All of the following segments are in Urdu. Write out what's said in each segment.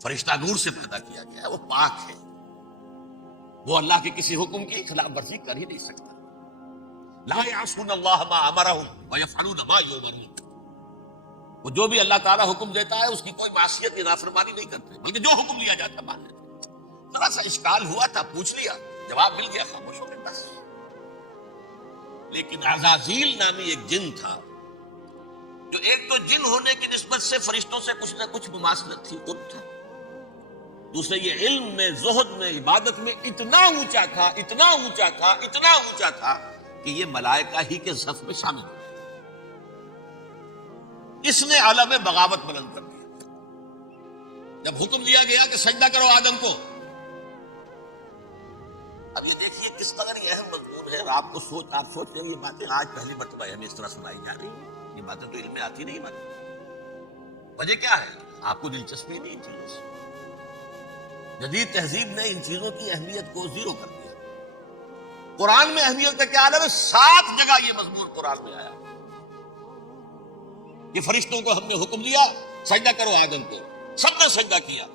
فرشتہ نور سے پیدا کیا گیا ہے، وہ پاک ہے، وہ اللہ کے کسی حکم کی خلاف ورزی کر ہی نہیں سکتا۔ لا یعصون اللہ ما امرہم ویفعلون ما یؤمرون، وہ جو بھی اللہ تعالیٰ حکم دیتا ہے اس کی کوئی معصیت یا نافرمانی نہیں کرتے، بلکہ جو حکم لیا جاتا مان لیتے۔ ذرا سا اشکال ہوا تھا، پوچھ لیا، جواب مل گیا، خاموش ہو گئے بس۔ لیکن عزازیل نامی ایک جن تھا، جو ایک تو جن ہونے کی نسبت سے فرشتوں سے کچھ نہ کچھ مماثلت تھی، قرب تھا، دوسرے یہ علم میں، زہد میں، عبادت میں اتنا اونچا تھا، اتنا اونچا تھا، اتنا اونچا تھا کہ یہ ملائکہ ہی کے صف میں شامل ہو گیا۔ اس نے علم بغاوت بلند کر دیا جب حکم دیا گیا کہ سجدہ کرو آدم کو۔ اب یہ دیکھیے کس قدر یہ اہم مضمون ہے، آپ کو آپ سوچتے ہیں یہ باتیں آج پہلی مرتبہ ہمیں اس طرح سنائی جا رہی ہیں، یہ باتیں تو علم میں آتی نہیں ہماری۔ وجہ کیا ہے؟ آپ کو دلچسپی نہیں ان چیزوں سے۔ جدید تہذیب نے ان چیزوں کی اہمیت کو زیرو کر دیا۔ قرآن میں اہمیت کا کیا عالم ہے؟ 7 جگہ یہ مضمون قرآن میں آیا کہ فرشتوں کو ہم نے حکم دیا سجدہ کرو آدم کو، سب نے سجدہ کیا۔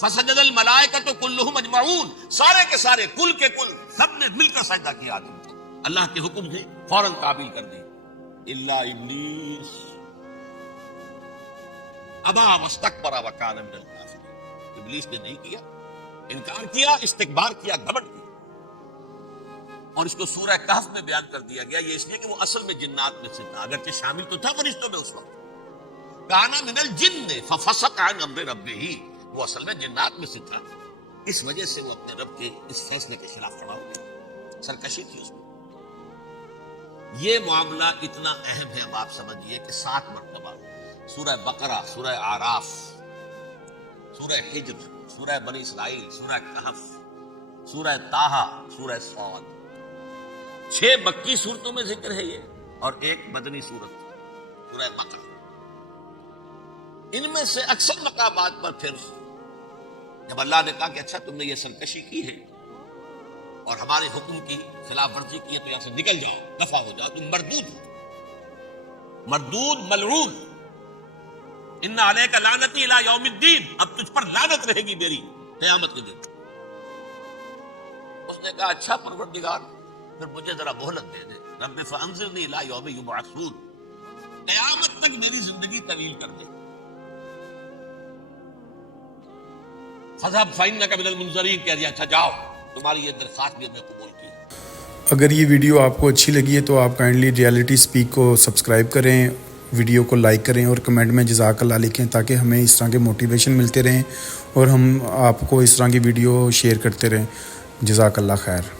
فسجد الملائکۃ کلھم اجمعون، سارے کے سارے، کل کے کل، سب نے مل کر سجدہ کیا آدم کو، اللہ کے حکم سے فوراً قابل کر دی، الا ابلیس ابا واستکبر وکان من الکافرین، ابلیس نے نہیں کیا، انکار کیا، استکبار کیا، گھمنڈ کیا۔ اور اس کو سورہ کہف میں بیان کر دیا گیا، یہ اس لیے کہ وہ اصل میں جنات میں سے تھا، اگرچہ شامل تو تھا فرشتوں میں اس وقت۔ کان من الجن ففسق عن امر ربہ، وہ اصل میں جنات میں سے تھا، اس وجہ سے وہ اپنے رب کے اس فیصلے کے خلاف کھڑا ہو گیا، سرکشی تھی اس میں۔ یہ معاملہ اتنا اہم ہے، اب آپ سمجھیے کہ 7 مرتبہ سورہ بقرہ، سورہ اعراف، سورہ حجر، سورہ بنی اسرائیل، سورہ کہف، سورہ طٰہٰ، سورہ صاد، 6 مکی صورتوں میں ذکر ہے یہ، اور ایک مدنی صورت سورہ بقرہ۔ ان میں سے اکثر مقامات پر پھر جب اللہ نے کہا کہ اچھا تم نے یہ سرکشی کی ہے اور ہمارے حکم کی خلاف ورزی کی ہے تو یہاں سے نکل جاؤ، دفع ہو جاؤ، تم مردود ہو، مردود، ملعون، ان علیک لعنتی الی یوم الدین، اب تجھ پر لعنت رہے گی میری قیامت کے دن۔ اس نے کہا اچھا پروردگار پھر مجھے ذرا مہلت دے دے، رب فانظرنی الی یوم یبعثون، قیامت تک میری زندگی طویل کر دے۔ فذهب فإنك من المنظرین، کہہ دیا اچھا جاؤ، تمہاری یہ درخواست بھی ہم نے قبول کی۔ اگر یہ ویڈیو آپ کو اچھی لگی ہے تو آپ کائنڈلی ریالٹی سپیک کو سبسکرائب کریں، ویڈیو کو لائک کریں اور کمنٹ میں جزاک اللہ لکھیں، تاکہ ہمیں اس طرح کے موٹیویشن ملتے رہیں اور ہم آپ کو اس طرح کی ویڈیو شیئر کرتے رہیں۔ جزاک اللہ خیر۔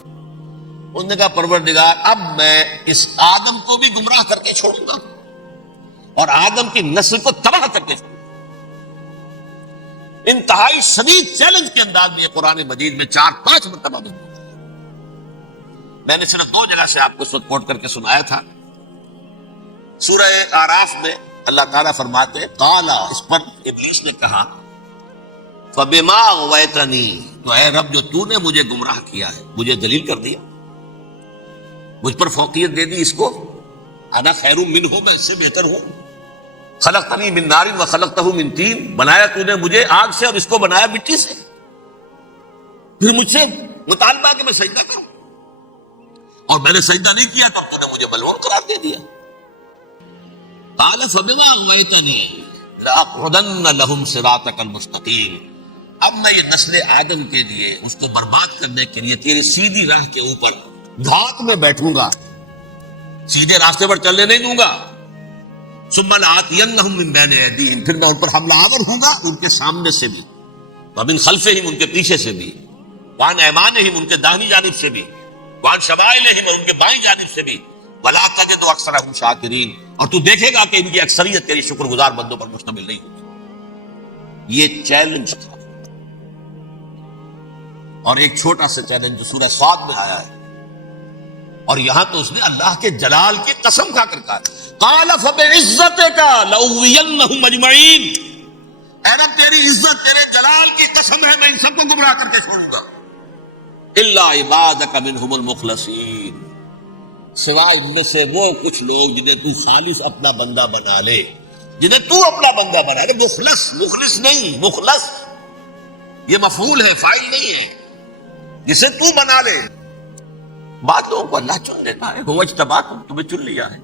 انہوں نے کہا پروردگار اب میں اس آدم کو بھی گمراہ کر کے چھوڑوں گا اور آدم کی نسل کو تباہ کر کے چھوڑوں گا۔ انتہائی شدید چیلنج کے انداز میں یہ قرآن مجید میں 4-5 مرتبہ موجود ہے۔ میں نے صرف 2 جگہ سے آپ کو اس وقت کوٹ کر کے سنایا تھا۔ سورہ اعراف میں اللہ تعالیٰ فرماتے قالا، اس پر ابلیس نے کہا فبما اغویتنی، تو اے رب جو تو نے مجھے گمراہ کیا ہے، مجھے ذلیل کر دیا، مجھ پر فوقیت دے دی، اس کو انا خیر منہ، میں اس سے بہتر ہوں، خلقتنی من نار وخلقتہ من طین، بنایا تو نے مجھے آگ سے اور اس کو بنایا مٹی سے، پھر مجھ سے مطالبہ کہ میں سجدہ کروں، اور میں نے سجدہ نہیں کیا تو نے مجھے ملعون قرار دے دیا۔ قال فبما اغویتنی لاقعدن لهم صراطک المستقیم، اب میں یہ نسل آدم کے لیے، اس کو برباد کرنے کے لیے تیری سیدھی راہ کے اوپر گھات میں بیٹھوں گا، سیدھے راستے پر چلنے نہیں دوں گا۔ ثم لآتینہم من بین ایدیہم، پھر میں ان پر حملہ آور ہوں گا، ان کے سامنے سے بھی، ومن خلفہم، ان کے پیچھے سے بھی، وعن ایمانہم، ان کے داہنی جانب سے بھی، وعن شمائلہم، اور ان کے بائیں جانب سے بھی، ولا تجد اکثرہم شاکرین، اور تو دیکھے گا کہ ان کی اکثریت تیری شکر گزار بندوں پر مشتمل نہیں ہوگی۔ یہ چیلنج تھا، اور ایک چھوٹا سا چیلنج جو سورہ صاد میں آیا ہے، اور یہاں تو اس نے اللہ کے جلال کی قسم کھا کر کہا قال فبعزتک لأغوینہم اجمعین، اے رب تیری عزت، تیرے جلال کی قسم ہے میں ان سب کو گمراہ کر کے چھوڑوں گا، الا عبادک منہم المخلصین، سوائے ان میں سے وہ کچھ لوگ جنہیں تو خالص اپنا بندہ بنا لے، جنہیں تو اپنا بندہ بنا رہے. مخلص نہیں، مخلص یہ مفعول ہے، فاعل نہیں ہے. جسے تو بنا لے. بعض لوگوں کو اللہ چن لیتا ہے. هو اجتباکم، تمہیں چن لیا ہے.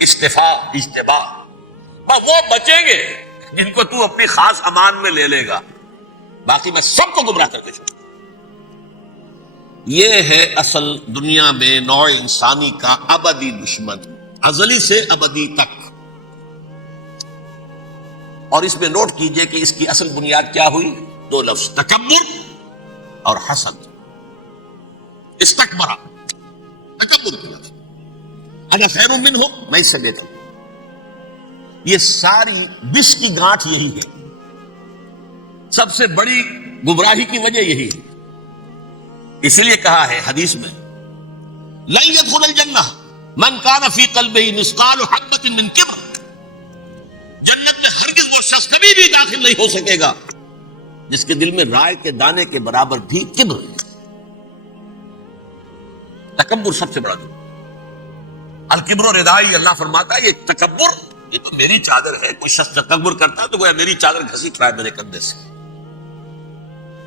اجتبا وہ بچیں گے جن کو تو اپنی خاص امان میں لے لے گا، باقی میں سب کو گمراہ کر کے چھوڑوں. یہ ہے اصل دنیا میں نوع انسانی کا ابدی دشمن، ازلی سے ابدی تک. اور اس میں نوٹ کیجئے کہ اس کی اصل بنیاد کیا ہوئی؟ دو لفظ، تکبر اور حسد. استکبرا، تکبر کیا، انا خیر منہ، میں اس سے بہتر ہوں. یہ ساری بش کی گانٹھ یہی ہے. سب سے بڑی گمراہی کی وجہ یہی ہے. اس لیے کہا ہے حدیث میں، لن يدخل الجنہ من کان فی قلبہ مثقال حبۃ من کبر. جنت میں ہرگز وہ شخص کبھی بھی داخل نہیں ہو سکے گا جس کے دل میں رائے کے دانے کے برابر بھی کبر ہے. تکبر سب سے بڑا دل. الکبر ردائی، اللہ فرماتا ہے یہ تکبر، یہ تو میری چادر ہے. کوئی شخص تکبر کرتا ہے تو گویا میری چادر گھسیٹ رہا ہے میرے کندھے سے.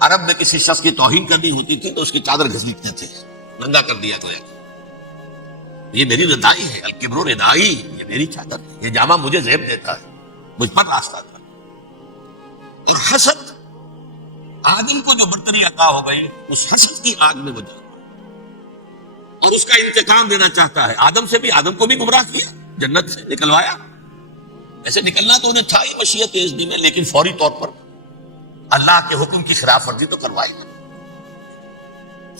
عرب میں کسی شخص کی توہین کرنی ہوتی تھی تو اس کی چادر گھسیٹتے تھے، ننگا کر دیا گویا. یہ میری ردائی ہے، الکبر ردائی، یہ میری چادر ہے، یہ جامہ مجھے زیب دیتا ہے، مجھ پر راستہ تھا. اور حسد، آدم کو جو برتری عطا ہو گئی اس حسد کی آگ میں وہ جل اور اس کا انتقام دینا چاہتا ہے. آدم سے بھی، آدم کو بھی گمراہ کیا، جنت سے نکلوایا. ایسے نکلنا تو انہیں تھا ہی مشیت اذن میں، لیکن فوری طور پر اللہ کے حکم کی خلاف ورزی تو کروائی.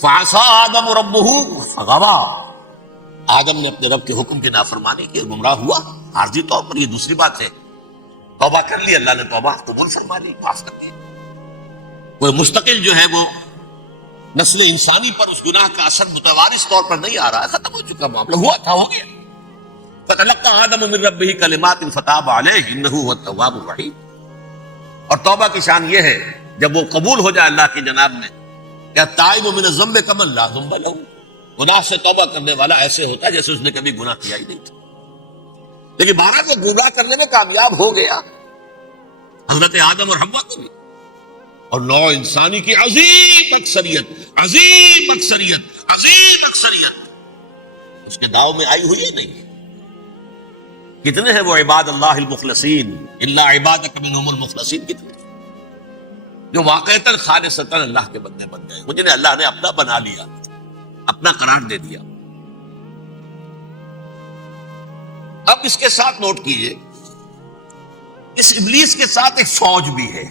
فعصى آدم ربہ فغوى، آدم نے اپنے رب کے حکم کی نافرمانی کی، گمراہ ہوا عارضی طور پر. یہ دوسری بات ہے. توبہ کر لی، اللہ نے توبہ قبول فرما لی، معاف کر دیا. کوئی مستقل جو ہے وہ نسل انسانی پر اس گناہ کا اثر متوارث طور پر نہیں آ رہا ہے، ختم ہو چکا معاملہ، ہوا تھا، ہو گیا. فتلقى آدم من ربہ کلمات فتاب علیہ انہ هو التواب الرحیم. اور توبہ کی شان یہ ہے جب وہ قبول ہو جائے اللہ کی جناب میں، کہ التائب من الذنب کمن لا ذنب له. گناہ سے توبہ کرنے والا ایسے ہوتا ہے جیسے اس نے کبھی گناہ کیا ہی نہیں تھا. لیکن بہرحال وہ گمراہ کرنے میں کامیاب ہو گیا، حضرت آدم اور حوا کو بھی. اور نوع انسانی کی عظیم اکثریت، عظیم اکثریت، عظیم اکثریت اس کے داؤ میں آئی ہوئی نہیں. کتنے ہیں وہ عباد اللہ المخلصین، الا عبادک منہم المخلصین، کتنے جو واقعتاً خالصتاً اللہ کے بندے بن گئے، جنہیں اللہ نے اپنا بنا لیا، اپنا قرار دے دیا. اب اس کے ساتھ نوٹ کیجئے، اس ابلیس کے ساتھ ایک فوج بھی ہے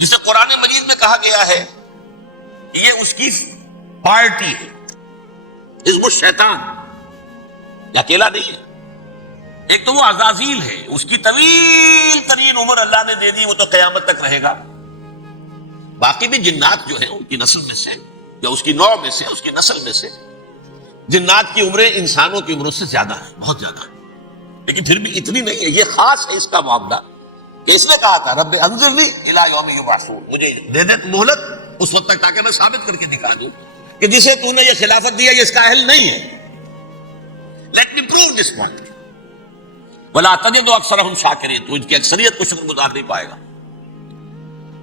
جسے قرآن مجید میں کہا گیا ہے یہ اس کی پارٹی ہے، حزب الشیطان. یہ اکیلا نہیں ہے. ایک تو وہ عزازیل ہے، اس کی طویل ترین عمر اللہ نے دے دی، وہ تو قیامت تک رہے گا. باقی بھی جنات جو ہیں ان کی نسل میں سے، یا اس کی نوع میں سے، اس کی نسل میں سے، جنات کی عمریں انسانوں کی عمروں سے زیادہ ہیں، بہت زیادہ ہیں. لیکن پھر بھی اتنی نہیں ہے. یہ خاص ہے اس کا معاملہ کہ اس نے کہا تھا رب انظرنی الی یوم یبعثون، مجھے دے دے مہلت اس وقت تک تاکہ میں ثابت کر کے دکھا دوں کہ جسے تو نے یہ خلافت دیا یہ اس کا اہل نہیں ہے. Let me prove this point. ولا تجد اکثرهم شاکرین، تو ان کی اکثریت کو شکر گزار نہیں پائے گا.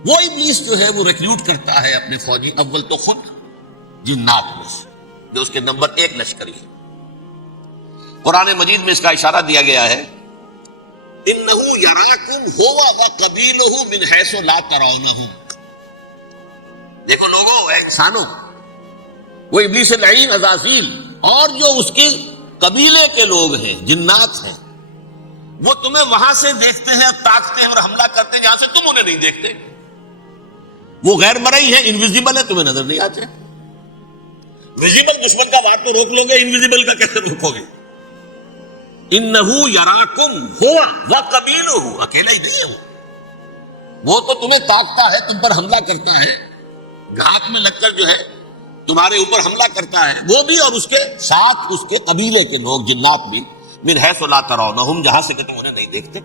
وہ ابلیس جو ہے وہ ریکروٹ کرتا ہے اپنے فوجی، اول تو خود جنات میں سے جو اس کے نمبر 1 لشکری ہے. قرآن مجید میں اس کا اشارہ دیا گیا ہے، انہو یراکم ہو وقبیلہ من حیث لا ترونہم. دیکھو لوگوں، انسانوں، وہ ابلیس لعین عزازیل اور جو اس کے قبیلے کے لوگ ہیں، جنات ہیں، وہ تمہیں وہاں سے دیکھتے ہیں، تاکتے ہیں اور حملہ کرتے ہیں جہاں سے تم انہیں نہیں دیکھتے. وہ غیر مرئی ہے، انویزیبل ہے، تمہیں نظر نہیں آتے. ویزیبل دشمن کا وار تو روک لو گے، انویزیبل کا کیسے روکو گے؟ انہو یراکم ہو وقبیلہ، اکیلا ہی نہیں ہے وہ تو تمہیں تاکتا ہے، تم پر حملہ کرتا ہے، گھات میں لگ کر جو ہے تمہارے اوپر حملہ کرتا ہے. وہ بھی اور اس کے ساتھ اس کے قبیلے کے لوگ، جنات بھی، من حیث لا ترونہم، جہاں سے کہ تم انہیں نہیں دیکھتے.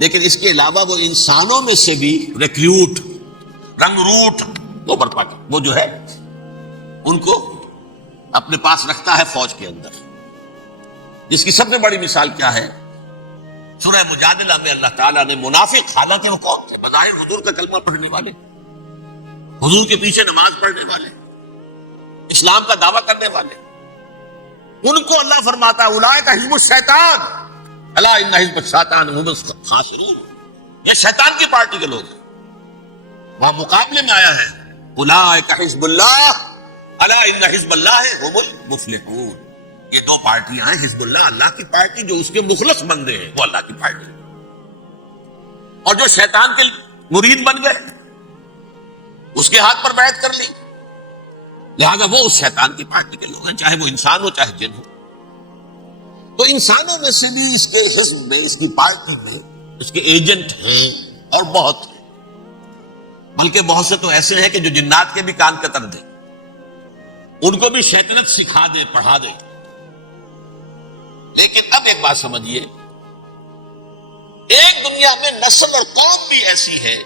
لیکن اس کے علاوہ وہ انسانوں میں سے بھی ریکروٹ، رنگ روٹ وہ برپا کر، وہ جو ہے ان کو اپنے پاس رکھتا ہے فوج کے اندر. جس کی سب سے بڑی مثال کیا ہے؟ سورہ مجادلہ میں اللہ تعالیٰ نے منافق، حالانکہ وہ کون تھے؟ بظاہر حضور کا کلمہ پڑھنے والے، حضور کے پیچھے نماز پڑھنے والے، اسلام کا دعویٰ کرنے والے، ان کو اللہ فرماتا ہے اولئک حزب الشیطان الا ان حزب الشیطان هم الخاسرون، یہ شیطان کی پارٹی کے لوگ ہیں۔ وہاں مقابلے میں آیا ہے اولئک حزب اللہ الا ان حزب اللہ هم المفلحون، یہ دو پارٹیاں ہیں، حزب اللہ اللہ کی پارٹی جو اس کے مخلص بندے ہیں وہ اللہ کی پارٹی، اور جو شیطان کے مرید بن گئے اس کے ہاتھ پر بیعت کر لی، لہذا وہ اس شیطان کی پارٹی کے لوگ ہیں، چاہے وہ انسان ہو چاہے جن ہو۔ تو انسانوں میں سے بھی اس کے حزب میں، اس کی پارٹی میں اس کے ایجنٹ ہیں، اور بہت ہیں، بلکہ بہت سے تو ایسے ہیں کہ جو جنات کے بھی کان کتر دیں، ان کو بھی شیطنت سکھا دے، پڑھا دے۔ لیکن اب ایک بات سمجھیے، ایک دنیا میں نسل اور قوم بھی ایسی ہے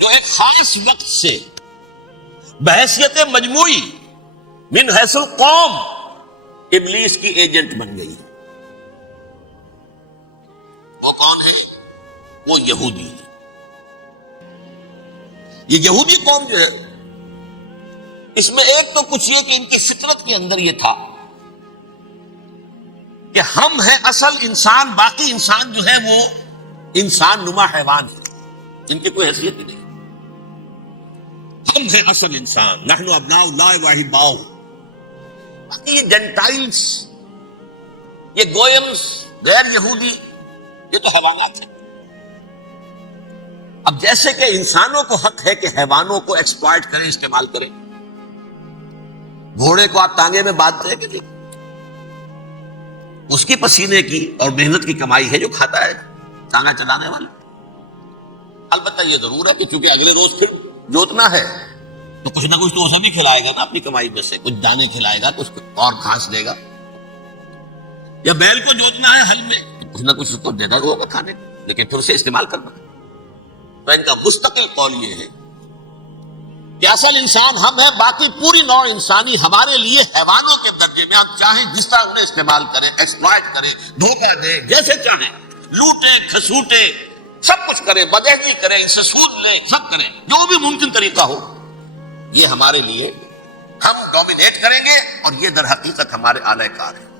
جو ایک خاص وقت سے بحیثیت مجموعی من حیث القوم ابلیس کی ایجنٹ بن گئی۔ وہ کون ہے؟ وہ یہودی ہے۔ یہ یہودی قوم جو ہے، اس میں ایک تو کچھ یہ کہ ان کی فطرت کے اندر یہ تھا کہ ہم ہیں اصل انسان، باقی انسان جو ہے وہ انسان نما حیوان ہے، ان کی کوئی حیثیت ہی نہیں۔ ہم ہیں اصل انسان، نحن ابناء اللہ واحباؤ۔ باقی یہ جنٹائلز، یہ گوئمز، غیر یہودی، یہ تو حیوانات ہیں۔ اب جیسے کہ انسانوں کو حق ہے کہ حیوانوں کو ایکسپلائٹ کریں، استعمال کریں۔ گھوڑے کو آپ ٹانگے میں باندھتے ہیں کہ نہیں؟ اس کی پسینے کی اور محنت کی کمائی ہے جو کھاتا ہے ٹانگا چلانے والا۔ البتہ یہ ضرور ہے کہ چونکہ اگلے روز پھر جوتنا ہے تو کچھ نہ کچھ تو اسے بھی کھلائے گا نا، اپنی کمائی میں سے کچھ دانے کھلائے گا، کچھ اور گھاس دے گا، یا بیل کو جوتنا ہے ہل میں کچھ نہ کچھ اس کو دے گا ہوگا کھانے کو، لیکن پھر اسے استعمال کرنا۔ تو ان کا مستقل قول یہ ہے کہ اصل انسان ہم ہیں، باقی پوری نوع انسانی ہمارے لیے حیوانوں کے درجے میں، ہم چاہیں جس طرح انہیں استعمال کریں، ایکسپلائٹ کریں، دھوکہ دیں، جیسے چاہیں لوٹیں کھسوٹیں، سب کچھ کریں، بدہضی کریں، ان سے سود لیں، سب کریں، جو بھی ممکن طریقہ ہو، یہ ہمارے لیے ہم ڈومینیٹ کریں گے، اور یہ در حقیقت ہمارے اعلی کار ہیں۔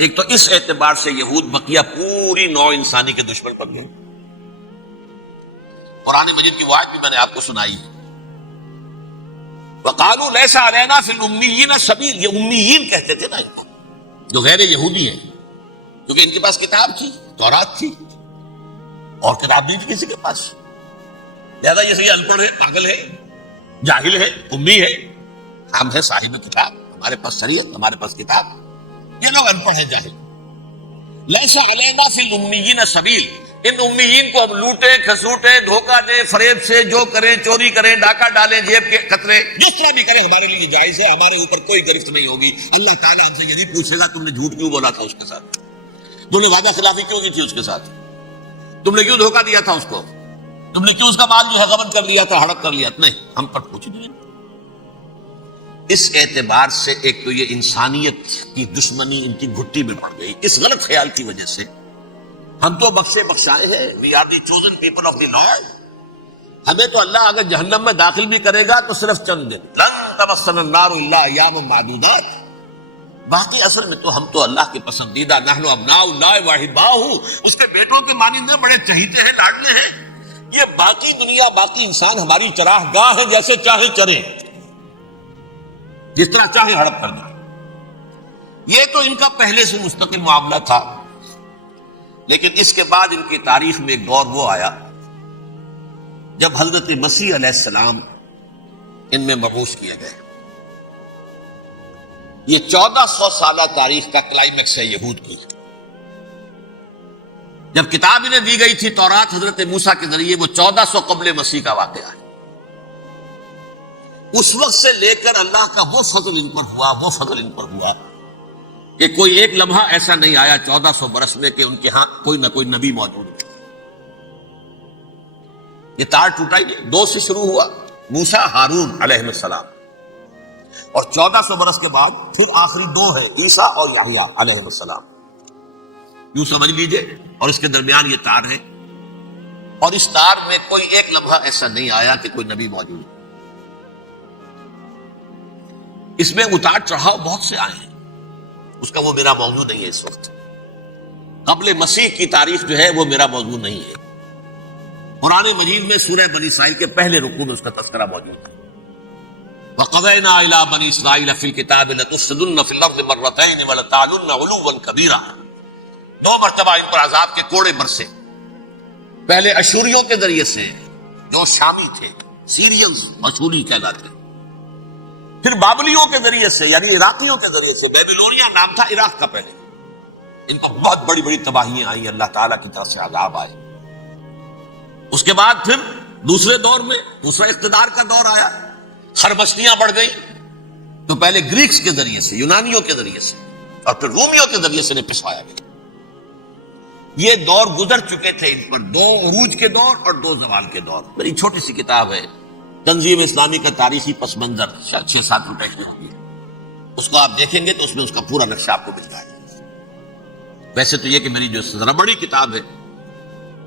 ایک تو اس اعتبار سے یہود بقیہ پوری نوع انسانی کے دشمن بن گئے۔ قرآن مجید کی وہ آیت بھی میں نے آپ کو سنائی ہے، وَقَالُوا لَيْسَ عَلَيْنَا فِي الْأُمِّيِّينَ سَبِيلٌ، یہ امیین کہتے تھے نا ان کو، جو غیر یہودی ہیں، کیونکہ ان کے پاس کتاب تھی، تورات تھی، اور کتاب نہیں تھی کسی کے پاس، لہذا یہ صحیح ان پڑھ ہے، پاگل ہے، جاہل ہے، امی ہے، ہم ہیں صاحب کتاب، ہمارے پاس شریعت، ہمارے پاس کتاب، یہ لوگ ان پڑھ ہیں، جاہل۔ لَيْسَ عَلَيْنَا فِي الْأُمِّيِّينَ سَبِيلٌ، ان امیین کو ہم لوٹیں کھسوٹیں، دھوکہ دیں، فریب سے جو کریں، چوری کریں، ڈاکہ ڈالیں، جیب کے قطرے، جس طرح بھی کریں ہمارے لیے جائز ہے، ہمارے اوپر کوئی گرفت نہیں ہوگی۔ اللہ تعالیٰ ہم سے یہ نہیں پوچھے گا تم نے جھوٹ کیوں بولا تھا اس کے ساتھ، تم نے وعدہ خلافی کیوں کی تھی اس کے ساتھ، تم نے کیوں دھوکہ دیا تھا اس کو، تم نے کیوں اس کا مال جو ہے غبن کر لیا تھا، ہڑپ کر لیا تھا، نہیں، ہم پر پوچھ نہیں۔ اس اعتبار سے ایک تو یہ انسانیت کی دشمنی ان کی گھٹی میں پڑ گئی، اس غلط خیال کی وجہ سے ہم تو بخشے بخشائے ہیں، we are the chosen people of the lord, ہمیں تو اللہ اگر جہنم میں داخل بھی کرے گا تو صرف چند دن، لن تمسنا النار الا ایاما معدودات، باقی اصل میں تو ہم تو اللہ کے پسندیدہ، نحن ابناء اللہ واحباؤہ، اس کے بیٹوں کے مانند بڑے چہیتے ہیں، لاڈلے ہیں۔ یہ باقی دنیا، باقی انسان ہماری چراہ گاہ ہے، جیسے چاہے چریں، جس طرح چاہے ہڑپ کر دیں۔ یہ تو ان کا پہلے سے مستقل معاملہ تھا، لیکن اس کے بعد ان کی تاریخ میں ایک دور وہ آیا جب حضرت مسیح علیہ السلام ان میں مبعوث کیے گئے۔ یہ 1400 سالہ تاریخ کا کلائمیکس ہے یہود کی۔ جب کتاب انہیں دی گئی تھی تورات حضرت موسیٰ کے ذریعے، وہ 1400 قبل مسیح کا واقعہ ہے۔ اس وقت سے لے کر اللہ کا وہ فضل ان پر ہوا، وہ فضل ان پر ہوا کہ کوئی ایک لمحہ ایسا نہیں آیا 1400 برس میں کہ ان کے ہاں کوئی نہ کوئی نبی موجود ہے۔ یہ تار ٹوٹا ہی نہیں، 2 سے شروع ہوا، موسیٰ ہارون علیہ السلام، اور 1400 برس کے بعد پھر آخری دو ہیں، عیسیٰ اور یحییٰ علیہ السلام. یوں سمجھ لیجئے. اور اس کے درمیان یہ تار ہے، اور اس تار میں کوئی ایک لمحہ ایسا نہیں آیا کہ کوئی نبی موجود ہے. اس میں اتار چڑھاؤ بہت سے آئے ہیں، اس کا وہ میرا موضوع نہیں ہے. اس وقت قبل مسیح کی تاریخ جو ہے وہ میرا موضوع نہیں ہے. قرآن مجید میں سورہ بنی اسرائیل کے پہلے رکوع میں اس کا تذکرہ موجود ہے. وَقَضَيْنَا إِلَىٰ بَنِي إِسْرَائِيلَ فِي الْكِتَابِ لَتُفْسِدُنَّ فِي الْأَرْضِ مَرَّتَيْنِ وَلَتَعْلُنَّ عُلُوًّا كَبِيرًا. 2 مرتبہ ان پر عذاب کے کوڑے برسے. پہلے اشوریوں کے ذریعے سے جو شامی تھے، سیرینز اشوری کہلاتے، پھر بابلیوں کے ذریعے سے یعنی عراقیوں کے ذریعے سے. بیبیلونیا نام تھا عراق کا پہلے. ان پر بہت بڑی بڑی تباہیاں آئیں، اللہ تعالیٰ کی طرف سے عذاب آئے. اس کے بعد پھر دوسرے دور میں دوسرا اقتدار کا دور آیا، خربستیاں بڑھ گئی. تو پہلے گریکس کے ذریعے سے، یونانیوں کے ذریعے سے، اور پھر رومیوں کے ذریعے سے انہیں پسوایا گیا. یہ دور گزر چکے تھے. ان پر 2 عروج کے دور اور 2 زوال کے دور. میری چھوٹی سی کتاب ہے تنظیم اسلامی کا تاریخی پس منظر، 6-7 روپے کی ہوگی. اس کو آپ دیکھیں گے تو اس میں اس کا پورا نقشہ آپ کو مل جائے گا. ویسے تو یہ کہ میری جو ذرا بڑی کتاب ہے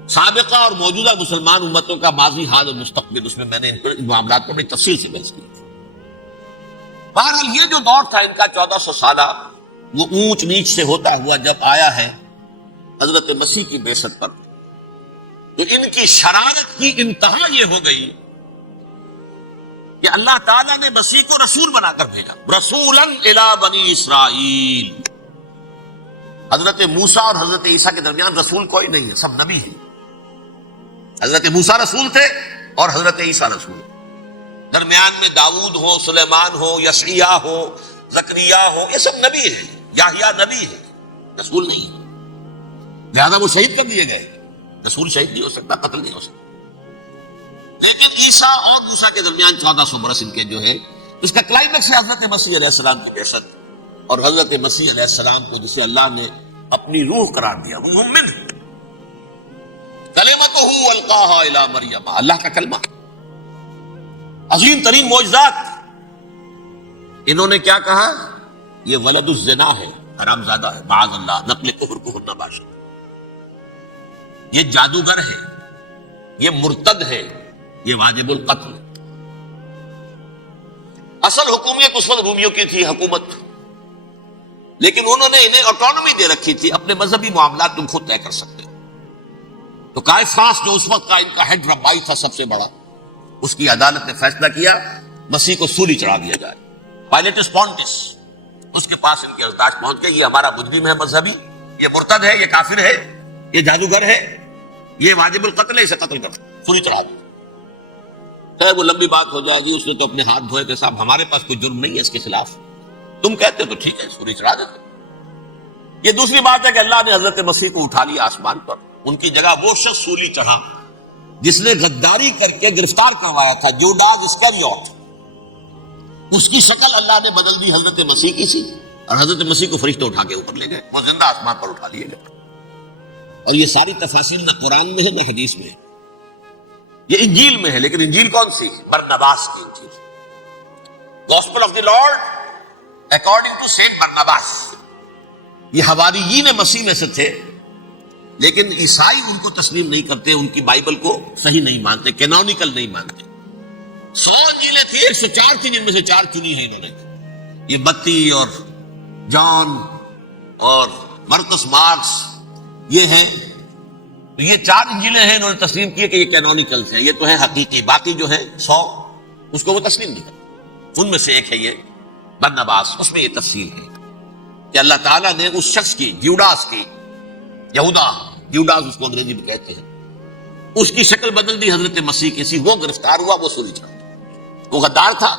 سابقہ اور موجودہ مسلمان امتوں کا ماضی، حال اور مستقبل، اس میں میں نے ان معاملات کو بڑی تفصیل سے بحث کی. بہرحال یہ جو دور تھا ان کا 1400 سالہ، وہ اونچ نیچ سے ہوتا ہوا جب آیا ہے حضرت مسیح کی بعثت پر، تو ان کی شرارت کی انتہا یہ ہو گئی کہ اللہ تعالیٰ نے مسیح کو رسول بنا کر بھیجا. رسولاً الی بنی اسرائیل. حضرت موسیٰ اور حضرت عیسیٰ کے درمیان رسول کوئی نہیں ہے، سب نبی ہیں. حضرت موسیٰ رسول تھے اور حضرت عیسیٰ رسول. درمیان میں داؤد ہو، سلیمان ہو، یشعیاء ہو، زکریا ہو، یہ سب نبی ہیں. یحییٰ نبی ہے، رسول نہیں ہے. لہذا وہ شہید کر دیے گئے. رسول شہید نہیں ہو سکتا، قتل نہیں ہو سکتا. لیکن عیسیٰ اور موسیٰ کے درمیان 1400 برس ان کے جو ہے، اس کا کلائمیکس ہے حضرت مسیح علیہ السلام کی بعثت. اور حضرت مسیح علیہ السلام کو جسے اللہ نے اپنی روح قرار دیا، روح منہ، کلمتہ القاہا الی مریم، اللہ کا کلمہ. عظیم ترین معجزات. انہوں نے کیا کہا؟ یہ ولد الزنا ہے، حرام زادہ ہے، معاذ اللہ، نقل کفر کو ہونا باشد. یہ جادوگر ہے، یہ مرتد ہے، یہ واجب القتل. اصل حکومت اس وقت رومیوں کی تھی حکومت، لیکن انہوں نے انہیں آٹونومی دے رکھی تھی، اپنے مذہبی معاملات تم خود طے کر سکتے. تو کائفاس جو اس وقت کا ان کا ہیڈ ربائی تھا سب سے بڑا، اس کی عدالت نے فیصلہ کیا مسیح کو سولی چڑھا دیا جائے. پائلیٹس پونٹس اس کے پاس ان کے ارتاش پہنچ گئے، یہ ہمارا مجرم ہے مذہبی، یہ مرتد ہے، یہ کافر ہے، یہ جادوگر ہے، یہ واجب القتل ہے، اسے قتل کر سولی چڑھا دیا. خیر وہ لمبی بات ہو جائے گی. اس نے تو اپنے ہاتھ دھوئے کہ صاحب ہمارے پاس کوئی جرم نہیں ہے اس کے خلاف، تم کہتے تو ٹھیک ہے سولی چڑھا دیتے. یہ دوسری بات ہے کہ اللہ نے حضرت مسیح کو اٹھا لیا آسمان پر. ان کی جگہ وہ شخص سولی چڑھا جس نے غداری کر کے گرفتار کروایا تھا، جوڈاس اسکریوٹ. اس کی شکل اللہ نے بدل دی حضرت مسیح کی سی، اور حضرت مسیح کو فرشتے اٹھا کے اوپر لے گئے، وہ زندہ آسمان پر اٹھا لیے گئے. اور یہ ساری تفاصیل نہ قرآن میں ہے نہ حدیث میں ہے، یہ انجیل میں ہے. لیکن انجیل کون سی؟ برناباس کی انجیل، gospel of the lord according to saint Barnabas. یہ حواریین مسیح میں سے تھے، لیکن عیسائی ان کو تسلیم نہیں کرتے، ان کی بائبل کو صحیح نہیں مانتے، کینونیکل نہیں مانتے. 100 انجیلیں تھیں، 104 تھیں، جن میں سے 4 چنی ہیں انہوں نے. یہ متی اور جان اور مرکس مارکس یہ ہیں. تو یہ 4 انجیلیں ہیں، انہوں نے تسلیم کیے کہ یہ کینونیکل ہیں، یہ تو ہے حقیقی. باقی جو ہے 100 اس کو وہ تسلیم نہیں کرتے. ان میں سے ایک ہے یہ برناباس. اس میں یہ تفصیل ہے کہ اللہ تعالیٰ نے اس شخص کی، جیوڈاس کی، یہودا جیوڈاس اس کو انگریزی میں کہتے ہیں، اس کی شکل بدل دی حضرت مسیح کی سی. وہ گرفتار ہوا، وہ سولی چڑھا. وہ غدار تھا،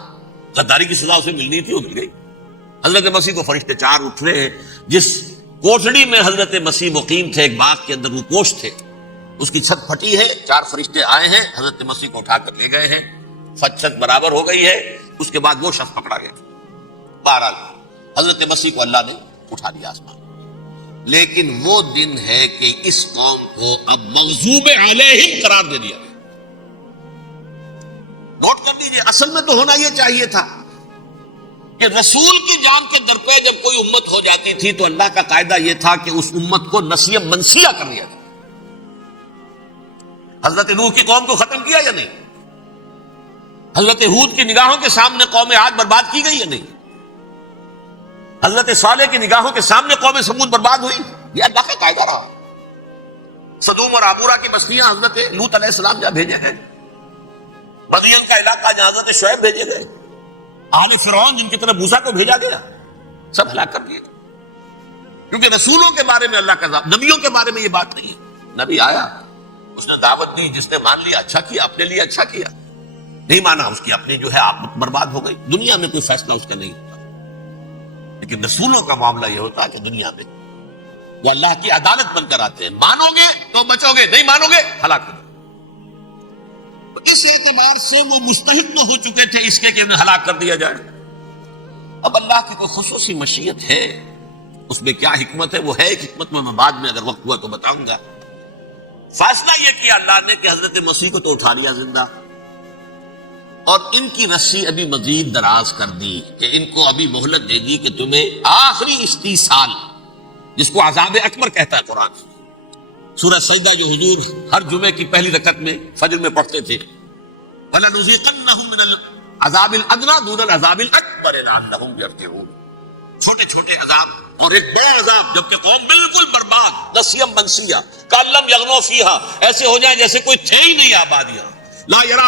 غداری کی سزا اسے ملنی تھی، وہ مل گئی. حضرت مسیح کو فرشتے 4 اٹھ رہے ہیں. جس کوٹڑی میں حضرت مسیح مقیم تھے، ایک باغ کے اندر وہ کوش تھے، اس کی چھت پھٹی ہے، 4 فرشتے آئے ہیں، حضرت مسیح کو اٹھا کر لے گئے ہیں. چھت برابر ہو گئی ہے. اس کے بعد وہ شخص پکڑا گیا. بہرحال حضرت مسیح کو اللہ نے اٹھا دیا آسمان. لیکن وہ دن ہے کہ اس قوم کو اب مغضوب علیہم قرار دے دیا. نوٹ کر لیجیے، اصل میں تو ہونا یہ چاہیے تھا کہ رسول کی جان کے در پہ جب کوئی امت ہو جاتی تھی تو اللہ کا قاعدہ یہ تھا کہ اس امت کو نسیہ منسیہ کر لیا جائے. حضرت نوح کی قوم کو ختم کیا یا نہیں؟ حضرت ہود کی نگاہوں کے سامنے قوم عاد برباد کی گئی یا نہیں؟ حضرت صالح کی نگاہوں کے سامنے قوم سمود برباد ہوئی. یہ اللہ کا قاعدہ رہا. سدوم اور عمورہ کی بستیاں حضرت لوط علیہ السلام جہاں بھیجے گئے، مدین کا علاقہ جہاں حضرت شعیب بھیجے گئے، آل فرعون جن کی طرف موسیٰ کو بھیجا گیا، سب ہلاک کر دیے. کیونکہ رسولوں کے بارے میں اللہ کا ذات، نبیوں کے بارے میں یہ بات نہیں ہے. نبی آیا، اس نے دعوت دی، جس نے مان لیا اچھا کیا، اپنے لیے اچھا کیا، نہیں مانا اس کی اپنی جو ہے آپ برباد ہو گئی. دنیا میں کوئی فیصلہ اس کا نہیں ہوتا، لیکن رسولوں کا معاملہ یہ ہوتا ہے کہ دنیا میں وہ اللہ کی عدالت بن کر آتے ہیں. مانو گے تو بچو گے، نہیں مانو گے ہلاک ہو. اس اعتبار سے وہ مستحق نہ ہو چکے تھے اس کے کہ انہیں ہلاک کر دیا جائے. اب اللہ کی کوئی خصوصی مشیت ہے، اس میں کیا حکمت ہے وہ ہے ایک حکمت میں بعد میں اگر وقت ہوا تو بتاؤں گا. فیصلہ یہ کیا اللہ نے کہ حضرت مسیح کو تو اٹھا لیا زندہ، اور ان کی رسی ابھی مزید دراز کر دی کہ ان کو ابھی مہلت دے دی کہ تمہیں آخری استیصال، جس کو عذاب اکبر کہتا ہے قرآن. سورہ سجدہ جو حضور ہر جمعے کی پہلی رکعت میں فجر میں پڑھتے تھے، وَلَنُذِيقَنَّهُم مِّنَ الْعَذَابِ الْأَدْنَىٰ دُونَ الْعَذَابِ الْأَكْبَرِ لَعَلَّهُمْ يَرْجِعُونَ. چھوٹے چھوٹے عذاب اور ایک بڑا عذاب، جبکہ قوم بالکل برباد، نسیم منسیہ، کأن لم یغنوا فیہا، ایسے ہو جائیں جیسے کوئی تھے ہی نہیں آبادیاں. لا یرا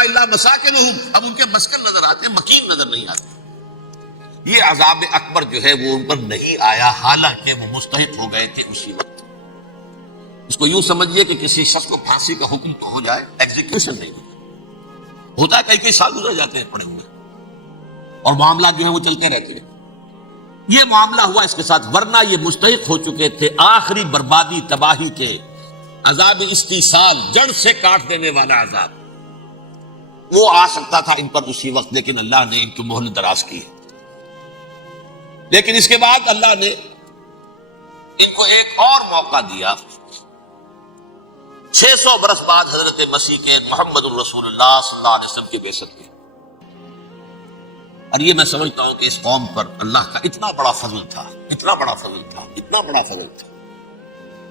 الا مساکنہم، اب ان کے مسکن نظر آتے ہیں، مکین نظر نہیں آتے. یہ عذاب اکبر جو ہے وہ ان پر نہیں آیا، حالانکہ وہ مستحق ہو گئے تھے اسی وقت. اس کو یوں سمجھیے کہ کسی شخص کو پھانسی کا حکم تو ہو جائے، ایگزیکیوشن نہیں ہوتا ہے. کئی سال گزر جاتے ہیں پڑے ہوئے اور معاملات جو ہیں وہ چلتے رہتے ہیں. یہ معاملہ ہوا اس کے ساتھ، ورنہ یہ مستحق ہو چکے تھے آخری بربادی تباہی کے عذاب استیصال، جڑ سے کاٹ دینے والا عذاب. وہ آ سکتا تھا ان پر اسی وقت، لیکن اللہ نے ان کی مہلت دراز کی. لیکن اس کے بعد اللہ نے ان کو ایک اور موقع دیا. 600 برس بعد حضرت مسیح کے، محمد الرسول اللہ صلی اللہ علیہ وسلم کے بعثت کے. اور یہ میں سمجھتا ہوں کہ اس قوم پر اللہ کا اتنا بڑا فضل تھا، اتنا بڑا فضل تھا، اتنا بڑا فضل تھا.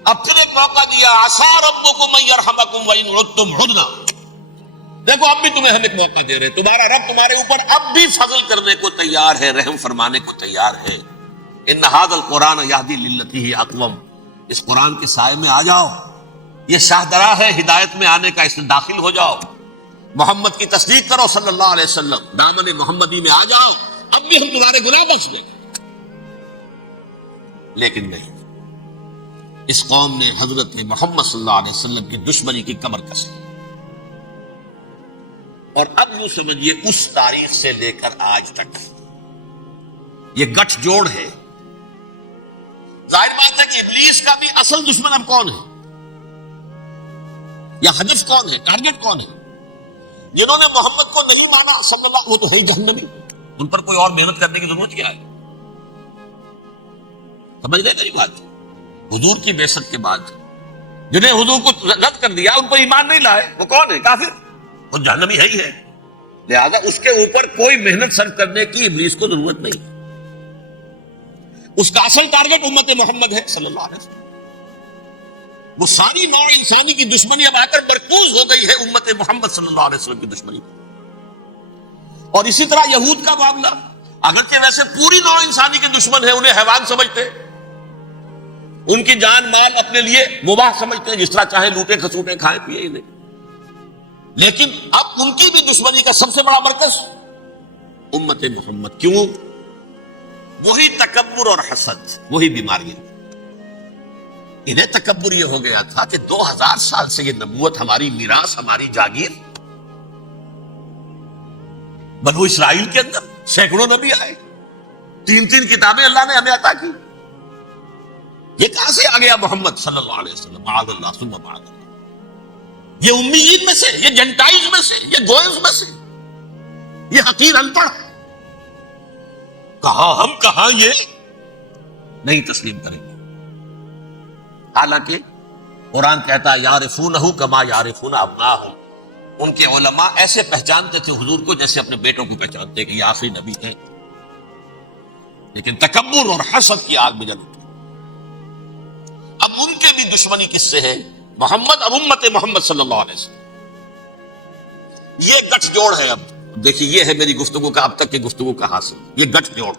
اب پھر ایک موقع دیا، عسیٰ ربکم ان یرحمکم وان عدتم عدنا. دیکھو اب بھی تمہیں ہم ایک موقع دے رہے ہیں، تمہارا رب تمہارے اوپر اب بھی فضل کرنے کو تیار ہے، رحم فرمانے کو تیار ہے. ان ھذا القرآن یہدی للتی ہی اقوم. اس قرآن کے سائے میں آ جاؤ، یہ شاہدرا ہے ہدایت میں آنے کا، اس میں داخل ہو جاؤ، محمد کی تصدیق کرو صلی اللہ علیہ وسلم، دامن محمدی میں آ جاؤ، اب بھی ہم تمہارے گناہ بخش دیں. لیکن نہیں، اس قوم نے حضرت محمد صلی اللہ علیہ وسلم کی دشمنی کی کمر کسی. اور اب یوں سمجھیے اس تاریخ سے لے کر آج تک یہ گٹھ جوڑ ہے. ظاہر بات ہے کہ ابلیس کا بھی اصل دشمن اب کون ہے، یا ہدف کون ہے، ٹارگٹ کون ہے؟ جنہوں نے محمد کو نہیں مانا صلی اللہ، وہ تو ہے ہی جہنمی، ان پر کوئی اور محنت کرنے کی ضرورت کیا ہے؟ سمجھ رہے میری بات؟ حضور کی بعثت کے بعد جنہیں حضور کو رد کر دیا، ان پر ایمان نہیں لائے، وہ کون ہے؟ کافر، وہ جہنمی ہے ہی ہے. لہذا اس کے اوپر کوئی محنت صرف کرنے کی ابلیس کو ضرورت نہیں. اس کا اصل ٹارگٹ امت محمد ہے صلی اللہ علیہ وسلم. وہ ساری نوع انسانی کی دشمنی اب آ کر مرکوز ہو گئی ہے امت محمد صلی اللہ علیہ وسلم کی دشمنی. اور اسی طرح یہود کا معاملہ، اگرچہ ویسے پوری نوع انسانی کے دشمن ہے، انہیں حیوان سمجھتے، ان کی جان مال اپنے لیے مباح سمجھتے ہیں، جس طرح چاہے لوٹے کھسوٹے کھائیں پیے ہی نہیں. لیکن اب ان کی بھی دشمنی کا سب سے بڑا مرکز امت محمد. کیوں؟ وہی تکبر اور حسد، وہی بیماریاں. انہیں تکبر یہ ہو گیا تھا کہ 2000 سال سے یہ نبوت ہماری میراث، ہماری جاگیر. بنو اسرائیل کے اندر سینکڑوں نبی آئے، 3 کتابیں اللہ نے ہمیں عطا کی. یہ کہاں سے آ گیا محمد صلی اللہ علیہ وسلم؟ معاذ اللہ ثم معاذ اللہ. یہ امیین میں سے، یہ جنٹائز میں سے، یہ گوئنز میں سے، یہ حقیر ان پڑھ. کہاں ہم، کہاں یہ نہیں تسلیم کریں گے. حالانکہ قرآن کہتا ہے یعرفونہ کما یعرفون ابناہم. ان کے علماء ایسے پہچانتے تھے حضور کو جیسے اپنے بیٹوں کو پہچانتے کہ یہ آخری نبی ہیں. لیکن تکبر اور حسد کی آگ میں جل اٹھے۔ اب ان کے بھی دشمنی کس سے ہے؟ محمد اور امت محمد صلی اللہ علیہ وسلم۔ یہ گٹھ جوڑ ہے۔ اب دیکھیے، یہ ہے میری گفتگو کا اب تک کی گفتگو کا حاصل، یہ گٹھ جوڑ۔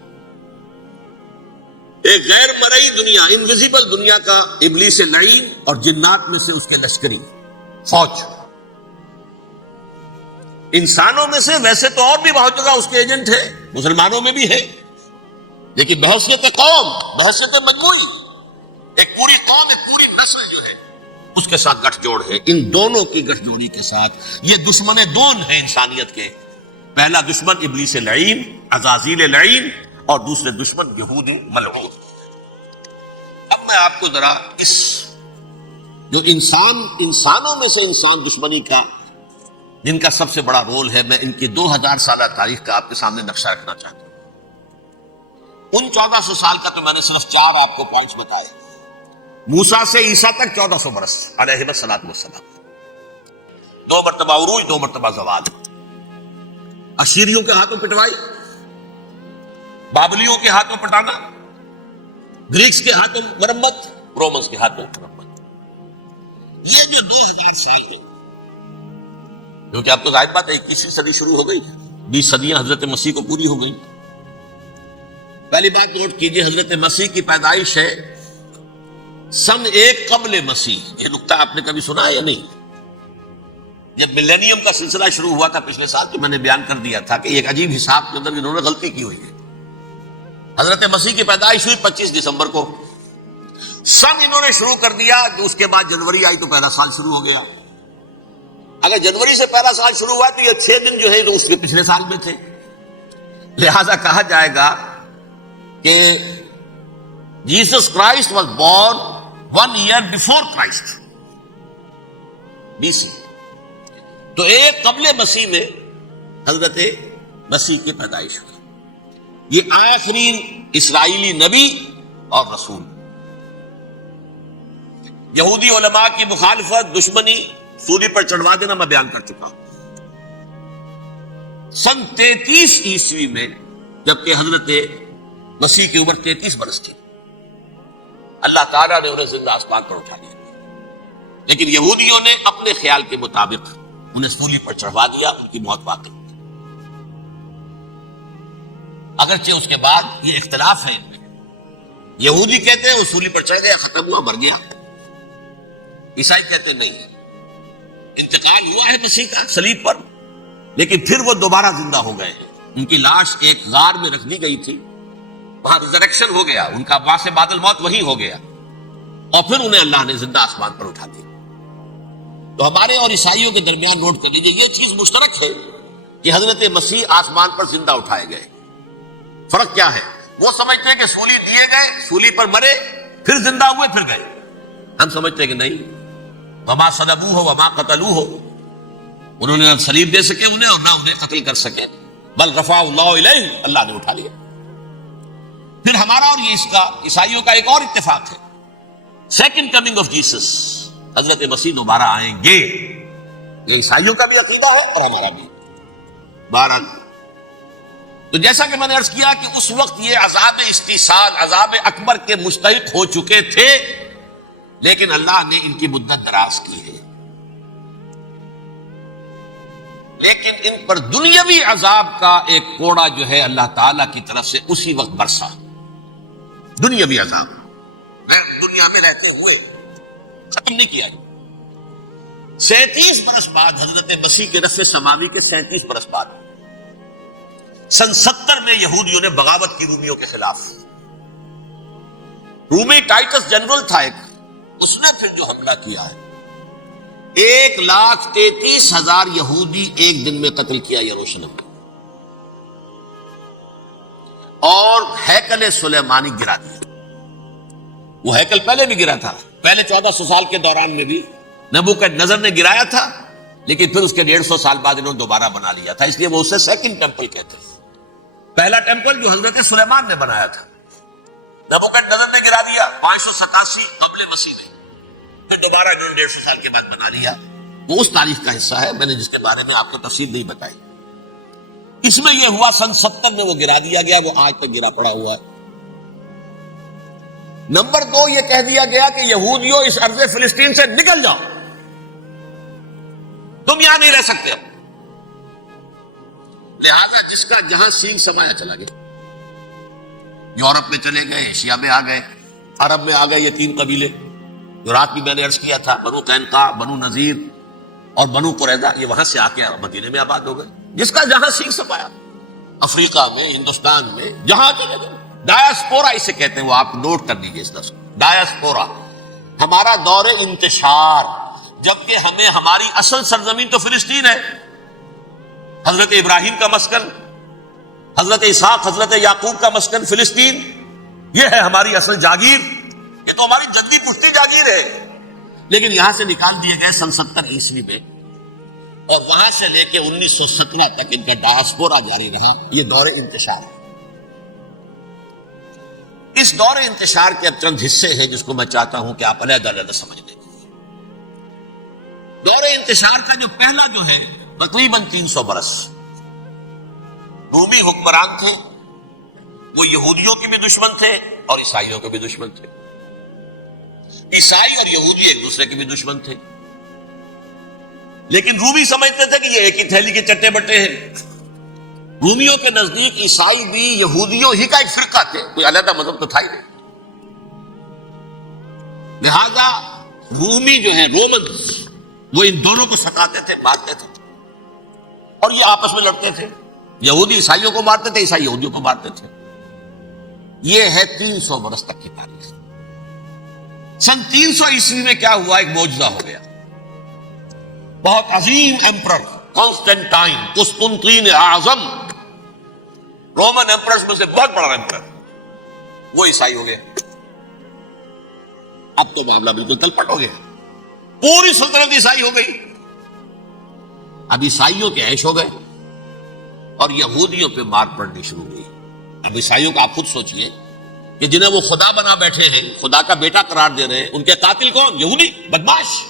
ایک غیر مرئی دنیا، انویزیبل دنیا کا ابلیس لعین اور جنات میں سے اس کے لشکری فوج، انسانوں میں سے ویسے تو اور بھی بہت جگہ اس کے ایجنٹ ہے، مسلمانوں میں بھی ہے، لیکن بحیثیت قوم، بحیثیت مجموعی، ایک پوری قوم، ایک پوری نسل جو ہے اس کے ساتھ گٹھ جوڑ ہے۔ ان دونوں کی گٹھ جوڑی کے ساتھ یہ دشمن دون ہیں انسانیت کے۔ پہلا دشمن ابلیس لعین، عزازیل لعین، اور دوسرے دشمن یہودی ملعون۔ اب میں آپ کو ذرا اس جو انسانوں میں سے انسان دشمنی کا، جن کا سب سے بڑا رول ہے، میں ان کی 2000 سالہ تاریخ کا آپ کے سامنے نقشہ رکھنا چاہتا ہوں۔ ان 1400 سال کا تو میں نے صرف 4 آپ کو پوائنٹس بتائے۔ موسیٰ سے عیسیٰ تک 1400 برس علیہ الصلوۃ والسلام، 2 مرتبہ عروج، 2 مرتبہ زوال، اشیریوں کے ہاتھوں پٹوائی، بابلیوں کے ہاتھوں پٹانا، گریکس کے ہاتھوں مرمت، رومنس کے ہاتھوں مرمت۔ یہ جو 2000 سال ہے، کیونکہ اب تو ظاہر بات ہے 21ویں صدی شروع ہو گئی، 20 صدیاں حضرت مسیح کو پوری ہو گئی۔ پہلی بات نوٹ کیجئے، حضرت مسیح کی پیدائش ہے سن 1 قبل مسیح۔ یہ نقطہ آپ نے کبھی سنا ہے یا نہیں؟ جب ملینیم کا سلسلہ شروع ہوا تھا پچھلے سال، تو میں نے بیان کر دیا تھا کہ ایک عجیب حساب کے اندر انہوں نے غلطی کی ہوئی ہے۔ حضرت مسیح کی پیدائش ہوئی 25 دسمبر کو، سن انہوں نے شروع کر دیا، تو اس کے بعد جنوری آئی تو پہلا سال شروع ہو گیا۔ اگر جنوری سے پہلا سال شروع ہوا تو یہ 6 دن جو ہے تو اس کے پچھلے سال میں تھے، لہذا کہا جائے گا کہ Jesus Christ was born 1 year before Christ، BC۔ تو 1 قبل مسیح میں حضرت مسیح کی پیدائش ہوئی۔ یہ آخری اسرائیلی نبی اور رسول۔ یہودی علماء کی مخالفت، دشمنی، سولی پر چڑھوا دینا میں بیان کر چکا ہوں۔ سن 33 عیسوی میں، جبکہ حضرت مسیح کی عمر 33 برس تھی، اللہ تعالیٰ نے انہیں زندہ آسمان پر اٹھا لیا، لیکن یہودیوں نے اپنے خیال کے مطابق انہیں سولی پر چڑھوا دیا، ان کی موت واقع ہوئی۔ اگرچہ اس کے بعد یہ اختلاف ہے ان میں، یہودی کہتے ہیں وہ سولی پر چڑھ گیا، ختم ہوا، مر گیا، عیسائی کہتے ہیں نہیں، انتقال ہوا ہے مسیح کا صلیب پر، لیکن پھر وہ دوبارہ زندہ ہو گئے ہیں۔ ان کی لاش ایک غار میں رکھ دی گئی تھی، وہاں ریزریکشن ہو گیا، ان کا وہاں سے بعد الموت وہی ہو گیا، اور پھر انہیں اللہ نے زندہ آسمان پر اٹھا دیا۔ تو ہمارے اور عیسائیوں کے درمیان نوٹ کر لیجیے، یہ چیز مشترک ہے کہ حضرت مسیح آسمان پر زندہ اٹھائے گئے۔ فرق کیا ہے؟ وہ سمجھتے ہیں کہ سولی دیے گئے، سولی پر مرے، پھر زندہ ہوئے، پھر گئے۔ ہم سمجھتے ہیں کہ نہیں، وما صلبوہ وما قتلوہ، انہوں نے نہ صلیب دے سکے انہیں اور نہ انہیں قتل کر سکے، بل رفع اللہ الیہ، اللہ نے اٹھا لیا۔ پھر ہمارا اور یہ اس کا عیسائیوں کا ایک اور اتفاق ہے، سیکنڈ کمنگ آف جیسس، حضرت مسیح دوبارہ آئیں گے۔ یہ عیسائیوں کا بھی عقیدہ ہے اور ہمارا بھی۔ بہرحال، تو جیسا کہ میں نے عرض کیا کہ اس وقت یہ عذاب استیصال، عذاب اکبر کے مستحق ہو چکے تھے، لیکن اللہ نے ان کی مدت دراز کی ہے، لیکن ان پر دنیاوی عذاب کا ایک کوڑا جو ہے اللہ تعالیٰ کی طرف سے اسی وقت برسا۔ دنیاوی عذاب دنیا میں رہتے ہوئے ختم نہیں کیا۔ 37 برس بعد، حضرت مسیح کے رفع سماوی کے 37 برس بعد، سن 70 میں یہودیوں نے بغاوت کی رومیوں کے خلاف۔ رومی ٹائٹس جنرل تھا ایک، اس نے پھر جو حملہ کیا ہے، 1,33,000 یہودی ایک دن میں قتل کیا یروشلم میں، اور ہیکل سلیمانی گرا دیا۔ وہ ہیکل پہلے بھی گرا تھا، پہلے 1400 سال کے دوران میں بھی نبوکدنضر نے گرایا تھا، لیکن پھر اس کے 150 سال بعد انہوں نے دوبارہ بنا لیا تھا، اس لیے وہ اسے سیکنڈ ٹیمپل کہتے ہیں۔ پہلا ٹیمپل جو حضرت سلیمان نے بنایا تھا، نبوکدنضر نے گرا دیا 587 قبل مسیح میں، پھر دوبارہ انہوں نے 150 سال کے بعد بنا لیا۔ وہ اس تاریخ کا حصہ ہے، میں نے جس کے بارے میں آپ کو تفصیل نہیں بتائی۔ اس میں یہ ہوا سن 70 میں وہ گرا دیا گیا، وہ آج تک گرا پڑا ہوا ہے۔ نمبر 2 یہ کہہ دیا گیا کہ یہودیوں اس ارض فلسطین سے نکل جاؤ، تم یہاں نہیں رہ سکتے اب۔ لہذا جس کا جہاں سینگ سمایا چلا گیا، یورپ میں چلے گئے، ایشیا میں آ گئے، عرب میں آ گئے، یہ 3 قبیلے جو رات بھی میں نے عرض کیا تھا، بنو قینقاع، بنو نذیر اور بنو قریظہ، یہ وہاں سے آ کے مدینے میں آباد ہو گئے۔ جس کا جہاں سینگ سمایا، افریقہ میں، ہندوستان میں، جہاں چلے گئے۔ ڈایاسپورا اسے کہتے ہیں، وہ آپ نوٹ کر لیجیے اس لفظ کو، ڈایاسپورا، ہمارا دور انتشار، جبکہ ہمیں ہماری اصل سرزمین تو فلسطین ہے، حضرت ابراہیم کا مسکن، حضرت اسحاق، حضرت یعقوب کا مسکن فلسطین، یہ ہے ہماری اصل جاگیر، یہ تو ہماری جدی پشتی جاگیر ہے۔ لیکن یہاں سے نکال دیے گئے سن 70 عیسوی میں، اور وہاں سے لے کے 1917 تک ان کا ڈایاسپورا جاری رہا۔ یہ دور انتشار ہے۔ اس دور انتشار کے اب چند حصے ہیں جس کو میں چاہتا ہوں کہ آپ علیحدہ علیحدہ سمجھ لیں۔ دور انتشار کا جو پہلا جو ہے تقریباً 300 برس، رومی حکمران تھے، وہ یہودیوں کے بھی دشمن تھے اور عیسائیوں کے بھی دشمن تھے۔ عیسائی اور یہودی ایک دوسرے کے بھی دشمن تھے، لیکن رومی سمجھتے تھے کہ یہ ایک ہی تھیلی کے چٹے بٹے ہیں۔ رومیوں کے نزدیک عیسائی بھی یہودیوں ہی کا ایک فرقہ تھے، کوئی علیحدہ مذہب تو تھا ہی نہیں۔ لہذا رومی جو ہیں رومنز، وہ ان دونوں کو ستاتے تھے، مارتے تھے، اور یہ آپس میں لڑتے تھے۔ یہودی عیسائیوں کو مارتے تھے، عیسائی یہودیوں کو مارتے تھے۔ یہ ہے 300 برس تک کی تاریخ۔ سن 300 عیسوی میں کیا ہوا؟ ایک معجزہ ہو گیا۔ بہت عظیم ایمپرر کانسٹینٹائن، قسطنطین اعظم، رومن ایمپررز میں سے بہت بڑا ایمپرر، وہ عیسائی ہو گیا۔ اب تو معاملہ بالکل تلپٹ ہو گیا، پوری سلطنت عیسائی ہو گئی۔ اب عیسائیوں کے عیش ہو گئے اور یہودیوں پہ مار پڑنی شروع ہوئی۔ اب عیسائیوں کا آپ خود سوچئے کہ جنہیں وہ خدا بنا بیٹھے ہیں، خدا کا بیٹا قرار دے رہے ہیں، ان کے قاتل کون؟ یہودی، بدماش۔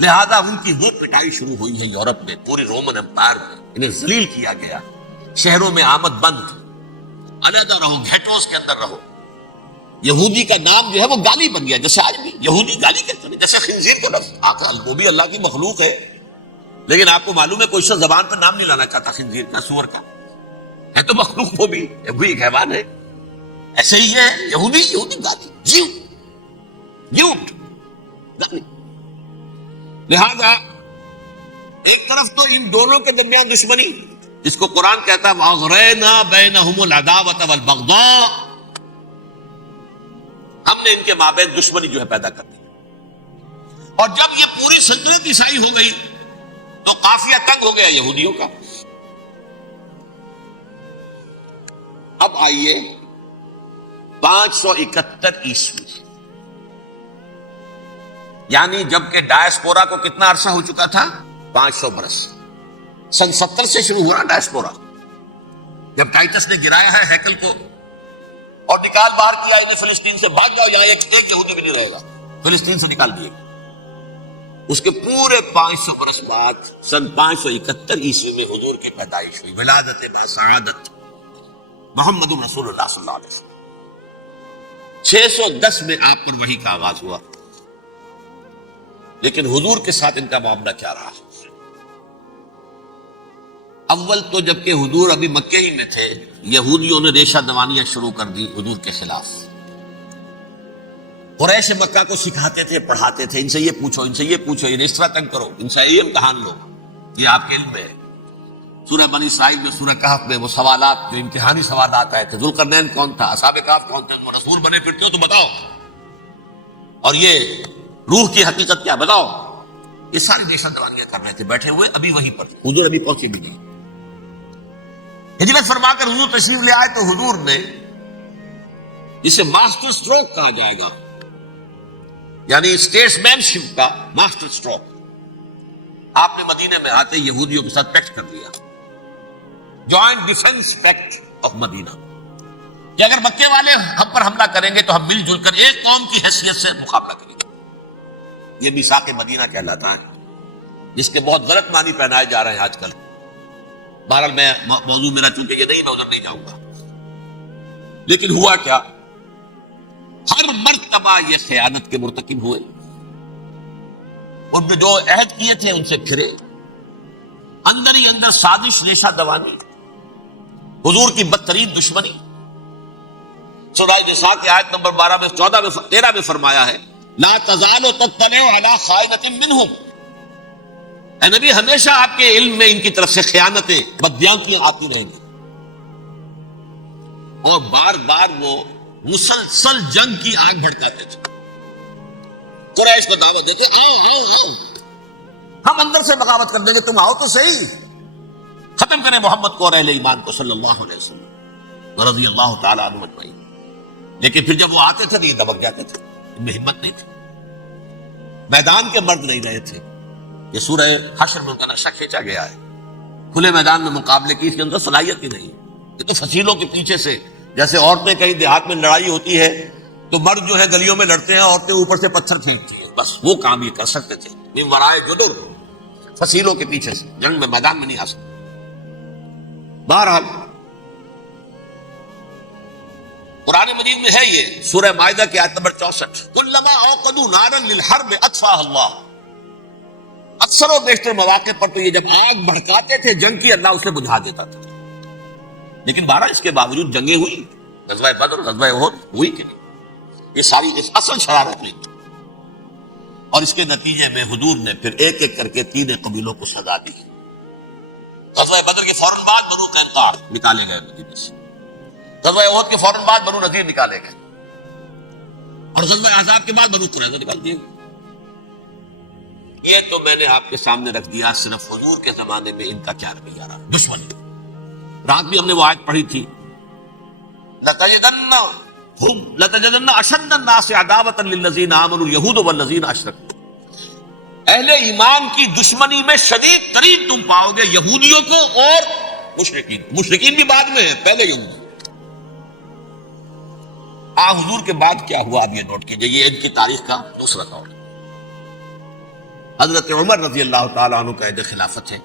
لہذا ان کی وہ پٹائی شروع ہوئی ہے یورپ میں، پوری رومن امپائر میں، انہیں ذلیل کیا گیا، شہروں میں آمد بند، علیحدہ رہو، گھیٹوز کے اندر رہو۔ یہودی کا نام جو ہے وہ گالی بن گیا، جیسے آج بھی یہودی گالی کہتے ہیں، جیسے خنزیر کا لفظ، آقا وہ بھی اللہ کی مخلوق ہے، لیکن آپ کو معلوم ہے کوئی شخص زبان پر نام نہیں لانا چاہتا خنزیر کا، سور کا، ہے تو مخلوق، وہ بھی ایک حیوان ہے۔ ایسے ہی ہے یہودی، یہودی گالی، جیو، جیوٹ، گالی۔ لہذا ایک طرف تو ان دونوں کے درمیان دشمنی، جس کو قرآن کہتا ہے وَأَغْرَيْنَا بَيْنَهُمُ الْعَدَاوَةَ وَالْبَغْضَاءَ، ہم نے ان کے مابین دشمنی جو ہے پیدا کر دی۔ اور جب یہ پوری سلطنت عیسائی ہو گئی تو قافیہ تنگ ہو گیا یہودیوں کا۔ اب آئیے 571 عیسوی، یعنی جبکہ ڈایاسپورا کو کتنا عرصہ ہو چکا تھا؟ 500 برس۔ سن 70 سے شروع ہوا ڈایاسپورا، جب ٹائٹس نے گرایا ہے ہیکل کو اور نکال باہر کیا انہیں فلسطین سے، بھاگ جاؤ، یہاں ایک یہودی بھی نہیں رہے گا، فلسطین سے نکال دیے۔ اس کے پورے 500 برس بعد سن 571 عیسوی میں حضور کی پیدائش ہوئی، ولادت بسعادت محمد رسول اللہ صلی اللہ علیہ وسلم۔ 610 میں آپ پر وحی کا آغاز ہوا، لیکن حضور کے ساتھ ان کا معاملہ کیا رہا؟ اول تو جبکہ حضور ابھی مکے ہی میں تھے، یہودیوں نے ریشہ دوانیاں شروع کر دی حضور کے خلاف۔ قریش مکہ کو سکھاتے تھے، پڑھاتے تھے، ان سے یہ پوچھو، ان سے یہ پوچھو، انہیں اس طرح تنگ کرو، ان سے یہ امتحان لو، یہ آپ کے علم میں ہے۔ سورہ بنی اسرائیل میں، سورہ کہف میں وہ سوالات، جو امتحانی سوالات آئے تھے، ذوالقرنین کون تھا، اصحاب کہف کون تھے، تم رسول بنے پھرتے ہو تو بتاؤ، اور یہ روح کی حقیقت کیا بتاؤ۔ یہ ساری ریشہ دوانیاں کر رہے تھے بیٹھے ہوئے، ابھی وہیں پر حضور ابھی پہنچے بھی نہیں۔ ہجرت فرما کر حضور تشریف لے آئے تو حضور نے، جسے ماسٹر سٹروک کہا جائے گا، یعنی اسٹیٹس مین شپ کا ماسٹر سٹروک، آپ نے مدینے میں آتے یہودیوں کے ساتھ پیکٹ کر دیا، جوائنٹ ڈیفنس پیکٹ آف مدینہ، کہ اگر مکے والے ہم پر حملہ کریں گے تو ہم مل جل کر ایک قوم کی حیثیت سے مقابلہ کریں گے۔ یہ میثاق مدینہ کہلاتا ہے، جس کے بہت غلط معنی پہنائے جا رہے ہیں آج کل۔ بہرحال میں، موضوع میرا چونکہ یہ نہیں، میں ادھر نہیں جاؤں گا۔ لیکن ہوا کیا ہر مرتبہ یہ خیانت کے مرتکب ہوئے، ان نے جو عہد کیے تھے ان سے پھرے، اندر ہی اندر سازش ریشہ دوانی، حضور کی بدترین دشمنی۔ سورہ نساء کی آیت نمبر 12 میں 14 میں 13 میں فرمایا ہے لا تزال تطلع علی خائنۃ منہم، اے نبی ہمیشہ آپ کے علم میں ان کی طرف سے خیانتیں، بدیانتیاں آتی رہیں گی، اور بار بار وہ مسلسل جنگ کی آگ بھڑکاتے تھے، قریش کو دعوت دیتے آؤ ہم اندر سے بغاوت کر دیں گے، تم آؤ تو صحیح، ختم کریں محمد کو اور اہل ایمان کو صلی اللہ علیہ وسلم رضی اللہ تعالی عنہ اجمعین۔ لیکن پھر جب وہ آتے تھے تو یہ دبک جاتے تھے، ان میں ہمت نہیں تھی، میدان کے مرد نہیں رہے تھے۔ یہ سورہ حشر میں ان کا نقشہ کھینچا گیا ہے، کھلے میدان میں مقابلے کی اس کے اندر صلاحیت ہی نہیں، یہ تو فصیلوں کے پیچھے سے، جیسے عورتیں کہیں دیہات میں لڑائی ہوتی ہے تو مرد جو ہے گلیوں میں لڑتے ہیں، عورتیں اوپر سے پتھر پھینکتی ہیں، بس وہ کام یہ کر سکتے تھے، من ورائے جدر، فصیلوں کے پیچھے سے، جنگ میں میدان میں نہیں آ سکتے۔ بہرحال قرآن مجید میں ہے یہ سورہ مائدہ کی آیت نمبر 64 کلما اوقدوا نارا للحرب اطفاها اللہ، اکثر و بیشتر مواقع پر تو یہ جب آگ بھڑکاتے تھے جنگ کی، اللہ اسے بجھا دیتا تھا۔ لیکن بہرحال اس کے باوجود جنگیں ہوئی، غزوہ بدر، غزوہ احد ہوئی کہ نہیں، یہ ساری اصل شرارت نہیں تھی، اور اس کے نتیجے میں حضور نے پھر ایک ایک کر کے 3 قبیلوں کو سزا دی۔ غزوہ بدر کے فوراً بعد بنو قینقاع نکالے گئے مدینے سے، غزوہ احد کے فوراً بعد بنو نذیر نکالے گئے، اور غزوہ احزاب کے بعد بنو قریظہ نکال دیے گئے۔ یہ تو میں نے آپ کے سامنے رکھ دیا صرف حضور کے زمانے میں ان کا کیا رویہ رہا، دشمنی۔ رات بھی ہم نے وہ آیت پڑھی تھی لَتَجِدَنَّ أَشَدَّ النَّاسِ عَدَاوَةً لِلَّذِينَ آمَنُوا الْيَهُودُ وَالَّذِينَ أَشْرَكُوا، اہل ایمان کی دشمنی میں شدید ترین تم پاؤ گے یہودیوں کو اور مشرکین بھی بعد میں ہیں، پہلے یہودی۔ حضور کے بعد کیا ہوا اب یہ نوٹ کیجئے، یہ ان کی تاریخ کا دوسرا دور ہے۔ حضرت عمر رضی اللہ تعالیٰ عنہ کا عہد خلافت ہے،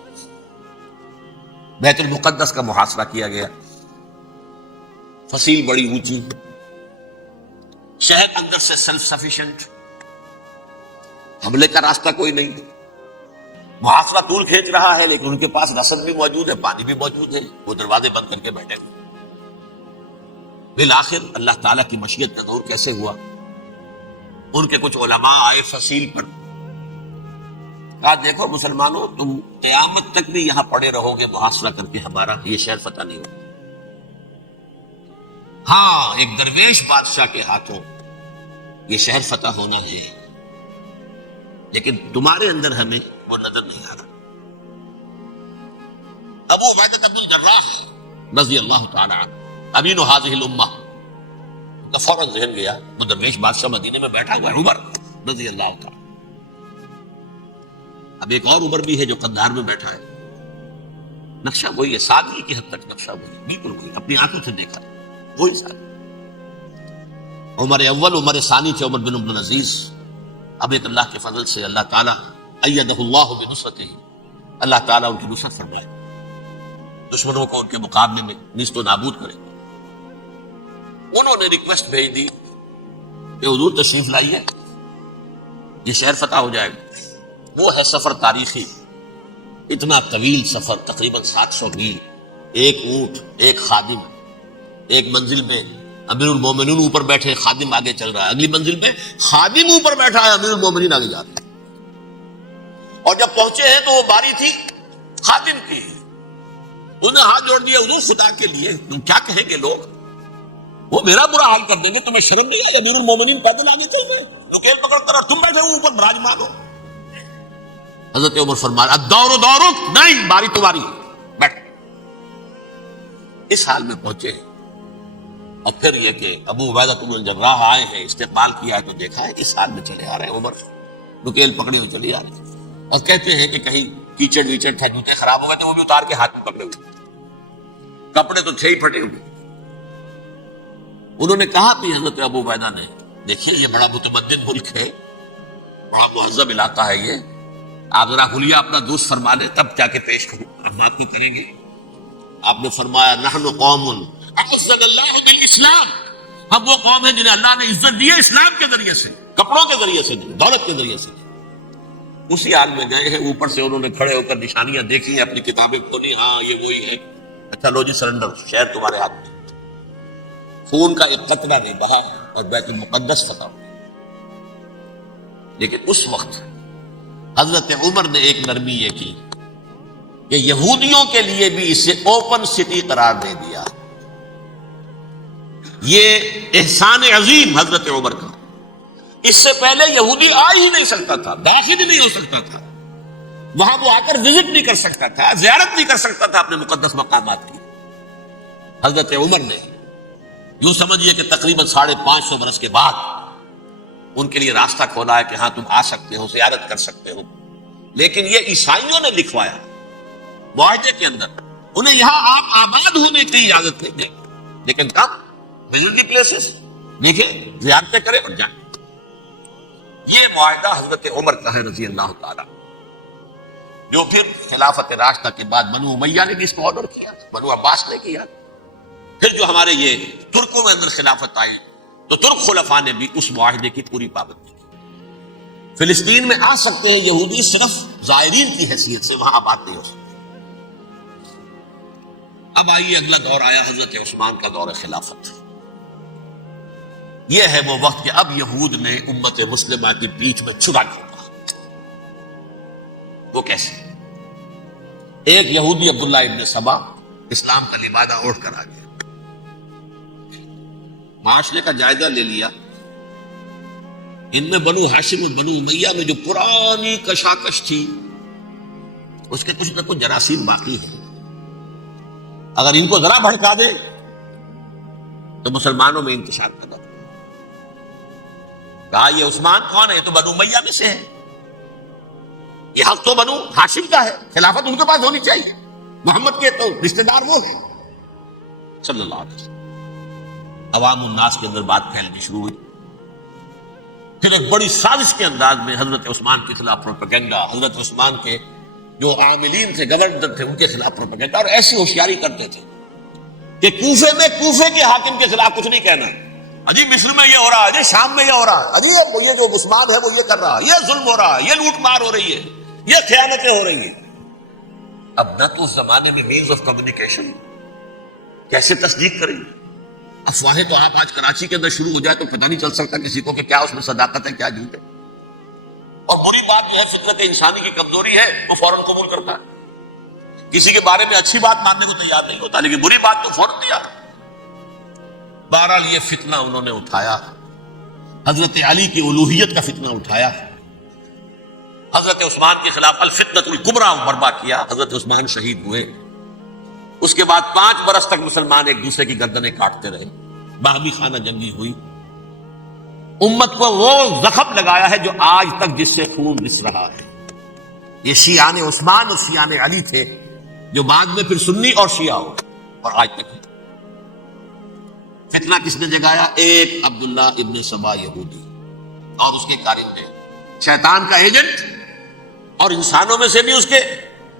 بیت المقدس کا محاصرہ کیا گیا، فصیل بڑی اونچی، شہر اندر سے سیلف سفیشینٹ، حملے کا راستہ کوئی نہیں، محاصرہ طول کھینچ رہا ہے، لیکن ان کے پاس رسد بھی موجود ہے، پانی بھی موجود ہے، وہ دروازے بند کر کے بیٹھے ہوئے۔ بالآخر اللہ تعالیٰ کی مشیت کا دور کیسے ہوا، ان کے کچھ علماء آئے فصیل پر، کہا دیکھو مسلمانوں تم قیامت تک بھی یہاں پڑے رہو گے محاصرہ کر کے، ہمارا یہ شہر فتح نہیں ہوگا۔ ہاں ایک درویش بادشاہ کے ہاتھوں یہ شہر فتح ہونا ہے، لیکن تمہارے اندر ہمیں وہ نظر نہیں آ رہا۔ ابو عبیدہ بن الجراح رضی اللہ تعالی عنہ امین هذه الامہ کا فوراً ذہن گیا، وہ درویش بادشاہ مدینے میں بیٹھا ہوا ہے عمر رضی اللہ تعالی۔ اب ایک اور عمر بھی ہے جو قندھار میں بیٹھا ہے، نقشہ وہی ہے، سادگی کی حد تک نقشہ وہی، بالکل وہی، اپنی آنکھوں سے دیکھا وہی سادگی۔ عمر اول عمر ثانی تھے عمر بن عبد العزیز۔ اب ایک اللہ کے فضل سے اللہ تعالیٰ ایدہ اللہ بنصرتہ، اللہ تعالیٰ ان کی نصرت فرمائے، دشمنوں کو ان کے مقابلے میں نیست و نابود کرے۔ انہوں نے ریکویسٹ بھیج دی کہ حضور تشریف لائیے، یہ شہر فتح ہو جائے گا۔ وہ ہے سفر تاریخی، اتنا طویل سفر، تقریباً 700 میل، ایک اونٹ، ایک خادم، ایک منزل میں امیر المومنین اوپر بیٹھے، خادم آگے چل رہا ہے، اگلی منزل میں خادم اوپر بیٹھا ہے، امیر المومنین آگے جا رہے ہیں۔ اور جب پہنچے ہیں تو وہ باری تھی خادم کی، انہوں نے ہاتھ جوڑ دیا، حضور خدا کے لیے تم کیا کہیں گے لوگ، وہ میرا برا حال کر دیں گے، تمہیں شرم نہیں آئی، امیر المومنین پیدل آگے چل رہے، لوکیل پکڑ کر تم بیٹھے ہو اوپر براجمان ہو۔ حضرت عمر فرمایا الدور دورک، نہیں باری تمہاری، بیٹھ۔ اس حال میں پہنچے، اور پھر یہ کہ ابو عبیدہ بن الجراح آئے ہیں، استقبال کیا ہے تو دیکھا ہے اس حال میں چلے آ رہے ہیں، عمر لوکیل پکڑے ہوئے چلے آ رہے ہیں، اور کہتے ہیں کہ کہیں کیچڑ ویچڑ تھا، جوتے خراب ہو گئے تو وہ بھی اتار کے ہاتھ میں پکڑے ہوئے، کپڑے تو تھے ہی پھٹے ہوئے۔ انہوں نے کہا بھی حضرت ابو عبیدہ نے، دیکھیے یہ بڑا متمدن ملک ہے، بڑا مہذب علاقہ ہے یہ، آپ ذرا حلیہ اپنا دوست فرما لیں تب جا کے پیش بات کو کریں گے۔ آپ نے فرمایا نحن قوم اعزنا اللہ بالاسلام ہم وہ قوم ہے جنہیں اللہ نے عزت دی ہے اسلام کے ذریعے سے، کپڑوں کے ذریعے سے نہیں، دولت کے ذریعے سے. اسی حال میں گئے ہیں، اوپر سے انہوں نے کھڑے ہو کر نشانیاں دیکھی ہیں، اپنی کتابیں کھولی، ہاں یہ وہی ہے. اچھا لو جی سرنڈر، شہر تمہارے ہاتھ میں، خون کا ایک قطرہ نہیں بہا اور بیت المقدس فتح ہو. لیکن اس وقت حضرت عمر نے ایک نرمی یہ کی کہ یہودیوں کے لیے بھی اسے اوپن سٹی قرار دے دیا. یہ احسان عظیم حضرت عمر کا. اس سے پہلے یہودی آ ہی نہیں سکتا تھا، داخل ہی نہیں ہو سکتا تھا، وہاں وہ آ کر وزٹ نہیں کر سکتا تھا، زیارت نہیں کر سکتا تھا اپنے مقدس مقامات کی. حضرت عمر نے یوں سمجھیے کہ تقریباً 550 برس کے بعد ان کے لیے راستہ کھولا ہے کہ ہاں تم آ سکتے ہو، زیارت کر سکتے ہو. لیکن یہ عیسائیوں نے لکھوایا معاہدے کے اندر، انہیں یہاں آپ آباد ہونے کی اجازت نہیں دیں، لیکن کم وزٹ دی پلیسز، دیکھیں زیارتیں کریں اور جائیں. یہ معاہدہ حضرت عمر کا ہے رضی اللہ تعالیٰ، جو پھر خلافت راشدہ کے بعد بنو امیہ نے بھی اس کو آرڈر کیا، بنو عباس نے کیا. پھر جو ہمارے یہ ترکوں میں اندر خلافت آئی تو ترک خلفاء نے بھی اس معاہدے کی پوری پابندی کی. فلسطین میں آ سکتے ہیں یہودی، صرف زائرین کی حیثیت سے، وہاں آباد نہیں ہو سکتے. اب آئیے اگلا دور آیا حضرت عثمان کا دور خلافت. یہ ہے وہ وقت کہ اب یہود نے امت مسلمہ کی پیٹھ میں چھرا کیا. وہ کیسے؟ ایک یہودی عبداللہ ابن سبا اسلام کا لبادہ اوڑھ کر آ گیا، معاشرے کا جائزہ لے لیا. ان میں بنو ہاشم بنو امیہ میں جو پرانی کشاکش تھی اس کے کچھ نہ کچھ جراثیم باقی ہیں. اگر ان کو ذرا بھڑکا دے تو مسلمانوں میں انتشار پیدا ہو. کہا یہ عثمان کون ہے؟ یہ تو بنو امیہ میں سے ہے، یہ حق تو بنو ہاشم کا ہے، خلافت ان کے پاس ہونی چاہیے، محمد کے تو رشتہ دار وہ ہے صلی اللہ علیہ وسلم. عوام الناس کے اندر بات پھیلنی شروع ہوئی. پھر ایک بڑی سازش کے انداز میں حضرت عثمان کے خلاف پروپیگنڈا، حضرت عثمان کے جو عاملین تھے، گورنر تھے، ان کے خلاف پروپیگنڈا، اور ایسی ہوشیاری کرتے تھے کہ کوفے میں کوفے کے حاکم کے خلاف کچھ نہیں کہنا. اجی مصر میں یہ ہو رہا ہے، اجی شام میں یہ ہو رہا ہے، اجی یہ جو عثمان ہے وہ یہ کر رہا ہے، یہ ظلم ہو رہا ہے، یہ لوٹ مار ہو رہی ہے، یہ خیانتیں ہو رہی ہیں. اب نہ تو اس زمانے میں مینز آف کمیونیکیشن، کیسے تصدیق کریں؟ افواہیں تو آپ آج کراچی کے اندر شروع ہو جائے تو پتہ نہیں چل سکتا کسی کو کہ کیا اس میں صداقت ہے کیا جھوٹ ہے. اور بری بات جو ہے فطرت انسانی کی کمزوری ہے، وہ فوراً قبول کرتا ہے. کسی کے بارے میں اچھی بات ماننے کو تیار نہیں ہوتا، لیکن بری بات تو فوراً دیا. بہرحال یہ فتنہ انہوں نے اٹھایا، حضرت علی کی الوہیت کا فتنہ اٹھایا، حضرت عثمان کے خلاف الفتنۃ الکبریٰ برپا کیا. حضرت عثمان شہید ہوئے. اس کے بعد 5 برس تک مسلمان ایک دوسرے کی گردنیں کاٹتے رہے، باہمی خانہ جنگی ہوئی. امت کو وہ زخم لگایا ہے جو آج تک جس سے خون رس رہا ہے. یہ شیعان عثمان اور شیعان علی تھے جو بعد میں پھر سنی اور شیعہ ہو، اور آج تک فتنہ کس نے جگایا؟ ایک عبداللہ ابن سبا یہودی اور اس کے کارندے، شیطان کا ایجنٹ، اور انسانوں میں سے بھی اس کے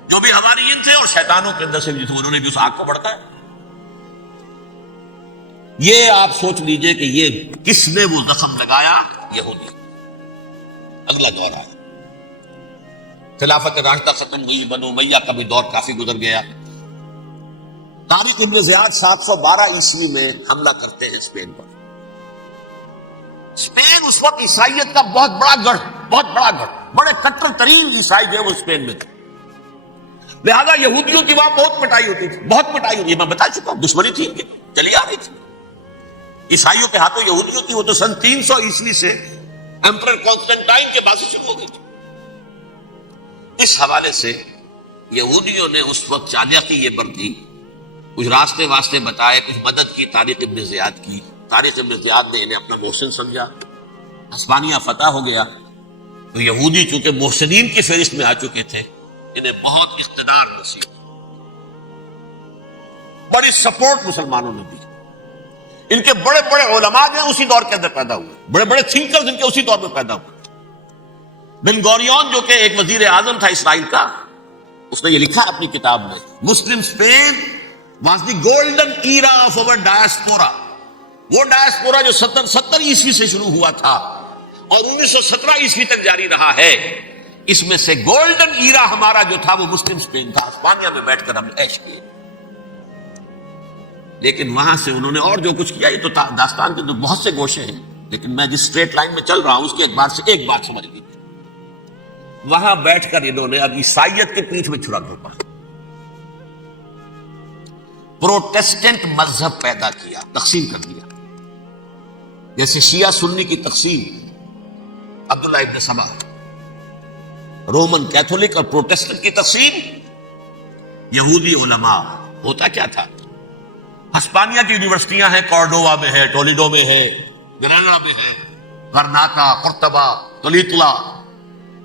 جو بھی حواریین تھے اور شیطانوں کے اندر سے بھی تھے، انہوں نے بھی اس آگ کو بڑھتا ہے. یہ آپ سوچ لیجئے کہ یہ کس نے وہ زخم لگایا؟ یہودی. اگلا دور آیا، خلافت راشدہ ختم ہوئی، بنو امیہ کا بھی دور کافی گزر گیا. طارق ابن زیاد 712 عیسوی میں حملہ کرتے ہیں اسپین پر. اسپین اس وقت عیسائیت کا بہت بڑا گڑھ، بڑے کٹر ترین عیسائی جو ہے وہ اسپین میں تھے. لہذا یہودیوں کی وہاں بہت پٹائی ہوتی تھی، بہت پٹائی ہوتی ہے. میں بتا چکا ہوں، دشمنی تھی ان کی، چلی آ رہی تھی. عیسائیوں کے ہاتھوں یہودیوں کی وہ تو سن 300 عیسوی سے ایمپرر کانسٹنٹائن کے بعد سے شروع ہو گئی تھی. اس حوالے سے یہودیوں نے اس وقت چالاکی یہ برتی، کچھ راستے واسطے بتائے، کچھ مدد کی طارق ابن زیاد کی. طارق ابن زیاد نے انہیں اپنا محسن سمجھا، ہسپانیہ فتح ہو گیا. تو یہودی چونکہ محسنین کی فہرست میں آ چکے تھے، انہیں بہت اقتدار نصیب، بڑی سپورٹ مسلمانوں نے دی. ان کے بڑے بڑے علماء جو اسی دور کے اندر پیدا ہوئے، بڑے بڑے تھنکرز ان کے اسی دور میں پیدا ہوئے. بن گوریون جو کہ ایک وزیر اعظم تھا اسرائیل کا، اس نے یہ لکھا اپنی کتاب میں، Muslim Spain was the golden era of our diaspora. وہ ڈائسپورا جو 70 عیسوی سے شروع ہوا تھا اور 1917 عیسوی تک جاری رہا ہے، اس میں سے گولڈن ایرا ہمارا جو تھا وہ مسلم اسپین تھا، اسپانیہ میں بیٹھ کر ہم نے عیش کیے۔ لیکن وہاں سے انہوں نے اور جو کچھ کیا، یہ تو داستان کے تو بہت سے گوشے ہیں، لیکن میں جس اسٹریٹ لائن میں چل رہا ہوں اس کے اعتبار سے ایک بات سمجھ لیجیے، وہاں بیٹھ کر انہوں نے اب عیسائیت کے پیٹھ میں چھڑا گھونپا، پروٹیسٹنٹ مذہب پیدا کیا، تقسیم کر دیا، جیسے شیعہ سنی کی تقسیم، عبداللہ ابن سبا، رومن کیتھولک اور پروٹیسٹنٹ کی تقسیم، یہودی علماء۔ ہوتا کیا تھا، ہسپانیہ کی یونیورسٹیاں ہیں، کارڈووا میں ہے، ٹولیڈو میں ہے، گراناڈا میں ہے، غرناطہ، قرطبہ، تولیتلا،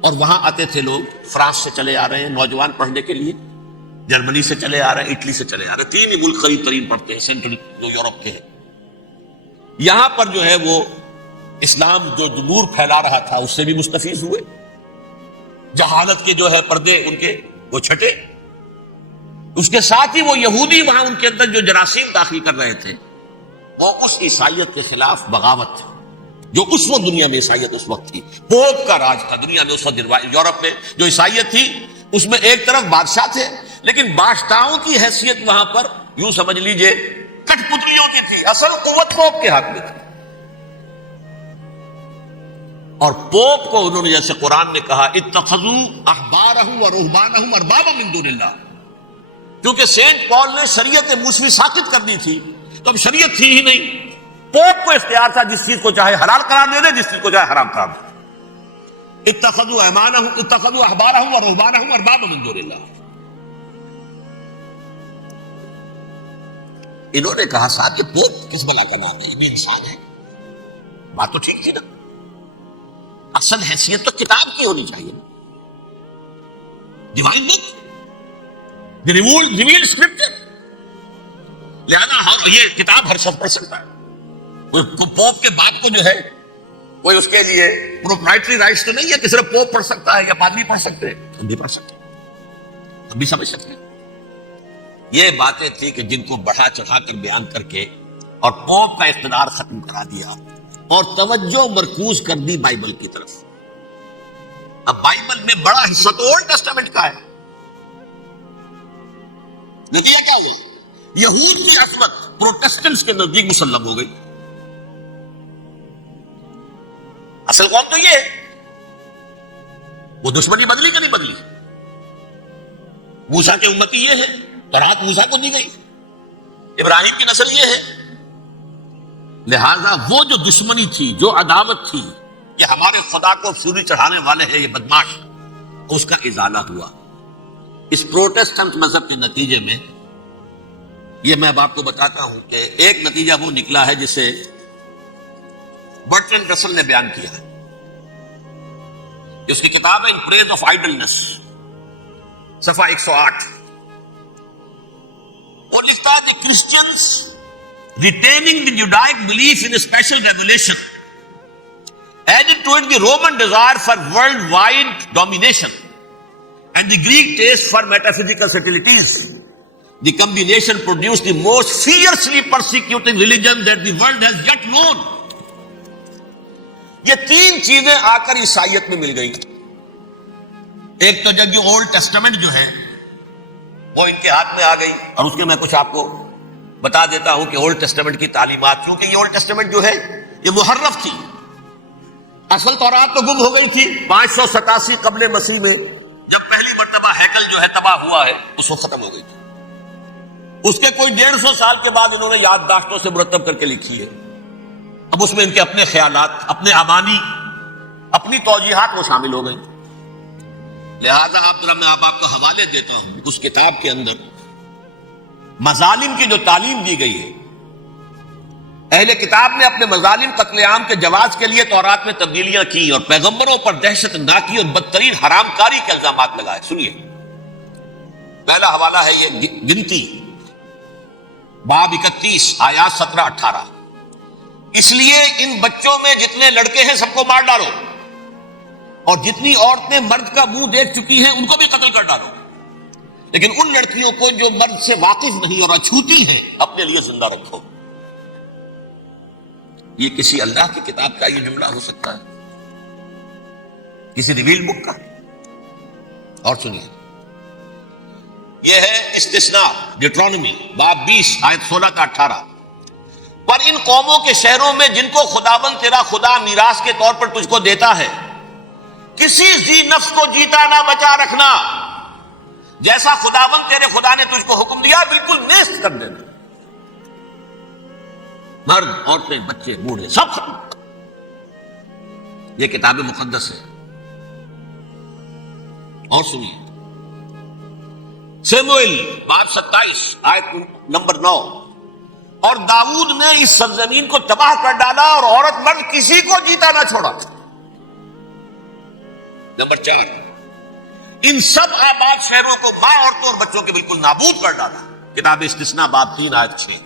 اور وہاں آتے تھے لوگ، فرانس سے چلے آ رہے ہیں نوجوان پڑھنے کے لیے، جرمنی سے چلے آ رہے ہیں، اٹلی سے چلے آ رہے ہیں، تین ہی ملک قریب ترین پڑھتے ہیں سینٹرل جو یورپ کے ہیں۔ یہاں پر جو ہے وہ اسلام جو نور پھیلا رہا تھا اس سے بھی مستفیض ہوئے، جہالت کے جو ہے پردے ان کے وہ چھٹے، اس کے ساتھ ہی وہ یہودی وہاں ان کے اندر جو جراثیم داخل کر رہے تھے وہ اس عیسائیت کے خلاف بغاوت تھی، جو اس وقت دنیا میں عیسائیت اس وقت تھی، پوپ کا راج تھا دنیا میں اس وقت۔ یورپ میں جو عیسائیت تھی اس میں ایک طرف بادشاہ تھے، لیکن بادشاہوں کی حیثیت وہاں پر یوں سمجھ لیجئے کٹ پتلیوں کی تھی، اصل قوت پوپ کے ہاتھ میں تھی۔ اور پوپ کو انہوں نے جیسے قرآن نے کہا اتخذوا احبارهم ورهبانهم اربابا من دون اللہ، کیونکہ سینٹ پال نے شریعت موسوی ساقط کر دی تھی تو اب شریعت تھی ہی نہیں، پوپ کو اختیار تھا جس چیز کو چاہے حلال قرار دے دے، جس چیز کو چاہے حرام قرار دے۔ اتخذوا احبارهم ورهبانهم اربابا من دون اللہ۔ انہوں نے کہا صاحب یہ پوپ کس بلا کا نام ہے، یہ بھی انسان ہے، بات تو ٹھیک تھی نا، اصل حیثیت تو کتاب کی ہونی چاہیے، ڈیوائن بک، ریویلڈ اسکرپچر، لہذا یہ کتاب ہر شخص پڑھ سکتا ہے۔ پوپ کے باپ کو جو ہے کوئی اس کے لیے پروپرائٹری رائٹس تو نہیں ہے کہ صرف پوپ پڑھ سکتا ہے یا پادری پڑھ سکتے ہیں، ہم بھی پڑھ سکتے ہیں، ہم بھی سمجھ سکتے ہیں۔ یہ باتیں تھی کہ جن کو بڑھا چڑھا کر بیان کر کے اور پوپ کا اقتدار ختم کرا دیا اور توجہ مرکوز کر دی بائبل کی طرف۔ اب بائبل میں بڑا حصہ تو اولڈ ٹیسٹامنٹ کا ہے، نتیجہ کیا ہوا، یہود کی عصمت پروٹیسٹنٹس کے نزدیک مسلم ہو گئی۔ اصل قوم تو یہ ہے، وہ دشمنی بدلی کہ نہیں بدلی، موسیٰ کے امتی یہ ہے، تورات موسیٰ کو دی گئی، ابراہیم کی نسل یہ ہے، لہذا وہ جو دشمنی تھی، جو عداوت تھی کہ ہمارے خدا کو سوری چڑھانے والے ہیں یہ بدماش، اس کا ازالہ ہوا۔ اس پروٹیسٹنٹ مذہب کے نتیجے میں یہ میں اب آپ کو بتاتا ہوں کہ ایک نتیجہ وہ نکلا ہے جسے برٹرینڈ رسل نے بیان کیا ہے، اس کی کتاب ہے ان پریز آف آئیڈلنس، صفحہ 108، اور لکھتا ہے کہ Christians retaining the Judaic belief in a special revelation added to it the Roman desire for worldwide domination and the Greek taste for metaphysical subtleties. The combination produced the most fiercely persecuting religion that the world has yet known. یہ تین چیزیں آ کر عیسائیت میں مل گئی۔ ایک تو جب یہ اولڈ ٹیسٹمنٹ جو ہے وہ ان کے ہاتھ میں آ گئی، اور اس کے میں کچھ آپ کو بتا دیتا ہوں کہ اولڈ ٹیسٹمنٹ کی تعلیمات، کیونکہ یہ اولڈ ٹیسٹمنٹ جو ہے یہ محرف تھی، اصل تورات تو گم ہو گئی تھی 587 قبل مسیح میں، جب پہلی مرتبہ ہیکل جو ہے تباہ ہوا ہے اس وقت ختم ہو گئی تھی۔ اس کے کوئی 150 سال کے بعد انہوں نے یادداشتوں سے مرتب کر کے لکھی ہے، اب اس میں ان کے اپنے خیالات، اپنے امانی، اپنی توجیحات وہ شامل ہو گئی۔ لہذا میں آپ کو حوالے دیتا ہوں، اس کتاب کے اندر مظالم کی جو تعلیم دی گئی ہے، اہل کتاب نے اپنے مظالم قتل عام کے جواز کے لیے تورات میں تبدیلیاں کی اور پیغمبروں پر دہشت ناکی اور بدترین حرام کاری کے الزامات لگائے۔ سنیے، پہلا حوالہ ہے یہ گنتی باب 31 آیات 17-18، اس لیے ان بچوں میں جتنے لڑکے ہیں سب کو مار ڈالو، اور جتنی عورتیں مرد کا منہ دیکھ چکی ہیں ان کو بھی قتل کر ڈالو، لیکن ان لڑکیوں کو جو مرد سے واقف نہیں اور اچھوتی ہیں اپنے لیے زندہ رکھو۔ یہ کسی اللہ کی کتاب کا یہ جملہ ہو سکتا ہے؟ کسی ریویل بک کا؟ اور سنیے، یہ ہے استثناء ڈیوٹرانومی باب 20 آیت 16 تا 18۔ پر ان قوموں کے شہروں میں جن کو خداوند تیرا خدا میراث کے طور پر تجھ کو دیتا ہے، کسی ذی نفس کو جیتا نہ بچا رکھنا، جیسا خداوند تیرے خدا نے تجھ کو حکم دیا بالکل نیست کر دینا۔ مرد، عورتیں، بچے، بوڑھے سب ختم۔ یہ کتاب مقدس ہے۔ اور سنیے، سیموئیل باب 27 آیت نمبر 9، اور داؤد نے اس سرزمین کو تباہ کر ڈالا اور عورت مرد کسی کو جیتا نہ چھوڑا۔ نمبر 4، ان سب آباد شہروں کو ماں، عورتوں اور بچوں کے بالکل نابود کر ڈالا۔ کتاب استثناء باب 3 آیت 6۔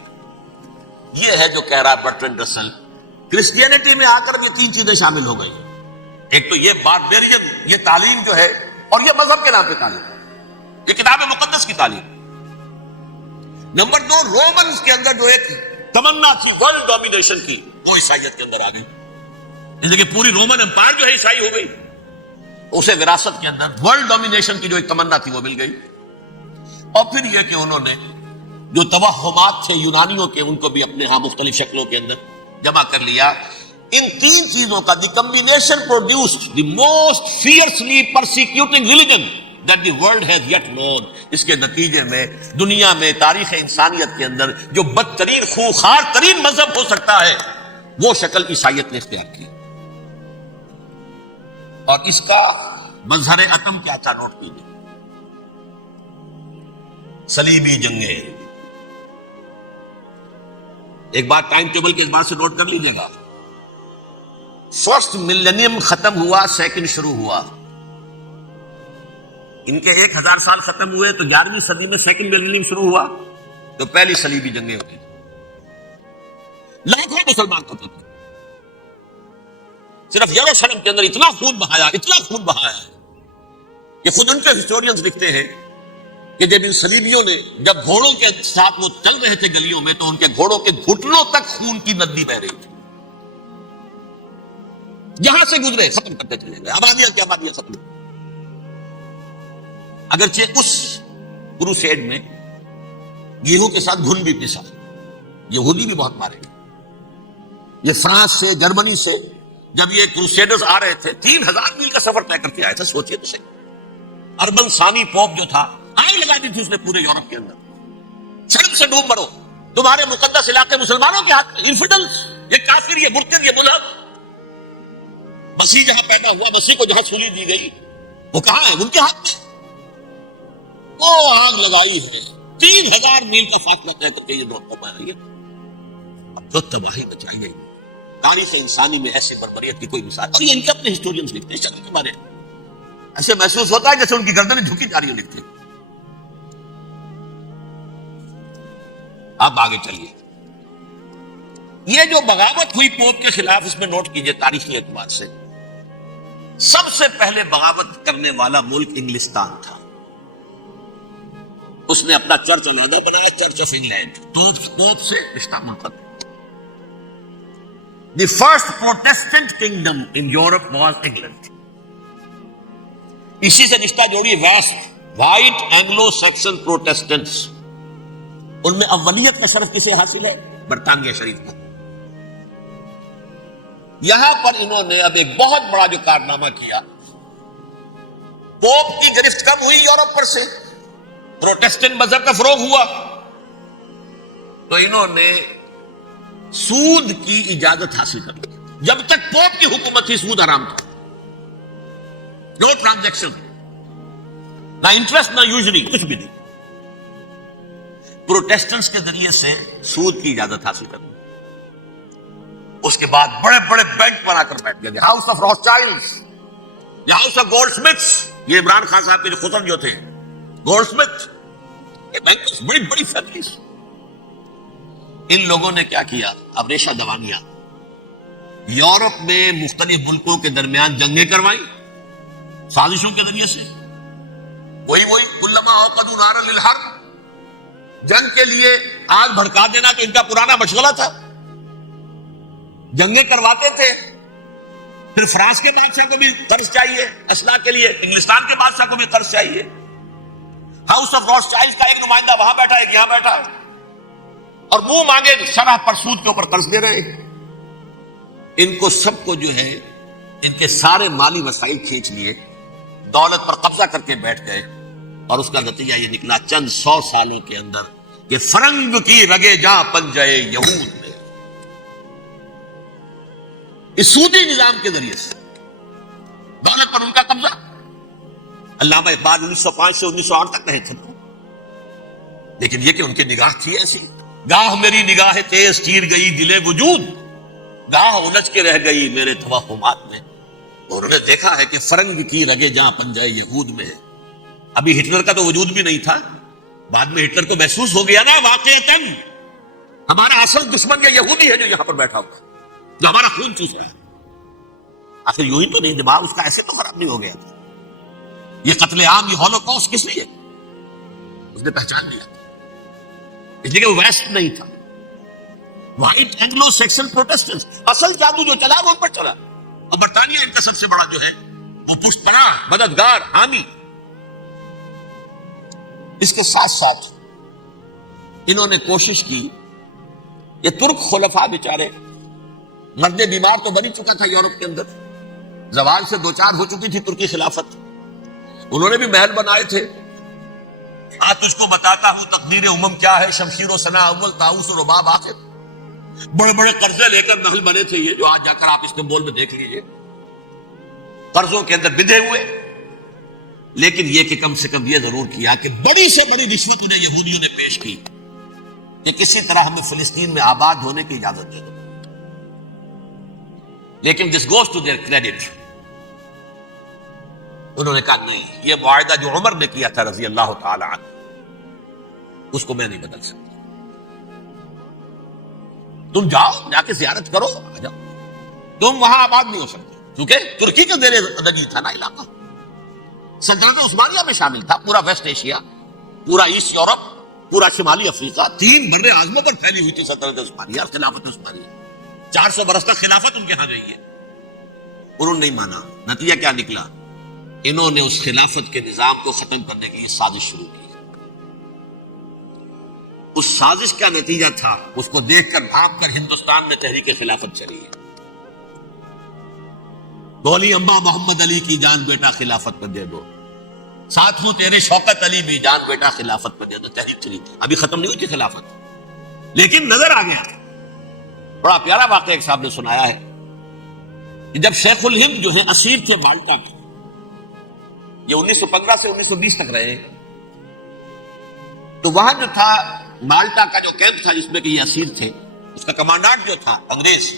یہ ہے جو کہہ رہا ہے برٹرینڈ رسل، کرسچینٹی میں آ کر یہ 3 چیزیں شامل ہو گئی۔ ایک تو یہ باربیرین، یہ تعلیم جو ہے، اور یہ مذہب کے نام پہ تعلیم، یہ کتاب مقدس کی تعلیم۔ نمبر 2، رومنز کے اندر جو ایک تمنا تھی ورلڈ ڈومینیشن کی، وہ عیسائیت کے اندر آ گئی۔ اس لیے کہ پوری رومن امپائر جو ہے عیسائی ہو گئی، اسے وراثت کے اندر ورلڈ ڈومینیشن کی جو ایک تمنا تھی وہ مل گئی۔ اور پھر یہ کہ انہوں نے جو توہمات تھے یونانیوں کے، ان کو بھی اپنے ہاں مختلف شکلوں کے اندر جمع کر لیا۔ ان 3 چیزوں کا the combination produced the most fiercely persecuting religion that the world has yet known۔ اس کے نتیجے میں دنیا میں تاریخ انسانیت کے اندر جو بدترین خوخار ترین مذہب ہو سکتا ہے، وہ شکل عیسائیت نے اختیار کی۔ اور اس کا مظہر عتم کیا تھا، نوٹ کیجیے، صلیبی جنگیں۔ ایک بات ٹائم ٹیبل کے اعتبار سے نوٹ کر لیجیے گا، فرسٹ ملینیم ختم ہوا، سیکنڈ شروع ہوا۔ ان کے 1000 سال ختم ہوئے تو 11ویں صدی میں سیکنڈ ملینیم شروع ہوا، تو پہلی صلیبی جنگیں ہوئی، لاکھوں مسلمان قتل ہوئے۔ صرف یروشلم کے اندر اتنا خون بہایا ہے کہ خود ان کے ہسٹورینز لکھتے ہیں کہ جب ان صلیبیوں نے، جب گھوڑوں کے ساتھ وہ چل رہے تھے گلیوں میں، تو ان کے گھوڑوں کے گھٹنوں تک خون کی ندی بہ رہی تھی۔ جہاں سے گزرے ختم کرتے چلے گئے، آبادیاں کی آبادیاں ختم۔ اگرچہ اس کروسیڈ میں گیہوں کے ساتھ گھن بھی پسا، یہودی بھی بہت مارے گئے۔ یہ فرانس سے، جرمنی سے جب یہ کروسیڈرز آ رہے تھے، 3000 میل کا سفر طے کر کے آئے تھے۔ سوچئے تو صحیح، اربن ثانی پوپ جو تھا، آگ لگا دی تھی اس نے پورے یورپ کے اندر، شرم سے ڈوب مرو، تمہارے مقدس علاقے مسلمانوں کے ہاتھ میں، انفیڈلز، یہ کافر، یہ مرتد، یہ ملحد۔ مسیح جہاں پیدا ہوا، مسیح کو جہاں سولی دی گئی، وہ کہاں ہے؟ ان کے ہاتھ میں۔ وہ آگ لگائی ہے، 3000 میل کا فاصلہ طے کر کے یہ نوٹ پا رہی ہے۔ اب جو تباہی مچائی گئی تاریخ انسانی میں، ایسے بربریت کی کوئی مثال۔ اور یہ ان کے اپنے ہسٹورینز لکھتے ہیں شکل کے بارے میں، ایسے محسوس ہوتا ہے جیسے ان کی گردنیں جھکی جا رہی ہو، لکھتے ہیں۔ اب آگے چلیے، یہ جو بغاوت ہوئی پوپ کے خلاف، اس میں نوٹ کیجئے تاریخی اعتبار سے سب سے پہلے بغاوت کرنے والا ملک انگلستان تھا۔ اس نے اپنا چرچ علیحدہ بنایا، چرچ آف انگلینڈ، پوپ سے رشتہ منقطع۔ The first Protestant kingdom in Europe was England۔ اسی سے رشتہ جوڑی west, white Anglo Saxon Protestants, ان میں اولیت کا شرف کسے حاصل ہے؟ برطانیہ شریف کو۔ یہاں پر انہوں نے اب ایک بہت بڑا جو کارنامہ کیا، پوپ کی گرفت کم ہوئی یورپ پر سے، پروٹیسٹنٹ مذہب کا فروغ ہوا، تو انہوں نے سود کی اجازت حاصل کر لی۔ جب تک پوپ کی حکومت تھی سود حرام تھا، نو ٹرانزیکشن، نہ انٹرسٹ نہ یوزری، کچھ بھی نہیں۔ پروٹیسٹنٹس کے ذریعے سے سود کی اجازت حاصل کر لی۔ اس کے بعد بڑے بڑے بینک بنا کر بیٹھ گئے، house of Rothschilds, house of گولڈ سمتھس، یہ عمران خان صاحب کے جو خسر جو تھے، گولڈ سمتھ، یہ بینکرز، بڑی بڑی فیملیز۔ ان لوگوں نے کیا کیا؟ اب ریشہ دوانیاں، یورپ میں مختلف ملکوں کے درمیان جنگیں کروائیں سازشوں کے ذریعے سے۔ وہی کلما اوقدوا نارا للحرب، جنگ کے لیے آگ بھڑکا دینا تو ان کا پرانا مشغلہ تھا۔ جنگیں کرواتے تھے. پھر فرانس کے بادشاہ کو بھی قرض چاہیے اسلحہ کے لیے, انگلستان کے بادشاہ کو بھی قرض چاہیے. ہاؤس آف روتشائلڈ کا ایک نمائندہ وہاں بیٹھا ہے, ایک یہاں بیٹھا ہے, اور منہ مانگے شرح پر سود کے اوپر قرض دے رہے ہیں. ان کو سب کو جو ہے ان کے سارے مالی وسائل کھینچ لیے, دولت پر قبضہ کر کے بیٹھ گئے, اور اس کا نتیجہ یہ نکلا چند 100 سالوں کے اندر کہ فرنگ کی رگے جاں پنجے یہود میں, اس سودی نظام کے ذریعے سے دولت پر ان کا قبضہ. علامہ اقبال 1905 سے 1908 تک رہے تھے, لیکن یہ کہ ان کی نگاہ تھی ایسی, گاہ میری نگاہ تیز چیر گئی دل وجود, گاہ الجھ کے رہ گئی میرے توہمات میں. انہوں نے دیکھا ہے کہ فرنگ کی رگے جہاں پنجے یہود میں ہے. ابھی ہٹلر کا تو وجود بھی نہیں تھا, بعد میں ہٹلر کو محسوس ہو گیا نا واقعتاً ہمارا اصل دشمن یہ یہودی ہے جو یہاں پر بیٹھا ہوا, جو ہمارا خون چوس رہا ہے. آخر یوں ہی تو نہیں, دماغ اس کا ایسے تو خراب نہیں ہو گیا تھا. یہ قتل عام, یہ ہولوکاسٹ کس لیے؟ اس نے پہچان لیا, اس لیے کہ وہ ویسٹ نہیں تھا, وائٹ اینگلو سیکسن پروٹیسٹنٹ. اصل جادو جو چلا وہ ان پر چلا, اور برطانیہ ان کا سب سے بڑا جو ہے وہ پشت پناہ, مددگار, حامی. اس کے ساتھ ساتھ انہوں نے کوشش کی, یہ ترک خلفاء بیچارے, مرد بیمار تو بنی چکا تھا یورپ کے اندر, زوال سے دوچار ہو چکی تھی ترکی خلافت. انہوں نے بھی محل بنائے تھے, تجھ کو بتاتا ہوں تقدیر امم کیا ہے, شمشیر و ثنا اول طاؤس و رباب آخر. بڑے بڑے قرضے لے کر محل بنے تھے یہ, جو آج جا کر آپ استنبول میں دیکھ لیجیے, قرضوں کے اندر بندھے ہوئے. لیکن یہ کہ کم سے کم یہ ضرور کیا کہ بڑی سے بڑی رشوت انہیں یہودیوں نے پیش کی کہ کسی طرح ہمیں فلسطین میں آباد ہونے کی اجازت دے دو. لیکن this goes to their credit, انہوں نے کہا نہیں, یہ معاہدہ جو عمر نے کیا تھا رضی اللہ تعالی عنہ, اس کو میں نہیں بدل سکتا. تم جاؤ, جا کے زیارت کرو, آ جاؤ, تم وہاں آباد نہیں ہو سکتے, کیونکہ ترکی کا زیر زندگی تھا نا علاقہ. سلطنت عثمانیہ میں شامل تھا پورا ویسٹ ایشیا, پورا ایسٹ یورپ, پورا شمالی افریقہ, 3 بر اعظموں پر پھیلی ہوئی تھی سلطنت عثمانیہ اور خلافت عثمانیہ. 400 برس تک خلافت ان کے ہاں رہی ہے. انہوں نے نہیں مانا. نتیجہ کیا نکلا؟ انہوں نے اس خلافت کے نظام کو ختم کرنے کی یہ سازش شروع کی. اس سازش کا نتیجہ تھا, اس کو دیکھ کر بھاگ کر ہندوستان میں تحریک خلافت چلی ہے. بولی اماں محمد علی کی جان بیٹا خلافت پر دے دو, ساتھوں تیرے شوکت علی بھی جان بیٹا خلافت پر دے دو. تحریک چلی, ابھی ختم نہیں ہوئی تھی خلافت, لیکن نظر آ گیا. بڑا پیارا واقعہ ایک صاحب نے سنایا ہے کہ جب شیخ الہند جو ہے اسیر تھے مالٹا کے, یہ 1915 سے 1920 تک رہے, تو وہاں جو تھا مالٹا کا جو کیمپ تھا جس میں کہ یہ اسیر تھے, اس کا کمانڈانٹ جو تھا انگریز,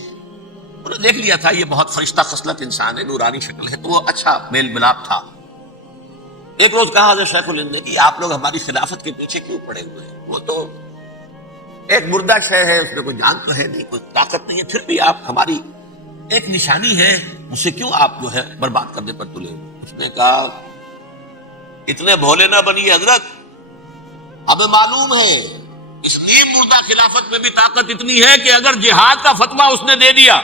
انہوں نے دیکھ لیا تھا یہ بہت فرشتہ خصلت انسان ہے, نورانی شکل ہے, تو وہ اچھا میل ملاپ تھا. ایک روز کہا حضرت شیخ الہند نے کہ آپ لوگ ہماری خلافت کے پیچھے کیوں پڑے ہوئے ہیں, وہ تو ایک مردہ شے ہے, اس میں کوئی جان تو ہے نہیں, کوئی طاقت نہیں ہے, پھر بھی آپ ہماری ایک نشانی ہے, اسے کیوں آپ جو ہے برباد کرنے پر تلے. اس نے کہا اتنے بھولے نہ بنیے حضرت, ہمیں معلوم ہے اس نیم مردہ خلافت میں بھی طاقت اتنی ہے کہ اگر جہاد کا فتویٰ اس نے دے دیا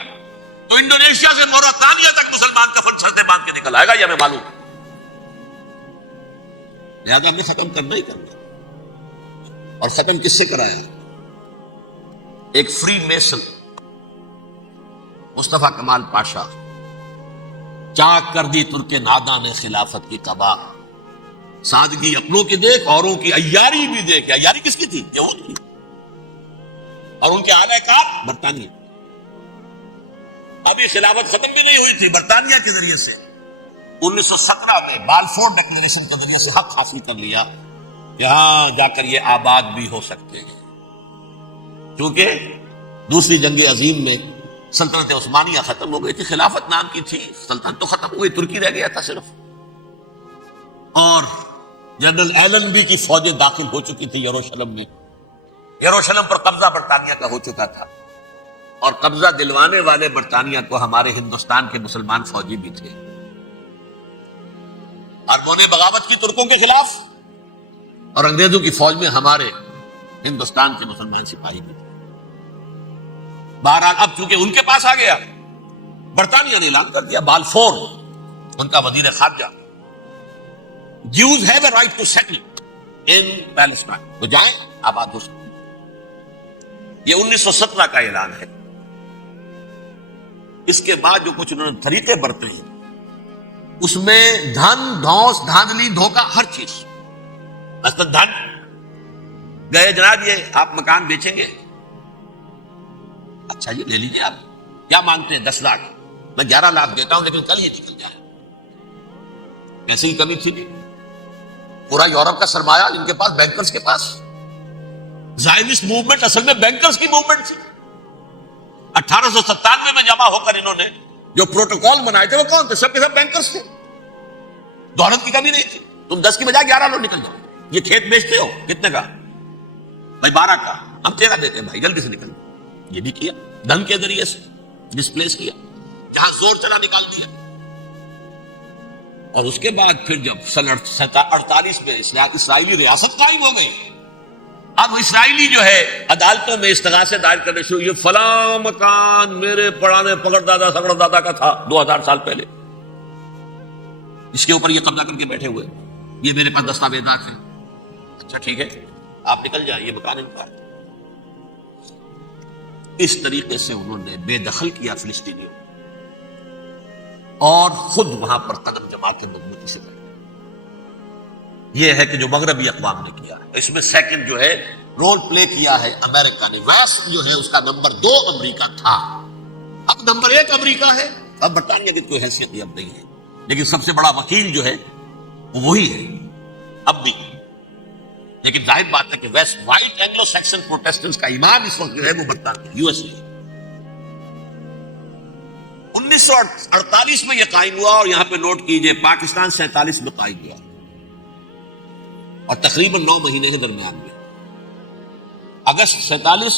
تو انڈونیشیا سے موریتانیہ تک مسلمان کفن چھڑتے باندھ کے نکل آئے گا, یہ ہمیں معلوم. لہذا ہمیں ختم کرنا ہی کرنا. اور ختم کس سے کرایا؟ ایک فری میسن مصطفیٰ کمال پاشا, چاک کر دی ترک ناداں نے خلافت کی قبا, سادگی اپنوں کی دیکھ اوروں کی عیاری بھی دیکھ. عیاری کس کی تھی؟ یہود کی, اور ان کے اعلی کار برطانیہ. ابھی خلافت ختم بھی نہیں ہوئی تھی, برطانیہ کے ذریعے سے 1917 میں بالفور ڈکلریشن کے ذریعے سے حق حاصل کر لیا کہ ہاں جا کر یہ آباد بھی ہو سکتے ہیں. کیونکہ دوسری جنگ عظیم میں سلطنت عثمانیہ ختم ہو گئی تھی, خلافت نام کی تھی, سلطنت تو ختم ہوئی, ترکی رہ گیا تھا صرف. اور جنرل ایلن بی کی فوجیں داخل ہو چکی تھی یروشلم میں. یروشلم پر قبضہ برطانیہ کا ہو چکا تھا, اور قبضہ دلوانے والے برطانیہ کو ہمارے ہندوستان کے مسلمان فوجی بھی تھے. اربوں نے بغاوت کی ترکوں کے خلاف, اور انگریزوں کی فوج میں ہمارے ہندوستان کے مسلمان سپاہی بھی تھے. بہرحال اب چونکہ ان کے پاس آ گیا، برطانیہ نے اعلان کر دیا، بالفور ان کا وزیر خارجہ، Jews have a right to settle in Palestine، وہ جائیں آباد ہو سکتے۔ یہ 1917 کا اعلان ہے۔ اس کے بعد جو کچھ انہوں نے طریقے برتے ہیں، اس میں دھن، دھوس، دھاندلی، دھوکہ، ہر چیز۔ مثلاً دھن، گئے جناب یہ آپ مکان بیچیں گے، اچھا یہ لے لیجیے، آپ کیا مانگتے ہیں؟ 10 لاکھ، میں 11 لاکھ دیتا ہوں، لیکن کل یہ نکل جائے۔ پیسے کی کمی تھی نہیں، پورا یورپ کا سرمایہ ان کے پاس، بینکرز کے پاس۔ زائنسٹ موومنٹ اصل میں بینکرز کی موومنٹ تھی۔ 1897 میں جمع ہو کر انہوں نے جو پروٹوکول بنائے تھے وہ کون تھے؟ سب کے سب بینکرز تھے۔ دولت کی کمی نہیں تھی، تم 10 کی بجائے 11 لوگ نکل جاؤ۔ یہ کھیت بیچتے ہو کتنے کا؟ بھائی 12 کا، ہم 13 دیتے ہیں بھائی، جلدی سے نکل۔ یہ بھی کیا، دھن کے ذریعے سے ڈسپلیس کیا، جہاں زور چلا نکال دیا۔ اور اس کے بعد پھر جب سن 48 میں اسرائیلی ریاست قائم ہو گئی، اب اسرائیلی جو ہے عدالتوں میں استغاثے دائر کرنے شروع، یہ فلاں مکان میرے پرانے پکڑ دادا سگڑ دادا کا تھا 2000 سال پہلے، اس کے اوپر یہ قبضہ کر کے بیٹھے ہوئے، یہ میرے پاس دستاویزات ہیں۔ اچھا ٹھیک ہے، آپ نکل جائیں، یہ مکان ان کا ہے۔ اس طریقے سے انہوں نے بے دخل کیا فلسطینیوں، اور خود وہاں پر قدم جما کے مضبوطی سے بیٹھے۔ یہ ہے کہ جو مغربی اقوام نے کیا ہے، اس میں سیکنڈ جو ہے رول پلے کیا ہے امریکہ نے۔ ویسٹ جو ہے اس کا نمبر 2 امریکہ تھا، اب نمبر 1 امریکہ ہے۔ اب برطانیہ کی کوئی حیثیت اب نہیں ہے، لیکن سب سے بڑا وکیل جو ہے وہ وہی ہے اب بھی۔ لیکن ظاہر بات ہے کہ west white Anglo Saxon Protestants کا امام اس وقت جو ہے وہ برطانیہ، USA۔ 1948 میں یہ قائم ہوا، اور یہاں پہ نوٹ کیجئے پاکستان 47 میں قائم ہوا، اور تقریباً 9 مہینے کے درمیان میں، اگست 47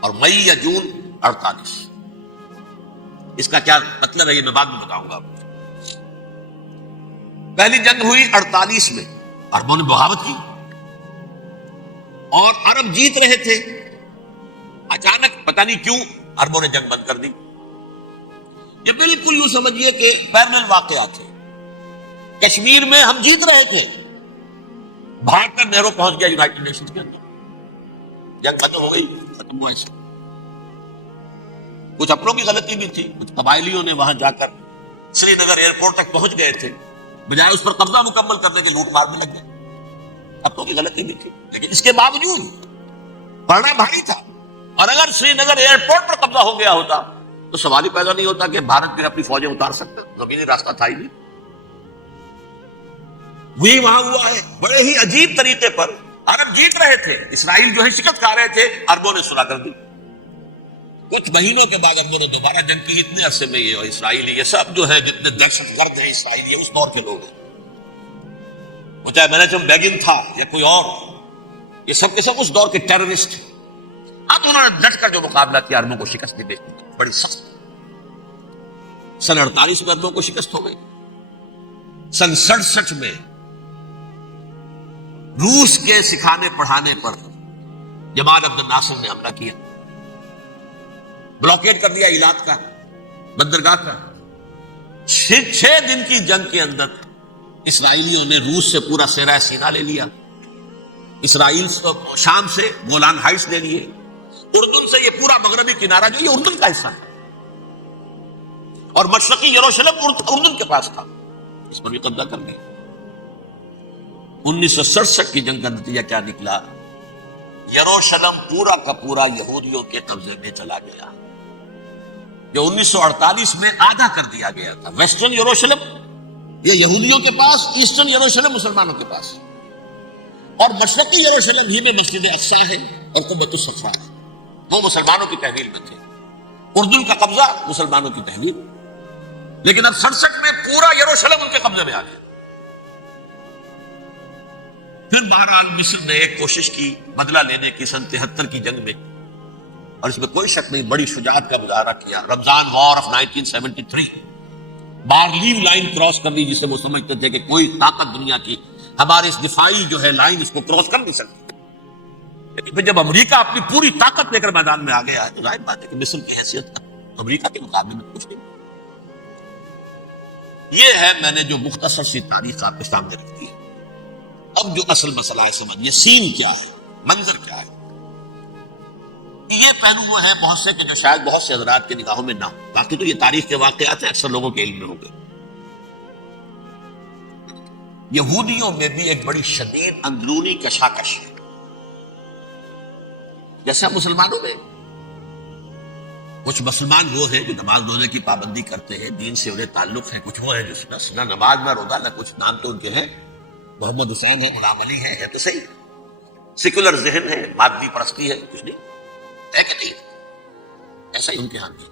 اور مئی یا جون 48۔ اس کا کیا مطلب ہے یہ میں بعد میں بتاؤں گا۔ پہلی جنگ ہوئی 48 میں، عربوں نے بغاوت کی اور عرب جیت رہے تھے، اچانک پتہ نہیں کیوں عربوں نے جنگ بند کر دی۔ یہ بالکل یوں سمجھیے کہ پیرلل واقعات تھے۔ کشمیر میں ہم جیت رہے تھے، بھاگ کر نہرو پہنچ گیا یونائٹڈ نیشنز کے اندر، جنگ ختم ہو گئی، ختم ہوا ایسے۔ کچھ اپنوں کی غلطی بھی تھی، کچھ قبائلیوں نے وہاں جا کر سری نگر ایئرپورٹ تک پہنچ گئے تھے، بجائے اس پر قبضہ مکمل کرنے کے لوٹ مار میں لگ گئے، اپنوں کی غلطی بھی تھی۔ لیکن اس کے باوجود پڑنا بھاری تھا، اور اگر سری نگر ایئرپورٹ پر قبضہ ہو گیا ہوتا تو سوال ہی پیدا نہیں ہوتا کہ بھارت پھر اپنی فوجیں اتار سکتا، زمینی راستہ تھا ہی نہیں۔ وہی وہاں ہوا ہے، بڑے ہی عجیب طریقے پر عرب جیت رہے تھے، اسرائیل جو ہے شکست کھا رہے تھے، عربوں نے صلح کر دی۔ کچھ مہینوں کے بعد عربوں نے دوبارہ جنگ کی، اتنے عرصے میں یہ اسرائیلی یہ سب جو ہے جتنے دہشت گرد ہیں اسرائیلی، اس دور کے لوگ ہیں، وہ چاہے مینیجم بیگن تھا یا کوئی اور، یہ سب کے سب اس دور کے ٹیررسٹ ہیں۔ اب انہوں نے ڈٹ کر جو مقابلہ کیا، عربوں کو شکست دی، بڑی سخت۔ سن 48 میں عربوں کو شکست ہو گئی۔ سن 67 میں روس کے سکھانے پڑھانے پر جمال عبد الناصر نے حملہ کیا، بلاکیڈ کر دیا ایلات کا، بندرگاہ کا۔ 6 دن کی جنگ کے اندر اسرائیلیوں نے روس سے پورا صحرا سینا لے لیا، اسرائیل شام سے گولان ہائٹس لے لیے، اردن سے یہ پورا مغربی کنارہ جو یہ اردن کا حصہ ہے، اور مشرقی یروشلم اردن کے پاس تھا، اس پر بھی قبضہ کر لیا۔ 1967 کی جنگ کا نتیجہ کیا نکلا؟ یروشلم پورا کا پورا یہودیوں کے قبضے میں چلا گیا، جو 1948 میں آدھا کر دیا گیا تھا۔ ویسٹرن یروشلم یہ یہودیوں کے پاس، ایسٹرن یروشلم مسلمانوں کے پاس، اور مشرقی یروشلم ہی میں مسجد اقصی ہے اور قبۃ الصخرہ ہے، وہ مسلمانوں کی تحویل میں تھے۔ اردن کا قبضہ مسلمانوں کی تحویل، لیکن اب 67 میں پورا یروشلم ان کے قبضے میں آ گیا۔ پھر بہرحال مصر نے ایک کوشش کی بدلہ لینے کی سن 73 کی جنگ میں، اور اس میں کوئی شک نہیں بڑی شجاعت کا مظاہرہ کیا۔ رمضان وار آف 1973 بارلیو لائن کراس کر دی، جسے وہ سمجھتے تھے کہ کوئی طاقت دنیا کی ہمارے اس دفاعی جو ہے لائن اس کو کراس کر نہیں سکتی۔ لیکن پھر جب امریکہ اپنی پوری طاقت لے کر میدان میں آ گیا ہے تو ظاہر بات ہے کہ مصر کی حیثیت امریکہ کے مقابلے میں کچھ نہیں. یہ ہے میں نے جو مختصر سی تاریخ آپ کے سامنے رکھی ہے. اب جو اصل مسئلہ ہے سمجھیے سین کیا ہے, منظر کیا ہے. یہ پہلو وہ ہے بہت سے کہ جو شاید بہت سے حضرات کے نگاہوں میں نہ ہو, باقی تو یہ تاریخ کے واقعات ہیں, اکثر لوگوں کے علم میں ہوں گے. یہودیوں میں بھی ایک بڑی شدید اندرونی کشاکش ہے, جیسے ہم مسلمانوں میں. کچھ مسلمان وہ ہیں جو نماز روزے کی پابندی کرتے ہیں, دین سے انہیں تعلق ہے. کچھ وہ ہیں جو نہ نماز نہ روزہ نہ کچھ, نام تو ان کے ہیں محمد حسین ہے, غلام علی ہے تو صحیح, سیکولر ذہن ہے, مادی پرستی ہے, کچھ نہیں ہے کہ نہیں, ایسا ہی ان کے ہاں بھی.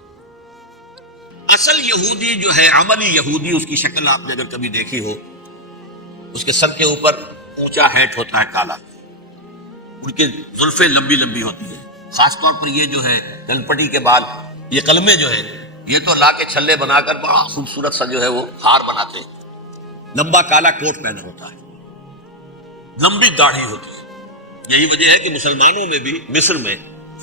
اصل یہودی جو ہے, عملی یہودی, اس کی شکل آپ نے اگر کبھی دیکھی ہو, اس کے سر کے اوپر اونچا ہیٹ ہوتا ہے کالا, ان کی زلفیں لمبی لمبی ہوتی ہیں, خاص طور پر یہ جو ہے گلپٹی کے بال, یہ قلمے جو ہے یہ تو لا کے چھلے بنا کر بڑا خوبصورت سا جو ہے وہ ہار بناتے ہیں. لمبا کالا کوٹ پہنا ہوتا ہے, لمبی داڑھی ہوتی ہے. یہی وجہ ہے کہ مسلمانوں میں بھی مصر میں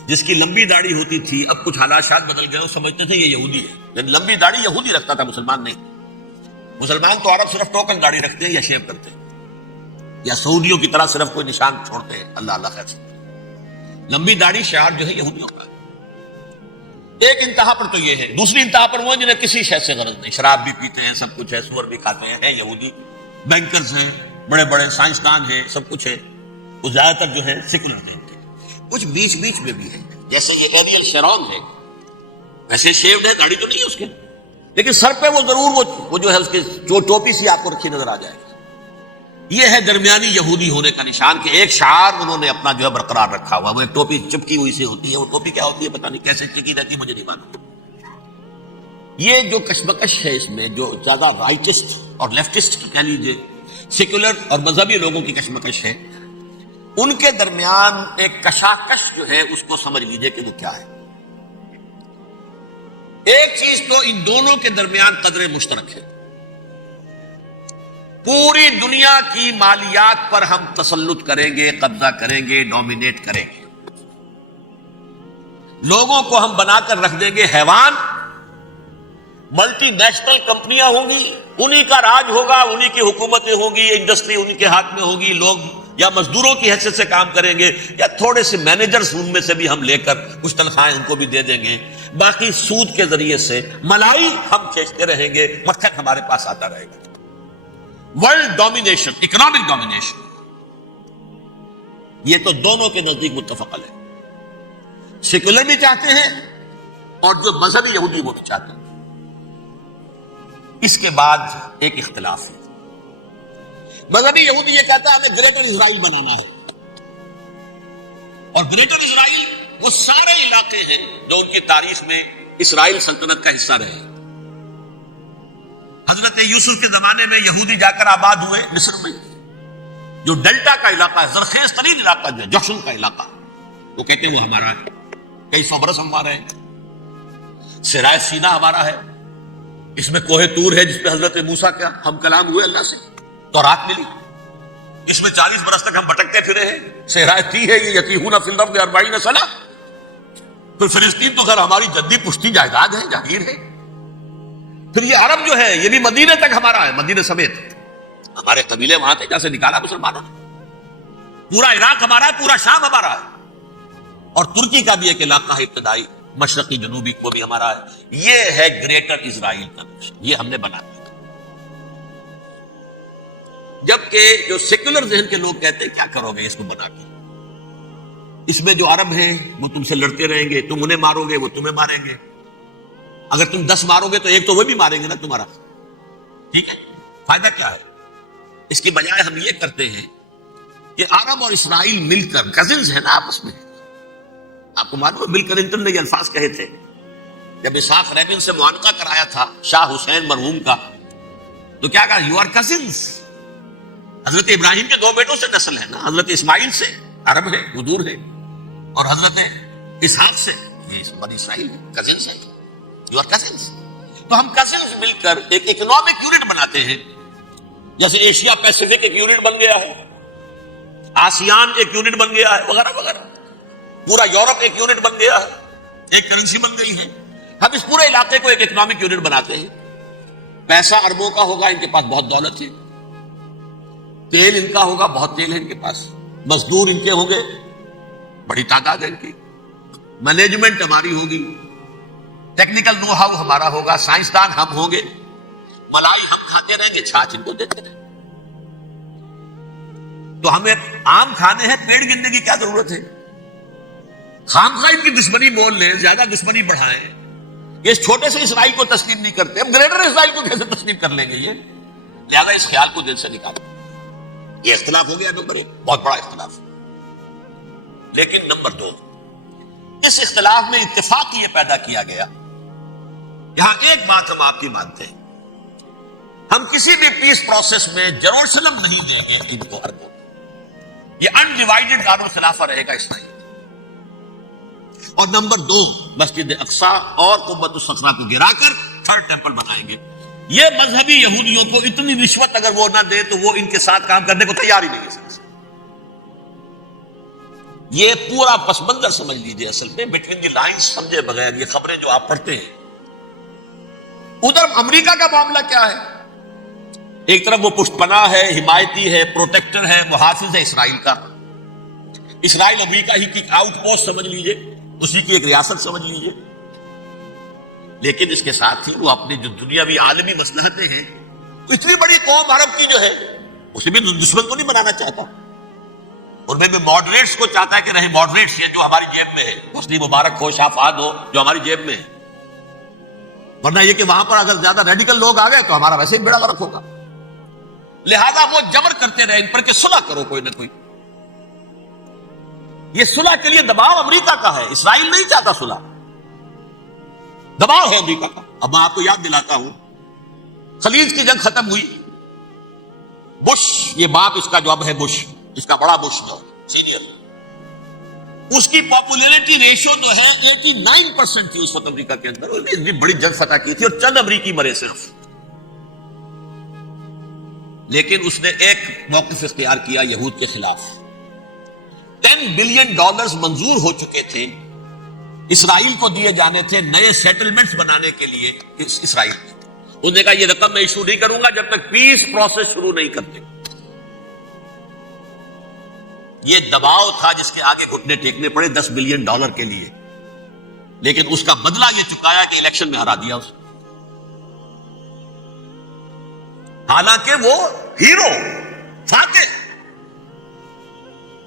جس کی لمبی داڑھی ہوتی تھی, اب کچھ حالات شاید بدل گئے, وہ سمجھتے تھے یہ یہودی ہے, لیکن لمبی داڑھی یہودی رکھتا تھا, مسلمان نہیں. مسلمان تو عرب صرف ٹوکن داڑھی رکھتے ہیں یا شیو کرتے ہیں, یا سعودیوں کی طرح صرف کوئی نشان چھوڑتے ہیں, اللہ اللہ خیر سے. لمبی داڑھی شعار جو ہے یہودیوں کا. ایک انتہا پر تو یہ ہے, دوسری انتہا پر وہ جنہیں کسی شے سے غرض نہیں, شراب بھی پیتے ہیں, سب کچھ ہے, سور بھی کھاتے ہیں یہودی, بینکرز ہیں, بڑے بڑے سائنسدان ہیں, سب کچھ ہے. وہ زیادہ تر جو ہے سیکولر ہیں. کچھ بیچ بیچ میں بھی ہے, جیسے یہ ایریل شیرون ہے, ویسے شیوڈ ہے, داڑھی تو نہیں ہے اس کے, لیکن سر پہ وہ ضرور وہ جو ہے اس کے جو ٹوپی سی آپ کو رکھی نظر آ جائے گی. یہ ہے درمیانی یہودی ہونے کا نشان, کہ ایک شعار انہوں نے اپنا جو ہے برقرار رکھا ہوا. وہ ایک ٹوپی چپکی ہوئی سے ہوتی ہے, وہ ٹوپی کیا ہوتی ہے پتہ نہیں, کیسے چکی رہتی مجھے نہیں معلوم. یہ جو کشمکش ہے اس میں, جو زیادہ رائٹسٹ اور لیفٹسٹ کہہ لیجیے, سیکولر اور مذہبی لوگوں کی کشمکش ہے, ان کے درمیان ایک کشاکش جو ہے اس کو سمجھ لیجیے کہ وہ کیا ہے. ایک چیز تو ان دونوں کے درمیان قدر مشترک ہے, پوری دنیا کی مالیات پر ہم تسلط کریں گے, قبضہ کریں گے, ڈومینیٹ کریں گے. لوگوں کو ہم بنا کر رکھ دیں گے حیوان, ملٹی نیشنل کمپنیاں ہوں گی, انہی کا راج ہوگا, انہی کی حکومتیں ہوں گی, انڈسٹری انہی کے ہاتھ میں ہوگی. لوگ یا مزدوروں کی حیثیت سے کام کریں گے, یا تھوڑے سے مینیجرز ان میں سے بھی ہم لے کر کچھ تنخواہیں ان کو بھی دے دیں گے. باقی سود کے ذریعے سے ملائی ہم کھینچتے رہیں گے, مکھن ہمارے پاس آتا رہے گا. ورلڈ ڈومینیشن, اکنامک ڈومینیشن, یہ تو دونوں کے نزدیک متفق ہے. سیکولر بھی چاہتے ہیں اور جو مذہبی یہودی وہ بھی چاہتے ہیں. اس کے بعد ایک اختلاف ہے. مذہبی یہودی یہ کہتا ہے ہمیں گریٹر اسرائیل بنانا ہے, اور گریٹر اسرائیل وہ سارے علاقے ہیں جو ان کی تاریخ میں اسرائیل سلطنت کا حصہ رہے. حضرت یوسف کے زمانے میں یہودی جا کر آباد ہوئے مصر میں. جو ڈیلٹا کا علاقہ ہے, زرخیز ترین علاقہ جو ہے, جوشن کا علاقہ, وہ کہتے ہیں وہ ہمارا ہے, کئی سو برس ہمارا ہے. سرائے سینا ہمارا ہے, اس میں کوہ طور ہے جس پہ حضرت موسیٰ کا ہم کلام ہوئے اللہ سے, تورات ملی. اس میں 40 برس تک ہم بھٹکتے پھرے ہیں. صحرائے تی ہے یہ, یتیہون فی الارض 40 سنہ. پھر فلسطین تو خیر ہماری جدی پشتی جائیداد ہے, جاگیر ہے. پھر یہ عرب جو ہے یہ بھی مدینے تک ہمارا ہے, مدینے سمیت. ہمارے قبیلے وہاں تھے جہاں سے نکالا مسلمانوں نے. پورا عراق ہمارا ہے, پورا شام ہمارا ہے, اور ترکی کا بھی ایک علاقہ ہے ابتدائی مشرقی جنوبی, وہ بھی ہمارا ہے. یہ ہے گریٹر اسرائیل کا نقشہ, یہ ہم نے بنا دیا. جبکہ جو سیکولر ذہن کے لوگ کہتے ہیں کیا کرو گے اس کو بنا کے, اس میں جو عرب ہیں وہ تم سے لڑتے رہیں گے, تم انہیں مارو گے وہ تمہیں ماریں گے. اگر تم 10 مارو گے تو ایک تو وہ بھی ماریں گے نا تمہارا. ٹھیک ہے, فائدہ کیا ہے؟ اس کی بجائے ہم یہ کرتے ہیں کہ عرب اور اسرائیل مل کر, کزنز ہیں نا آپس میں. آپ کو معلوم ہے بل کلنٹن نے یہ الفاظ کہے تھے جب اسحاق ریبن سے معانقہ کرایا تھا شاہ حسین مرحوم کا, تو کیا کہا, یو آر کزنز. حضرت ابراہیم کے 2 بیٹوں سے نسل ہے نا, حضرت اسماعیل سے عرب ہے وہ دور ہے, اور حضرت اسحاق سے یہ بنی اسرائیل ہے, کزنز ہے. You are cousins. تو ہم کزنز مل کر ایک اکنامک یونٹ بناتے ہیں, جیسے ایشیا پیسیفک ایک یونٹ بن گیا ہے, آسیان ایک یونٹ بن گیا ہے, وغیرہ وغیرہ. پورا یورپ ایک یونٹ بن گیا ہے, ایک کرنسی بن گئی ہے. ہم اس پورے علاقے کو ایک اکنامک یونٹ بناتے ہیں. پیسہ اربوں کا ہوگا, ان کے پاس بہت دولت ہے. تیل ان کا ہوگا, بہت تیل ہے ان کے پاس. مزدور ان کے ہوں گے, بڑی تعداد ہے ان کی. مینجمنٹ ہماری ہوگی, ٹیکنیکل نو ہاؤ ہمارا ہوگا, سائنسدان ہم ہوں گے. ملائی ہم کھاتے رہیں گے, چھاچھ ان کو دیتے رہیں گے. تو ہمیں آم کھانے ہیں, پیڑ گننے کی کیا ضرورت ہے؟ خامخواہ ان کی دشمنی بول لیں, زیادہ دشمنی بڑھائیں. یہ اس چھوٹے سے اسرائیل کو تسلیم نہیں کرتے, ہم گریٹر اسرائیل کو کیسے تسلیم کر لیں گے؟ یہ لہذا اس خیال کو دل سے نکالیں. یہ اختلاف ہو گیا نمبر 1, بہت بڑا اختلاف. لیکن نمبر 2, اس اختلاف میں اتفاق یہ پیدا کیا گیا. یہاں ایک بات ہم آپ کی مانتے ہیں, ہم کسی بھی پیس پروسیس میں جروسلم نہیں دیں گے ان کو, اربوں. یہ انڈیوائیڈڈ دار الخلافہ رہے گا اسرائیل. اور نمبر 2, مسجد اقصیٰ اور قبۃ الصخرہ کو گرا کر تھرڈ ٹیمپل بنائیں گے. یہ مذہبی یہودیوں کو اتنی رشوت اگر وہ نہ دے تو وہ ان کے ساتھ کام کرنے کو تیار ہی نہیں ہے. یہ پورا پس منظر سمجھ لیجئے. اصل میں بٹوین دی لائنز سمجھے بغیر یہ خبریں جو آپ پڑھتے ہیں. ادھر امریکہ کا معاملہ کیا ہے؟ ایک طرف وہ پشت پناہ ہے, حمایتی ہے, پروٹیکٹر ہے, محافظ ہے اسرائیل کا. اسرائیل امریکہ ہی کی آؤٹ پوسٹ سمجھ لیجئے, اسی کی ایک ریاست سمجھ لیجئے. لیکن اس کے ساتھ ہی وہ اپنی جو دنیاوی عالمی مصلحتیں ہیں, اتنی بڑی قوم عرب کی جو ہے اسے بھی دشمن کو نہیں بنانا چاہتا. ان میں ماڈریٹس کو چاہتا ہے کہ رہے ماڈریٹس, یہ جو ہماری جیب میں ہے, حسنی مبارک ہو, شافعات ہو, جو ہماری جیب میں ہے. ورنہ یہ کہ وہاں پر اگر زیادہ ریڈیکل لوگ آ گئے تو ہمارا ویسے ہی بیڑا غرق ہوگا. لہذا وہ جبر کرتے رہے ان پر کہ صلح کرو کوئی نہ کوئی. یہ صلح کے لیے دباؤ امریکہ کا ہے, اسرائیل نہیں چاہتا صلح, دباؤ ہے امریکہ کا. اب میں آپ کو یاد دلاتا ہوں, خلیج کی جنگ ختم ہوئی, بش, یہ باپ اس کا جو اب ہے بش, اس کا بڑا بش جو سینئر, اس کی پاپولیرٹی ریشو جو ہے 89% تھی اس وقت امریکہ کے اندر. اس نے بڑی جنگ فتح کی تھی اور چند امریکی مرے صرف. لیکن اس نے ایک موقف اختیار کیا یہود کے خلاف. $10 بلین منظور ہو چکے تھے, اسرائیل کو دیے جانے تھے نئے سیٹلمنٹس بنانے کے لیے اسرائیل میں. انہوں نے کہا یہ رقم میں ایشو نہیں کروں گا جب تک پیس پروسیس شروع نہیں کرتے. یہ دباؤ تھا جس کے آگے گھٹنے ٹیکنے پڑے $10 بلین کے لیے. لیکن اس کا بدلہ یہ چکایا کہ الیکشن میں ہرا دیا اسے. حالانکہ وہ ہیرو, فاتح,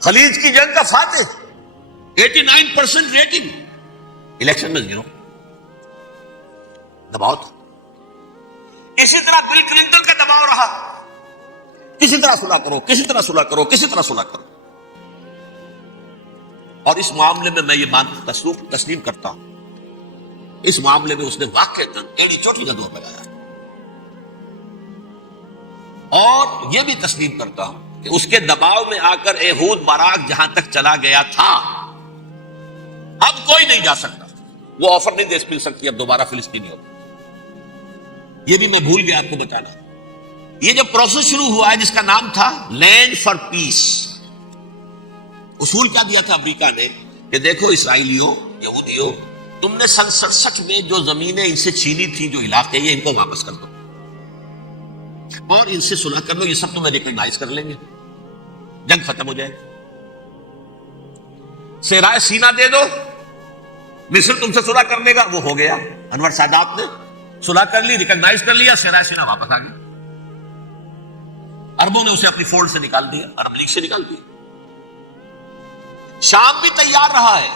خلیج کی جنگ کا فاتح, 89% ریٹنگ, الیکشن میں 0. دباؤ تھا. اسی طرح بل کلنٹن کا دباؤ رہا, کسی طرح صلح کرو, کسی طرح صلح کرو, کسی طرح صلح کرو. اور اس معاملے میں میں یہ تسلیم کرتا ہوں, اس معاملے میں اس نے واقعتاً ایڑی چوٹی کا دور لگایا. اور یہ بھی تسلیم کرتا ہوں کہ اس کے دباؤ میں آ کر ایہود باراک جہاں تک چلا گیا تھا, اب کوئی نہیں جا سکتا. وہ آفر نہیں دے مل سکتی اب دوبارہ فلسطینیوں کو. یہ بھی میں بھول گیا آپ کو بتانا. یہ جو پروسیس شروع ہوا ہے جس کا نام تھا لینڈ فار پیس, اصول کیا دیا تھا امریکہ نے کہ دیکھو اسرائیلیوں, یہودیوں, تم نے سن 67 میں جو زمینیں ان سے چھینی تھی, جو علاقے, یہ ان کو واپس کر دو اور ان سے صلح کر لو, یہ سب تمہیں ریکگنائز کر لیں گے, جنگ ختم ہو جائے گی. صحرائے سینا دے دو, مصر تم سے صلح کر لے گا. وہ ہو گیا, انور سادات نے صلح کر لی, ریکگنائز کر لیا, صحرائے سینا واپس آ گئی. عربوں نے اسے اپنی فولڈ سے نکال دیا, عرب لیگ سے نکال دیا. شام بھی تیار رہا ہے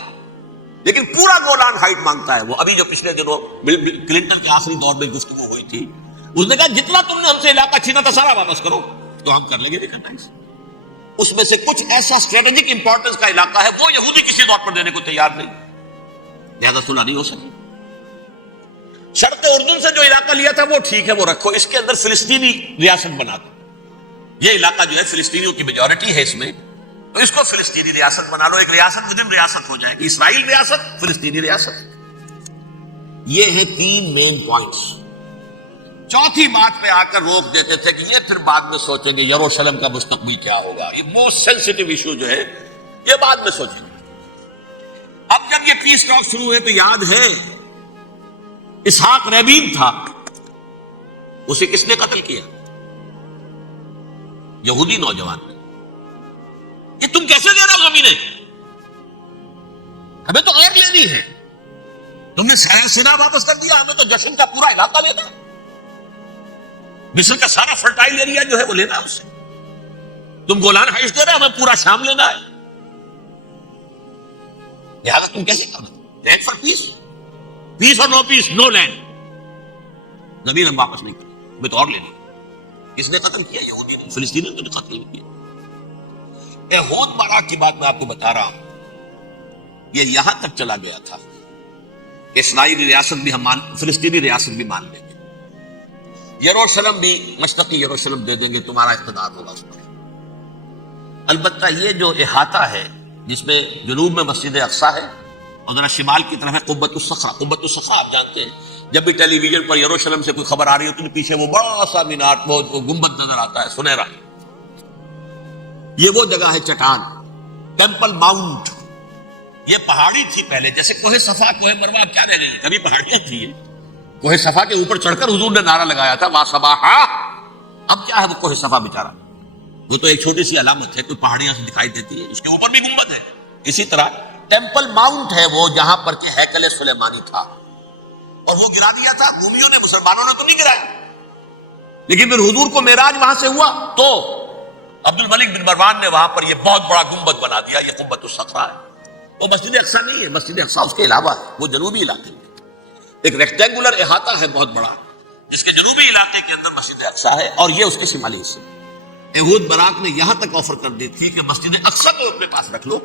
لیکن پورا گولان ہائٹ مانگتا ہے. وہ ابھی جو پچھلے دنوں کلنٹن کے آخری دور میں گفتگو ہوئی تھی, اس نے کہا جتنا تم نے ہم سے علاقہ چھینا تھا سارا واپس کرو تو ہم کر لیں گے ریکگنائز. اس میں سے کچھ ایسا اسٹریٹجک امپورٹنس کا علاقہ ہے وہ یہودی کسی طور پر دینے کو تیار نہیں, لہذا صلح نہیں ہو سکی. شرق اردن سے جو علاقہ لیا تھا وہ ٹھیک ہے, وہ رکھو, اس کے اندر فلسطینی ریاست بنا دو. یہ علاقہ جو ہے فلسطینیوں کی میجورٹی ہے اس میں, تو اس کو فلسطینی ریاست بنا لو. ایک ریاست ودن ریاست ہو جائے گی, اسرائیل ریاست, فلسطینی ریاست. یہ ہے 3 مین پوائنٹس. چوتھی بات پہ آ کر روک دیتے تھے کہ یہ پھر بعد میں سوچیں گے یروشلم کا مستقبل کیا ہوگا, یہ موسٹ سینسٹیو ایشو جو ہے یہ بعد میں سوچیں گے. پیس ٹاک شروع ہوئے تو یاد ہے اسحاق ریبین تھا، اسے کس نے قتل کیا؟ یہودی نوجوان نے۔ یہ تم کیسے دے رہے ہو زمینیں؟ ہمیں تو اور لینی ہے، تم نے سینا واپس کر دیا، ہمیں تو جشن کا پورا علاقہ لینا ہے، مصر کا سارا فرٹائل ایریا جو ہے وہ لینا ہے اس سے، تم گولان ہائٹس دے رہے ہمیں پورا شام لینا ہے، لہٰذا تم کیسے کرنا؟ لینڈ فار پیس، پیس اور نو پیس، نو لینڈ، زمین ہم واپس نہیں کریں، ہمیں تو اور لینی ہے۔ کس نے قتل کیا؟ یہودی نے، فلسطینی نے قتل نہیں کیا۔ احود باراک کی بات میں آپ کو بتا رہا ہوں، یہ یہاں تک چلا گیا تھا کہ اسرائیلی ریاست بھی ہم فلسطینی ریاست بھی مان لیں گے، یروشلم بھی مشرقی یروشلم دے دیں گے، تمہارا اقتدار ہوگا اس پر۔ البتہ یہ جو احاطہ ہے جس میں جنوب میں مسجد اقصیٰ ہے اور ذرا شمال کی طرف ہے قبۃ الصخرہ، قبۃ الصخرہ آپ جانتے ہیں، جب بھی ٹیلی ویژن پر یروشلم سے کوئی خبر آ رہی ہوتی ہے تو پیچھے وہ بڑا سا مینار، وہ گنبد نظر آتا ہے سنہرا، یہ وہ جگہ ہے چٹان، ٹیمپل ماؤنٹ۔ یہ پہاڑی تھی پہلے، جیسے کوہ صفا کوہ مروہ کیا رہ گئی ہے، کبھی پہاڑیاں تھی یہ۔ کوہ صفا کے اوپر چڑھ کر حضور نے نعرہ لگایا تھا وا صباحا، اب کیا ہے وہ کوہ صفا بیچارہ، وہ تو ایک چھوٹی سی علامت ہے، کوئی پہاڑیاں سے دکھائی دیتی ہے، اس کے اوپر بھی گنبد ہے۔ اسی طرح ٹیمپل ماؤنٹ ہے وہ جہاں پر کہ ہیکل سلیمانی تھا، اور وہ گرا دیا تھا رومیوں نے، مسلمانوں نے تو نہیں گرایا، لیکن پھر حضور کو معراج وہاں سے ہوا تو عبد الملک بن مروان نے وہاں پر یہ بہت بڑا گنبد بنا دیا، یہ قبۃ الصخرہ ہے۔ وہ مسجد اقصیٰ نہیں ہے، مسجد اقصیٰ اس کے علاوہ ہے، وہ جنوبی علاقے میں ایک ریکٹینگولر احاطہ ہے بہت بڑا، جس کے جنوبی علاقے کے اندر مسجد اقصیٰ ہے، اور یہ اس کے شمالی حصے۔ احود باراک نے یہاں تک آفر کر دی تھی کہ مسجد اقصیٰ کو اپنے پاس رکھ لو،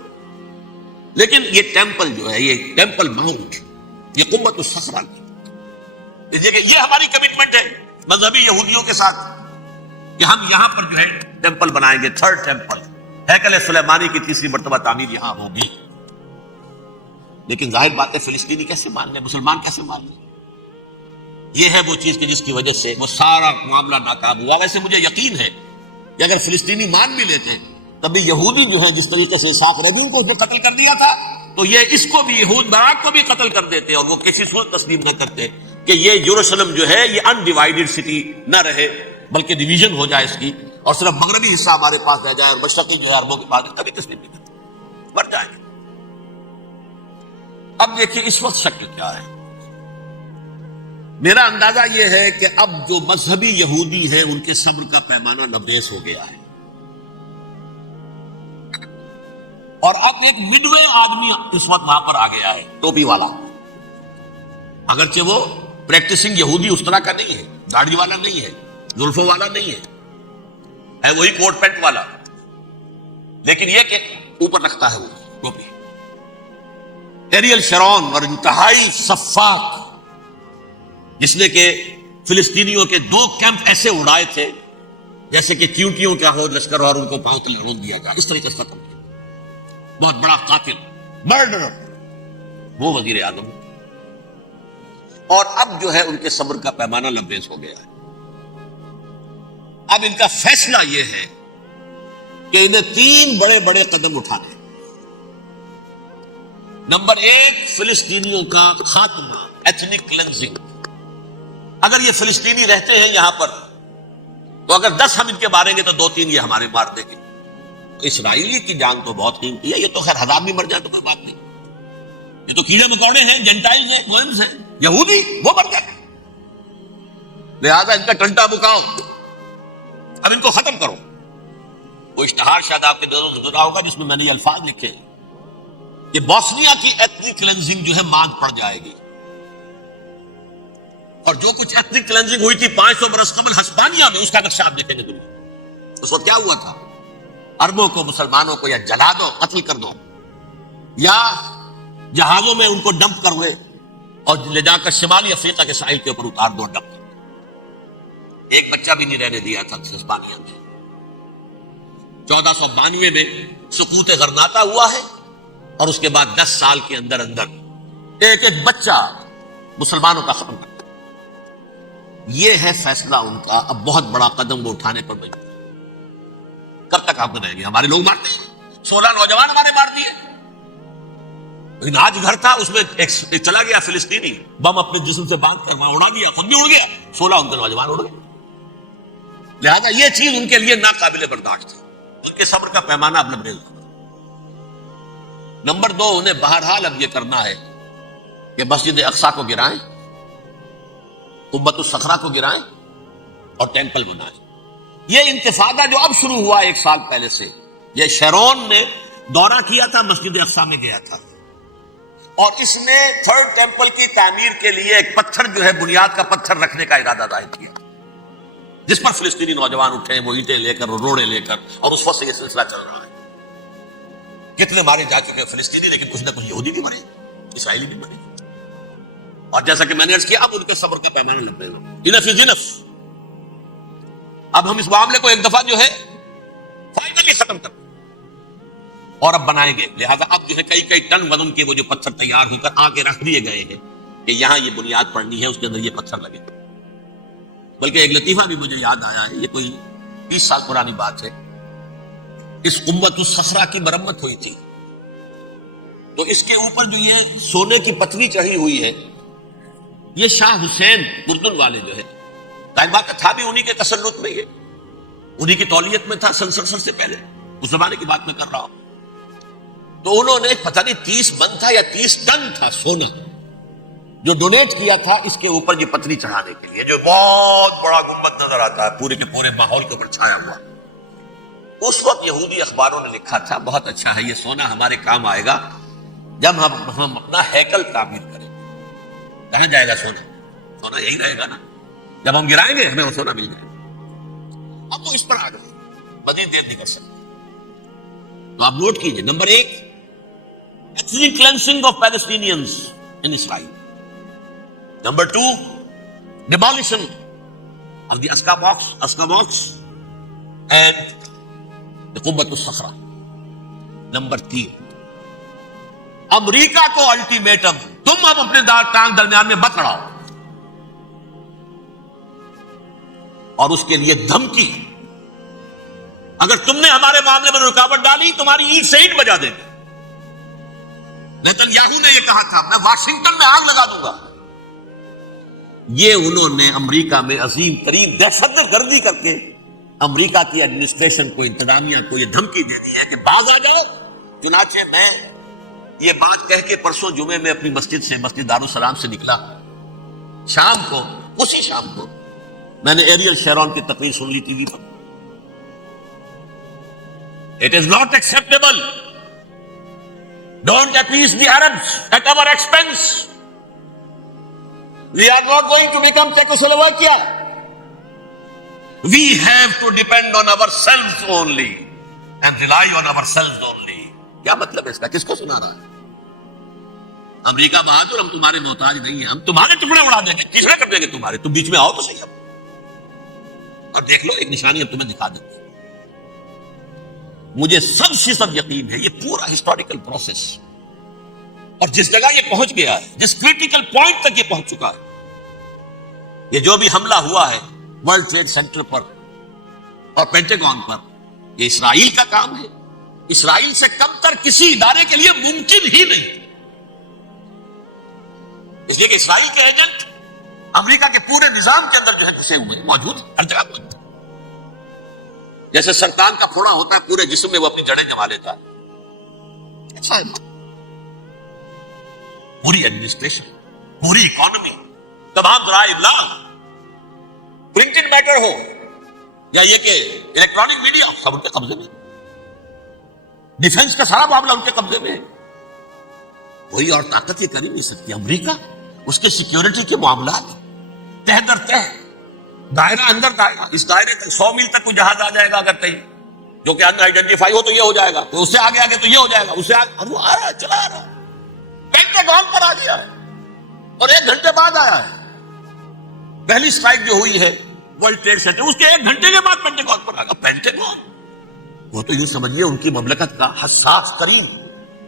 لیکن یہ ٹیمپل جو ہے، یہ ٹیمپل ماؤنٹ، یہ قبۃ الصخرہ، یہ ہماری کمٹمنٹ ہے مذہبی یہودیوں کے ساتھ کہ ہم یہاں پر جو ہے ٹیمپل بنائیں گے، تھرڈ ٹیمپل، ہیکل سلیمانی کی تیسری مرتبہ تعمیر یہاں ہوگی۔ لیکن ظاہر بات ہے فلسطینی کیسے مان لیں، مسلمان کیسے مان لیں؟ یہ ہے وہ چیز کہ جس کی وجہ سے وہ سارا معاملہ ناکام ہوا۔ ویسے مجھے یقین ہے کہ اگر فلسطینی مان بھی لیتے تب بھی یہودی جو ہے جس طریقے سے اسحاق ریبین کو اس نے قتل کر دیا تھا، تو یہ اس کو بھی، احود باراک کو بھی قتل کر دیتے، اور وہ کسی صورت تسلیم نہ کرتے کہ یہ یروشلم جو ہے یہ انڈیوائیڈڈ سٹی نہ رہے، بلکہ ڈویژن ہو جائے اس کی، اور صرف مغربی حصہ ہمارے پاس رہ جائے اور مشرقی جو ہے عربوں کے پاس، تبھی تسلیم نہیں کرتے، مر جائیں گے۔ اب دیکھیے اس وقت شکل کیا ہے، میرا اندازہ یہ ہے کہ اب جو مذہبی یہودی ہیں ان کے صبر کا پیمانہ لبریز ہو گیا ہے، اور اب ایک مڈوے آدمی اس وقت وہاں پر آ گیا ہے، ٹوپی والا، اگرچہ وہ پریکٹسنگ یہودی اس طرح کا نہیں ہے، داڑھی والا نہیں ہے، زلفوں والا نہیں ہے وہی کوٹ پینٹ والا، لیکن یہ کہ اوپر رکھتا ہے وہ ٹوپی، ایریل شرون، اور انتہائی سفاک، جس نے کہ فلسطینیوں کے 2 کیمپ ایسے اڑائے تھے جیسے کہ چیونٹیوں کا ہو لشکر اور ان کو پاؤں تلے رون دیا جائے، اس طریقے سے ختم کیا، بہت بڑا قاتل، مرڈرر، وہ وزیر اعظم، اور اب جو ہے ان کے صبر کا پیمانہ لبریز ہو گیا ہے۔ اب ان کا فیصلہ یہ ہے کہ انہیں 3 بڑے بڑے قدم اٹھانے۔ نمبر 1، فلسطینیوں کا خاتمہ، ایتھنک کلینزنگ۔ اگر یہ فلسطینی رہتے ہیں یہاں پر تو اگر 10 ہم ان کے ماریں گے تو 2-3 یہ ہمارے مار دیں گے۔ اسرائیلی کی جان تو بہت قیمتی ہے، یہ تو خیر 1000 بھی مر جائے تو کوئی بات نہیں، یہ تو کیڑے مکوڑے ہیں، جنٹائل ہیں، گوئمز ہیں، یہودی وہ مر گئے، لہذا ان کا ٹنٹا بکاؤ، اب ان کو ختم کرو۔ وہ اشتہار شاید آپ کے دلوں سے گزرا ہوگا جس میں نے یہ الفاظ لکھے کہ بوسنیا کی ایتھنک کلینزنگ جو ہے مانگ پڑ جائے گی، اور جو کچھ ایتھنک کلینزنگ ہوئی تھی 500 برس قبل ہسپانیہ میں، اس کا نقشہ آپ دیکھیں گے دنیا، اس وقت کیا ہوا تھا؟ عربوں کو، مسلمانوں کو یا جلا دو، قتل کر دو، یا جہازوں میں ان کو ڈمپ کر ہوئے اور لے جا کر شمالی افریقہ کے ساحل کے اوپر اتار دو، ڈمپ۔ ایک بچہ بھی نہیں رہنے دیا تھا ہسپانیہ میں۔ 1492 میں سقوط غرناطہ ہوا ہے، اور اس کے بعد 10 سال کے اندر اندر ایک ایک بچہ مسلمانوں کا ختم کرتا۔ یہ ہے فیصلہ ان کا، اب بہت بڑا قدم وہ اٹھانے پر مجبور۔ کب تک آپ رہیں گے؟ ہمارے لوگ مارتے ہیں، 16 نوجوان ہمارے مار دیے، لیکن آج گھر تھا اس میں ایک چلا گیا فلسطینی، بم اپنے جسم سے باندھ کر وہاں اڑا دیا، خود بھی اڑ گیا، 16 ان کے نوجوان اڑ گئے۔ لہذا یہ چیز ان کے لیے ناقابل برداشت تھی، ان کے صبر کا پیمانہ اب لبریز ہوگا۔ نمبر 2، انہیں بہرحال اب یہ کرنا ہے کہ مسجد اقصی کو گرائیں، قبۃ الصخرہ کو گرائیں اور ٹیمپل بنائیں۔ یہ انتفاضہ جو اب شروع ہوا 1 سال پہلے سے، یہ شیرون نے دورہ کیا تھا، مسجد اقصی میں گیا تھا، اور اس نے 3rd ٹیمپل کی تعمیر کے لیے ایک پتھر جو ہے بنیاد کا پتھر رکھنے کا ارادہ ظاہر کیا، جس پر فلسطینی نوجوان اٹھے، وہ اینٹیں لے کر اور روڑے لے کر، اور اس وقت سے یہ سلسلہ چل رہا ہے۔ کتنے مارے جا چکے ہیں فلسطینی، لیکن کچھ نہ کچھ یہودی بھی مرے، اسرائیلی بھی مرے، اور جیسا کہ میں نے عرض کیا اب ان کے صبر کا پیمانہ لمبے ہو، انف از انف۔ اب ہم اس معاملے کو ایک دفعہ جو ہے فائنلی ختم کر اور اب بنائیں گے۔ لہذا اب جو ہے کئی ٹن وزن کے وہ جو پتھر تیار ہو کر آگے رکھ دیے گئے ہیں کہ یہاں یہ بنیاد پڑنی ہے، اس کے اندر یہ پتھر لگے۔ بلکہ ایک لطیفہ بھی مجھے یاد آیا ہے، یہ کوئی 30 سال پرانی بات ہے، اس قبۃ الصخرہ کی مرمت ہوئی تھی، تو اس کے اوپر جو یہ سونے کی پتری چڑھی ہوئی ہے، یہ شاہ حسین اردن والے جو ہے، ظاہر بات تھا بھی انہی کے تسلط میں، یہ انہی کی تولیت میں تھا، سن 67 سے پہلے، اس زمانے کی بات میں کر رہا ہوں۔ تو انہوں نے پتہ نہیں 30 من تھا یا 30 ٹن تھا سونا جو ڈونیٹ کیا تھا اس کے اوپر یہ پتری چڑھانے کے لیے، جو بہت بڑا گنبد نظر آتا ہے پورے کے پورے ماحول کے اوپر چھایا ہوا۔ اس وقت یہودی اخباروں نے لکھا تھا بہت اچھا ہے، یہ سونا ہمارے کام آئے گا جب ہم اپنا ہیکل تعمیر کریں۔ کہاں جائے گا سونا؟ سونا یہی رہے گا نا، جب ہم گرائیں گے ہمیں وہ سونا مل جائے گا۔ اب وہ اس پر آ گئے، مزید دیر نہیں کر سکتے۔ تو آپ نوٹ کیجئے، number 1، ethnic cleansing of Palestinians in Israel. Number 2, demolition of the Aqsa Mosque and the Qubbat al-Sakhra. Number 3, امریکہ کو الٹیمیٹم، تم اب اپنے ٹانگ درمیان میں مت لڑاؤ، اور اس کے لیے دھمکی، اگر تم نے ہمارے معاملے میں رکاوٹ ڈالی تمہاری اینٹ سے اینٹ بجا دیں گے۔ نیتن یاہو نے یہ کہا تھا میں واشنگٹن میں آگ لگا دوں گا۔ یہ انہوں نے امریکہ میں عظیم ترین دہشت گردی کر کے امریکہ کی ایڈمنسٹریشن کو، انتظامیہ کو یہ دھمکی دے دی ہے کہ باز آ جاؤ۔ چنانچہ میں یہ بات کہہ کے پرسوں جمعے میں اپنی مسجد سے، مسجد دارالسلام سے نکلا، شام کو، اسی شام کو میں نے ایریل شیرون کی تقریر سن لی T V per. It is not acceptable. Don't appease the Arabs at our expense. We are not going to become Czechoslovakia. We have to depend on ourselves only and rely on ourselves only. کیا مطلب ہے اس کا؟ کس کو سنا رہا ہے؟ امریکہ بہادر، ہم تمہارے محتاج نہیں ہیں، ہم تمہارے ٹکڑے اڑا دیں گے، ٹکڑے کر دیں گے تمہارے، تم بیچ میں آؤ تو صحیح۔ اب اور دیکھ لو، ایک نشانی اب تمہیں دکھا دیں گے۔ مجھے 100% یقین ہے یہ پورا ہسٹوریکل پروسیس، اور جس جگہ یہ پہنچ گیا ہے، جس کریٹیکل پوائنٹ تک یہ پہنچ چکا ہے، یہ جو بھی حملہ ہوا ہے ورلڈ ٹریڈ سینٹر پر اور پینٹاگون پر، یہ اسرائیل کا کام ہے۔ اسرائیل سے کم تر کسی ادارے کے لیے ممکن ہی نہیں، اس لیے کہ اسرائیل کے ایجنٹ امریکہ کے پورے نظام کے اندر جو ہے گھسے ہوئے ہیں، موجود ہیں ہر جگہ موجود ہیں۔ جیسے سرطان کا پھوڑا ہوتا ہے پورے جسم میں، وہ اپنی جڑیں جما لیتا ہے، ایسا ہے پوری ایڈمنسٹریشن، پوری اکانومی، تمام ذرائع ابلاغ، پرنٹڈ میٹر ہو یا یہ کہ الیکٹرانک میڈیا، سب ان کے قبضے میں۔ ڈیفنس کا سارا معاملہ ان کے قبضے میں ہے۔ کوئی اور طاقت یہ کر ہی نہیں سکتی۔ امریکہ، اس کے سیکیورٹی کے معاملات تہ در تہ، دائرہ اندر دائرہ، اس دائرے تک 100 میل تک کوئی جہاز آ جائے گا اگر کہیں، جو کہ ان آئیڈینٹیفائی ہو تو یہ ہو جائے گا، تو اس سے آگے آگے تو یہ ہو جائے گا، اس سے آگے، اور وہ آ رہا ہے، چلا آ رہا ہے، پینٹاگون پر آ گیا ہے، اور 1 گھنٹے بعد آیا ہے۔ پہلی اسٹرائک جو ہوئی ہے ورلڈ ٹریڈ سینٹر، اس کے 1 گھنٹے کے بعد پینٹاگون پر آ گیا۔ پینٹاگون وہ تو یوں سمجھیے ان کی مملکت کا حساس ترین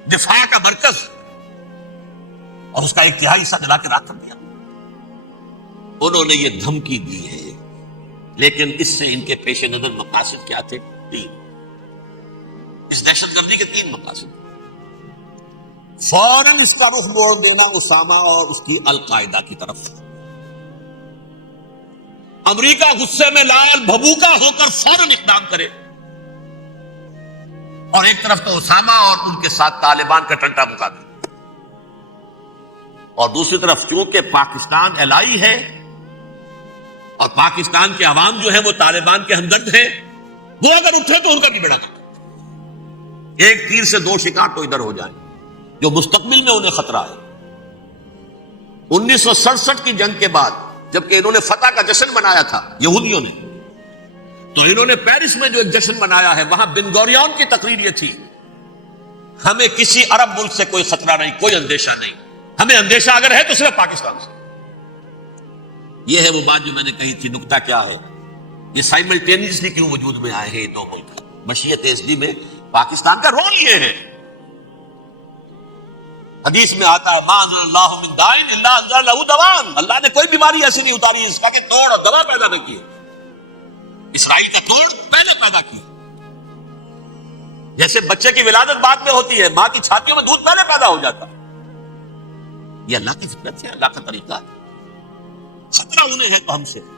دفاع کا مرکز، اور اس کا ایک تہائی حصہ جلا کے راکھ کر دیا۔ انہوں نے یہ دھمکی دی ہے، لیکن اس سے ان کے پیش نظر مقاصد کیا تھے؟ 3۔ اس دہشت گردی کے 3 مقاصد۔ فوراً اس کا رخ موڑ دینا اسامہ اور اس کی القاعدہ کی طرف. امریکہ غصے میں لال بھبوکا ہو کر فوراً اقدام کرے، اور ایک طرف تو اسامہ اور ان کے ساتھ طالبان کا ٹنٹا مقابلہ، اور دوسری طرف چونکہ پاکستان الائی ہے اور پاکستان کے عوام جو ہے وہ طالبان کے ہمدرد ہیں، وہ اگر اٹھے تو ان کا بھی بڑا ایک تیر سے دو شکار تو ادھر ہو جائیں، جو مستقبل میں انہیں خطرہ ہے. 1967 کی جنگ کے بعد جبکہ انہوں نے فتح کا جشن منایا تھا یہودیوں نے، تو انہوں نے پیرس میں جو ایک جشن منایا ہے، وہاں بن گوریون کی تقریر یہ تھی: ہمیں کسی عرب ملک سے کوئی خطرہ نہیں، کوئی اندیشہ نہیں، ہمیں اندیشہ اگر ہے تو صرف پاکستان سے. یہ ہے وہ بات جو میں نے کہی تھی. نکتہ کیا ہے؟ یہ سائملٹینیسلی کیوں وجود میں آئے ہیں یہ دو ملک؟ مشیت ازلی میں پاکستان کا رول یہ ہے. حدیث میں آتا ہے ما انزل اللہ من دائن الا انزل له دواء، اللہ نے کوئی بیماری ایسی نہیں اتاری اس کا کہ توڑ اور دوا پیدا نہ کی. اسرائیل کا توڑ پہلے پیدا کی. جیسے بچے کی ولادت بعد میں ہوتی ہے، ماں کی چھاتیوں میں دودھ پہلے پیدا ہو جاتا. یہ اللہ کی فطرت ہے، اللہ کا طریقہ. خطرہ انہیں ہے تو ہم سے ہے.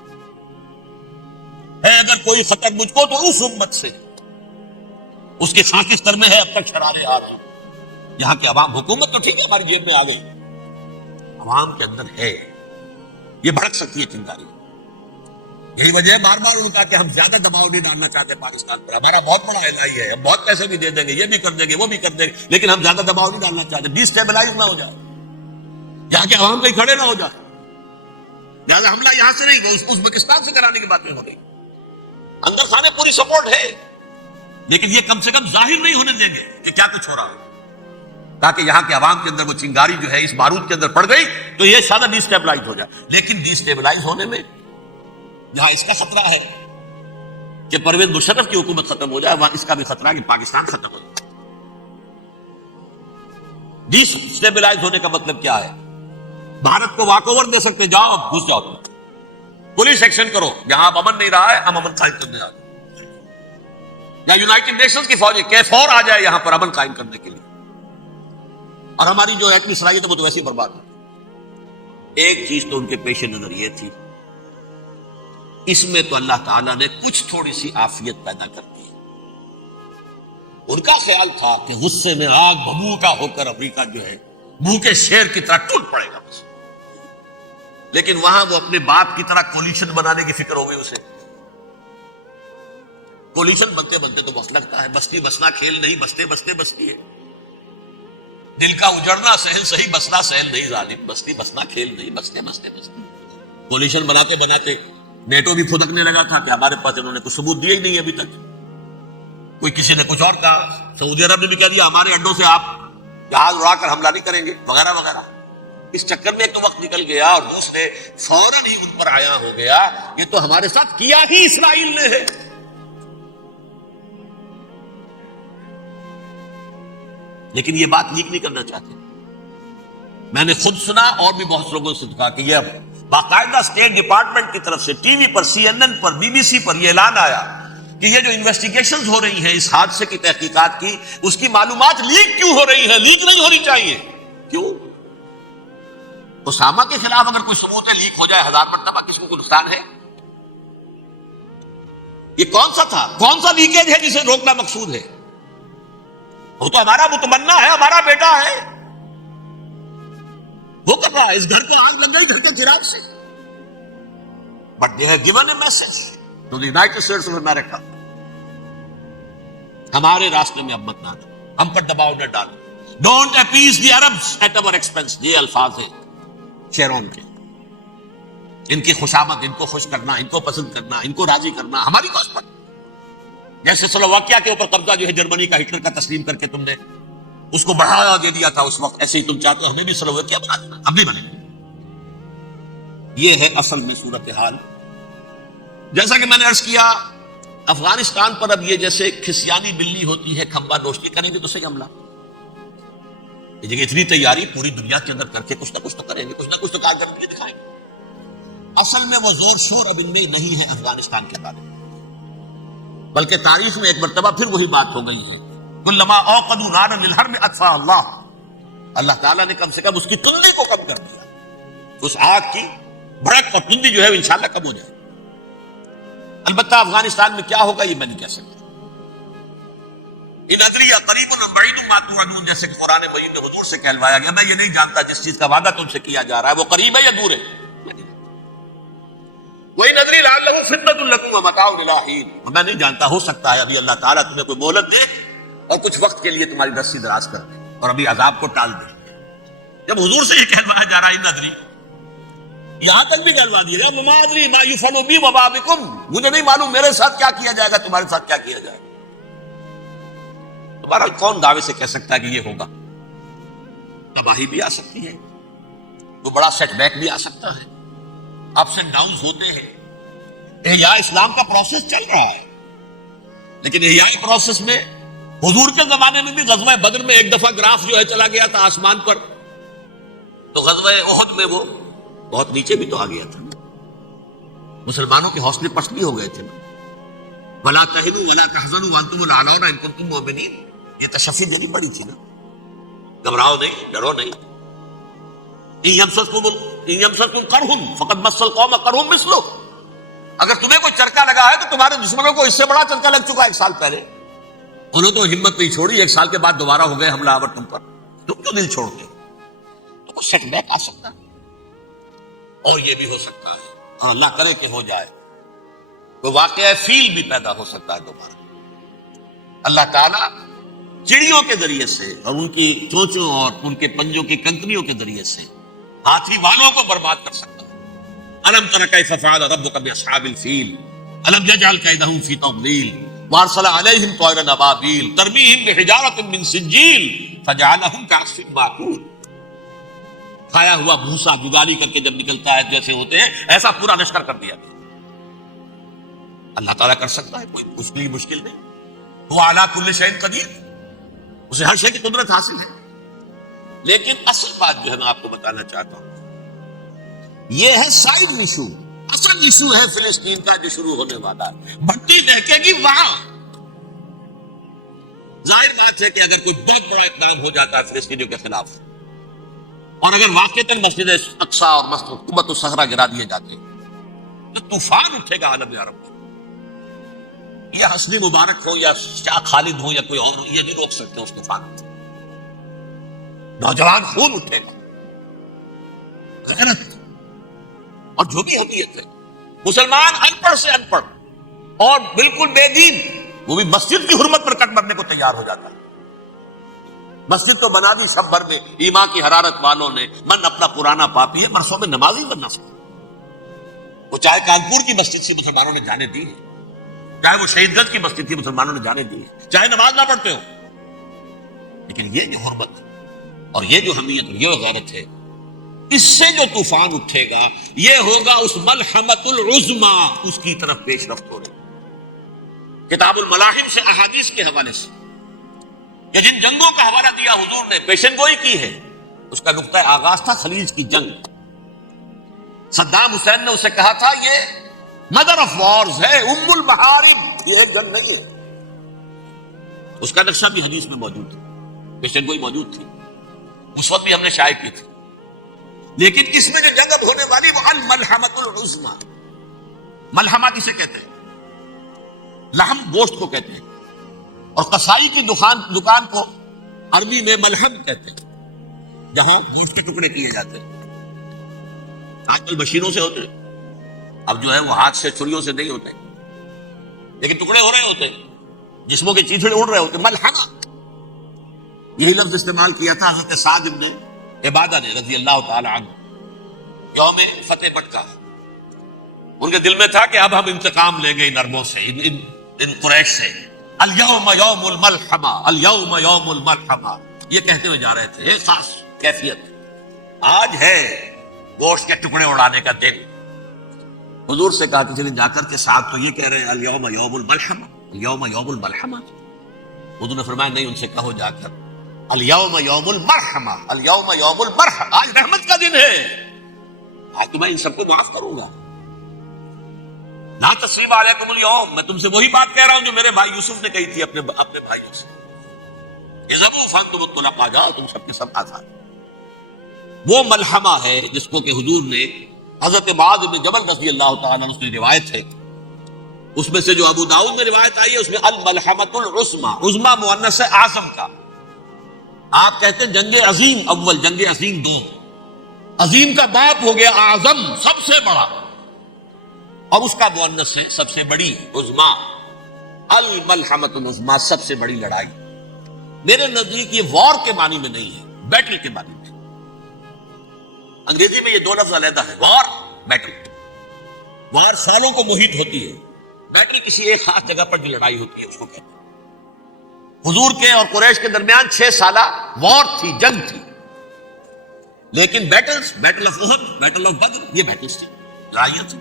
اگر کوئی خطر مجھ کو تو اس امت سے، اس کے خاکستر میں ہے اب تک شرارے ہاتھ. یہاں کے عوام، حکومت تو ٹھیک ہے ہماری جیب میں آ گئی، عوام کے اندر ہے، یہ بھڑک سکتی ہے چنگاری. یہی وجہ ہے بار بار ان کا کہ ہم زیادہ دباؤ نہیں ڈالنا چاہتے پاکستان پر. ہمارا بہت بڑا الائی ہے، ہم بہت پیسے بھی دے دیں گے، یہ بھی کر دیں گے، وہ بھی کر دیں گے، لیکن ہم زیادہ دباؤ نہیں ڈالنا چاہتے، ڈی اسٹیبلائز نہ ہو جائے، یہاں کے عوام کہیں کھڑے نہ ہو جائے. لہٰذا حملہ یہاں سے نہیں، وہ ازبکستان سے کرانے کی باتیں ہو رہی. اندر خانے پوری سپورٹ ہے، لیکن یہ کم سے کم ظاہر نہیں ہونے دیں گے کہ کیا کچھ ہو رہا ہے، تاکہ یہاں کے عوام کے اندر وہ چنگاری جو ہے اس بارود کے اندر پڑ گئی تو یہ سادہ ڈی اسٹیبلائز ہو جائے. لیکن ڈی اسٹیبلائز ہونے میں جہاں اس کا خطرہ ہے کہ پرویز مشرف کی حکومت ختم ہو جائے، وہاں اس کا بھی خطرہ ہے کہ پاکستان ختم ہو جائے. ڈی اسٹیبلائز ہونے کا مطلب کیا ہے؟ بھارت کو واک اوور دے سکتے، جاؤ اب گھس جاؤ، پولیس ایکشن کرو، یہاں اب امن نہیں رہا ہے، ہم امن قائم کرنے آ گئے، یا یونائٹڈ نیشنز کی فوج KFOR آ جائے یہاں پر امن قائم کرنے کے لیے، اور ہماری جو ایٹمی صلاحیت ہے وہ تو ویسے ہی برباد ہو. ایک چیز تو ان کے پیش نظر یہ تھی، اس میں تو اللہ تعالیٰ نے کچھ تھوڑی سی عافیت پیدا کر دی. ان کا خیال تھا کہ غصے میں آگ بھبوکا ہو کر امریکہ جو ہے بھوکے شیر کی طرح ٹوٹ پڑے گا بس. لیکن وہاں وہ اپنے باپ کی طرح کولیشن بنانے کی فکر ہو گئی اسے. کولیشن بنتے بنتے تو بس لگتا ہے بستی بسنا کھیل نہیں، بستے بستے بستی ہے. دل کا اجڑنا سہل صحیح، بسنا سہل نہیں ظالم، بستی بسنا کھیل نہیں، بستے بستے بستی. کولیشن بناتے بناتے نیٹو بھی پھدکنے لگا تھا کہ ہمارے پاس انہوں نے کچھ ثبوت دیے ہی نہیں ابھی تک. کوئی کسی نے کچھ اور کہا، سعودی عرب نے بھی کہہ دیا ہمارے اڈوں سے آپ جہاز اڑا کر حملہ نہیں کریں گے وغیرہ وغیرہ. اس چکر میں ایک تو وقت نکل گیا اور دوسرے فوراً ہی ان پر آیا ہو گیا یہ تو ہمارے ساتھ کیا ہی اسرائیل نے ہے. لیکن یہ بات لیک نہیں کرنا چاہتے. میں نے خود سنا اور بھی بہت لوگوں سے کہا کہ یہ باقاعدہ اسٹیٹ ڈپارٹمنٹ کی طرف سے ٹی وی پر، CNN پر، BBC پر یہ اعلان آیا کہ یہ جو انویسٹیگیشنز ہو رہی ہیں اس حادثے کی تحقیقات کی، اس کی معلومات لیک کیوں ہو رہی ہے؟ لیک نہیں ہونی چاہیے. کیوں؟ اسامہ کے خلاف اگر کوئی ثبوت ہے لیک ہو جائے 1000 مرتبہ، کس کو نقصان ہے؟ یہ کون سا تھا، کون سا لیکیج ہے جسے روکنا مقصود ہے؟ وہ تو ہمارا متمنا ہے، ہمارا بیٹا ہے، وہ کر رہا ہے. اس گھر کو آگ لگ گئی گھر کے چراغ سے. But they have given a message to the United States of America, ہمارے راستے میں اب مت نہ آنا، ہم پر دباؤ نہ ڈالو. Don't appease the Arabs at our expense. یہ الفاظ ہیں شیرون کے. ان کی خوشامد، ان کو خوش کرنا، ان کو پسند کرنا، ان کو راضی کرنا ہماری کاز پر. جیسے سلوواکیہ کے اوپر قبضہ جو ہے جرمنی کا ہٹلر کا تسلیم کر کے تم نے اس کو بڑھاوا دے دیا تھا اس وقت، ایسے ہی تم چاہتے ہو ہمیں بھی سلوواکیہ بنا دینا، ہم نہیں بنے. یہ ہے اصل میں صورتحال. جیسا کہ میں نے عرض کیا افغانستان پر اب یہ جیسے کھسیانی بلی ہوتی ہے کھمبا نوشتی، کریں گے تو صحیح حملہ. یہ جگہ اتنی تیاری پوری دنیا کے اندر کر کے کچھ نہ کچھ تو کریں گے، کچھ نہ کچھ تو کارکردگی دکھائیں گے. اصل میں وہ زور شور اب ان میں نہیں ہے افغانستان کے بارے میں، بلکہ تاریخ میں ایک مرتبہ پھر وہی بات ہو گئی ہے. کلما اوقدوا نارا للحرب اطفاها اللہ. اللہ تعالیٰ نے کم سے کم اس کی تندی کو کم کر دیا، اس آگ کی بھڑک اور تندی جو ہے انشاءاللہ کم ہو جائے۔ البتہ افغانستان میں کیا ہوگا یہ میں نہیں کہہ سکتا۔ ان ادری قریب بعید ما توعدون، جیسے کہ قرآن مجید میں حضور سے کہلوایا گیا، میں یہ نہیں جانتا جس چیز کا وعدہ تم سے کیا جا رہا ہے وہ قریب ہے یا دور ہے۔ وَإِنْ أَدْرِي لَعَلَّهُ فِتْنَةٌ لَكُمْ وَمَتَاعٌ إِلَىٰ حِينٍ، میں نہیں جانتا، ہو سکتا ہے ابھی اللہ تعالیٰ تمہیں کوئی مہلت دے اور کچھ وقت کے لیے تمہاری رسی دراز کر دے اور ابھی عذاب کو ٹال دے۔ جب حضور سے یہ کہلوایا جا رہا ہے ان ادری، یہاں تک بھی کہلوا دیا گیا وَمَا أَدْرِي مَا يُفْعَلُ بِي وَمَا بِكُمْ، مجھے نہیں معلوم میرے ساتھ کیا کیا جائے گا، تمہارے ساتھ کیا کیا جائے گا۔ بہرحال کون دعوے سے کہہ سکتا ہے کہ یہ ہوگا؟ تباہی بھی آ سکتی ہے، وہ بڑا سیٹ بیک بھی آ سکتا ہے، اپس اینڈ ڈاؤنز ہوتے ہیں۔ احیاء اسلام کا پروسیس چل رہا ہے، لیکن احیاء پروسیس میں حضور کے زمانے میں بھی غزوہ بدر میں ایک دفعہ گراف جو ہے چلا گیا تھا آسمان پر، تو غزوہ احد میں وہ بہت نیچے بھی تو آ گیا تھا، مسلمانوں کے حوصلے پست بھی ہو گئے تھے۔ وَلَا تَهِنُوا وَلَا تَحْزَنُوا وَأَنْتُمُ الْأَعْلَوْنَ إِن كُنتُم مُؤْمِنِينَ، یہ تشفی دینی پڑی تھی نا، گھبراؤ نہیں، ڈرو نہیں۔ إِن يَمْسَسْكُمْ قَرْحٌ فَقَدْ مَسَّ الْقَوْمَ قَرْحٌ مِثْلُهُ، اگر تمہیں کوئی چرکا لگا ہے تو تمہارے دشمنوں کو اس سے بڑا چرکا لگ چکا ہے 1 سال پہلے، انہوں تو ہمت نہیں چھوڑی، 1 سال کے بعد دوبارہ ہو گئے حملہ آور تم پر، تم کیوں دل چھوڑتے ہو؟ تو کوئی سیٹ بیک آ سکتا ہے، اور یہ بھی ہو سکتا ہے، ہاں اللہ کرے کہ ہو جائے، کوئی واقعہ فیل بھی پیدا ہو سکتا ہے دوبارہ۔ اللہ تعالیٰ چڑیوں کے ذریعے سے اور ان کی چونچوں اور ان کے پنجوں کی کنکریوں کے ذریعے سے ہاتھی والوں کو برباد کر سکتا ہے۔ الم تر کیف فعل ربک باصحاب الفیل الم یجعل کیدہم فی تضلیل وارسل علیہم طیرا ابابیل ترمیہم بحجارۃ من سجیل فجعلہم کعصف مأکول، کھایا ہوا بھوسا گدالی کر کے جب نکلتا ہے جیسے ہوتے ہیں، ایسا پورا لشکر کر دیا گیا۔ اللہ تعالیٰ کر سکتا ہے، کوئی مشکل نہیں، وہ اعلیٰ کل شیء قدیر، اسے ہر شے کی قدرت حاصل ہے۔ لیکن اصل بات جو ہے میں آپ کو بتانا چاہتا ہوں، یہ ہے سائیڈ ایشو، اصل ایشو ہے فلسطین کا جو شروع ہونے والا ہے، بھٹی دہکے گی وہاں۔ ظاہر بات ہے کہ اگر کوئی بہت بڑا اقدام ہو جاتا ہے فلسطینیوں کے خلاف، اور اگر واقعتاً مسجد اقصیٰ اور مسجد قبۃ الصخرہ گرا دیے جاتے تو طوفان اٹھے گا عالم عرب میں۔ یہ حسنی مبارک ہو یا شاہ خالد ہو یا کوئی اور ہو، یہ نہیں روک سکتے اس طوفان کو، نوجوان خون اٹھے گا، غیرت اور جو بھی حقیقت ہے۔ مسلمان ان پڑھ سے ان پڑھ اور بالکل بے دین، وہ بھی مسجد کی حرمت پر کٹ مرنے کو تیار ہو جاتا ہے۔ مسجد تو بنا دی سب بھر میں، ایمان کی حرارت والوں نے، من اپنا پرانا پاپی ہے، برسوں میں نماز ہی بننا سکتا، وہ چاہے کانپور کی مسجد سے مسلمانوں نے جانے دی ہے، چاہے وہ شہید گنج کی مسجد تھی مسلمانوں نے جانے دی ہے، چاہے نماز نہ پڑھتے ہو، لیکن یہ جو حرمت اور یہ جو حمیت اور یہ غیرت ہے، اس سے جو طوفان اٹھے گا یہ ہوگا اس ملحمۃ العظما، اس کی طرف پیش رفت ہو رہی۔ کتاب الملاحم سے احادیث کے حوالے سے کہ جن جنگوں کا حوالہ دیا حضور نے، پیشن گوئی کی ہے، اس کا نقطہ آغاز تھا خلیج کی جنگ۔ صدام حسین نے اسے کہا تھا یہ مدر آف وارز ہے، ام المحارب، یہ ایک جنگ نہیں ہے۔ اس کا نقشہ بھی حدیث میں موجود ہے، پیشن گوئی موجود تھی، اس وقت بھی ہم نے شائع کی تھی۔ لیکن اس میں جو جنگ اب ہونے والی وہ الملحمۃ العظما، ملحمہ کسے کہتے ہیں؟ لحم گوشت کو کہتے ہیں، اور قصائی کی دکان کو عربی میں ملحم کہتے ہیں، جہاں گوشت کے ٹکڑے کیے جاتے ہیں۔ آج کل مشینوں سے ہوتے ہیں، اب جو ہے وہ ہاتھ سے چھریوں سے نہیں ہوتے، لیکن ٹکڑے ہو رہے ہوتے ہیں، جسموں کے چیتھڑے اڑ رہے ہوتے، ملحمہ۔ یہی لفظ استعمال کیا تھا حضرت سعد ابن عبادہ نے رضی اللہ تعالی عنہ یوم فتح مکہ۔ ان کے دل میں تھا کہ اب ہم انتقام لیں گے ان عربوں سے، ان قریش سے۔ الیوم یوم الملحمہ، الیوم یوم الملحمہ، یہ کہتے ہوئے جا رہے تھے، ایک خاص کیفیت، آج ہے گوشت کے ٹکڑے اڑانے کا دن۔ حضور سے کہا کہ چلیں جا کر کے ساتھ تو یہ کہہ رہے ہیں الیوم یوم الملحمہ، الیوم یوم الملحمہ۔ حضور نے فرمایا نہیں، ان سے کہو جا کر الیوم یوم المرحمہ، الیوم یوم المرحمہ، آج رحمت کا دن ہے، آج تو میں ان سب کو معاف کروں گا۔ لا تثریب علیکم اليوم، میں تم سے وہی بات کہہ رہا ہوں جو میرے بھائی یوسف نے کہی تھی اپنے بھائیوں سے، اذهبوا فانتم الطلقاء، جاؤ تم سب کے سب آزاد۔ وہ ملحمہ ہے جس کو کہ حضور نے حضرت معاذ بن جبل رضی اللہ تعالیٰ عنہ کی روایت ہے، اس میں سے جو ابو داؤد میں روایت آئی ہے اس میں الملحمۃ العظمی، عظمی مؤنث ہے اعظم کا، آپ کہتے ہیں جنگ عظیم اول، جنگ عظیم دو، عظیم کا باپ ہو گیا اعظم، سب سے بڑا، اور اس کا مؤنث ہے سب سے بڑی، عظمی، الملحمۃ العظمی، سب سے بڑی لڑائی۔ میرے نزدیک یہ وار کے معنی میں نہیں ہے، بیٹل کے معنی میں۔ انگریزی میں یہ دو لفظ علیحدہ ہے، وار، بیٹل۔ وار سالوں کو محیط ہوتی ہے، بیٹل کسی ایک خاص جگہ پر جو لڑائی ہوتی ہے اس کو کہتے ہیں۔ حضور کے اور قریش کے درمیان 6 سالہ وار تھی، جنگ تھی، لیکن battles, battle of Uhud, battle of Badr, یہ بیٹلز تھی، لڑائیاں تھی۔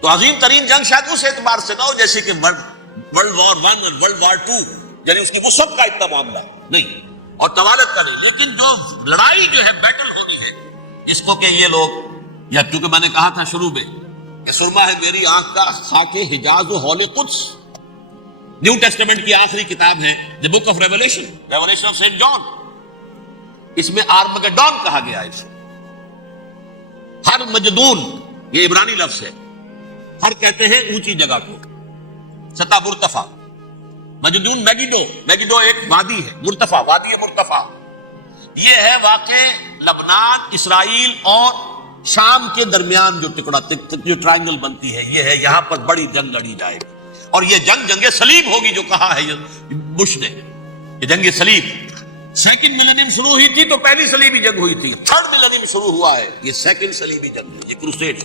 تو عظیم ترین جنگ شاید اس اعتبار سے نہ ہو جیسے کہ ورلڈ وار 1 اور ورلڈ وار 2، یعنی اس کی وسعت کا اتنا معاملہ نہیں، اور طوالت کا نہیں، لیکن جو لڑائی جو ہے بیٹل ہونی ہے، جس کو کہ یہ لوگ، یا چونکہ میں نے کہا تھا شروع میں کہ سرما ہے میری آنکھ کا خاک حجاز و ہول قدس، نیو ٹیسٹمنٹ کی آخری کتاب ہے the book of Revelation, Revelation of Saint John, اس میں آرمگڈون کہا گیا ہے اسے۔ ہر مجدون، یہ عبرانی لفظ ہے، ہر کہتے ہیں اونچی جگہ کو، سطح مرتفع، مجدون میگیڈو، میگیڈو ایک وادی ہے، مرتفع، وادی مرتفع، یہ ہے واقع لبنان، اسرائیل اور شام کے درمیان جو ٹکڑا، جو ٹرائنگل بنتی ہے، یہ ہے، یہاں پر بڑی جنگ لڑی جائے گی، اور یہ جنگ جنگ صلیب ہوگی جو کہا ہے بش نے، یہ جنگ صلیب۔ سیکنڈ ملینیم شروع ہوئی تھی تو پہلی صلیبی جنگ ہوئی تھی، تھرڈ ملینیم شروع ہوا ہے، یہ سیکنڈ صلیبی جنگ ہے، یہ کروسیڈ۔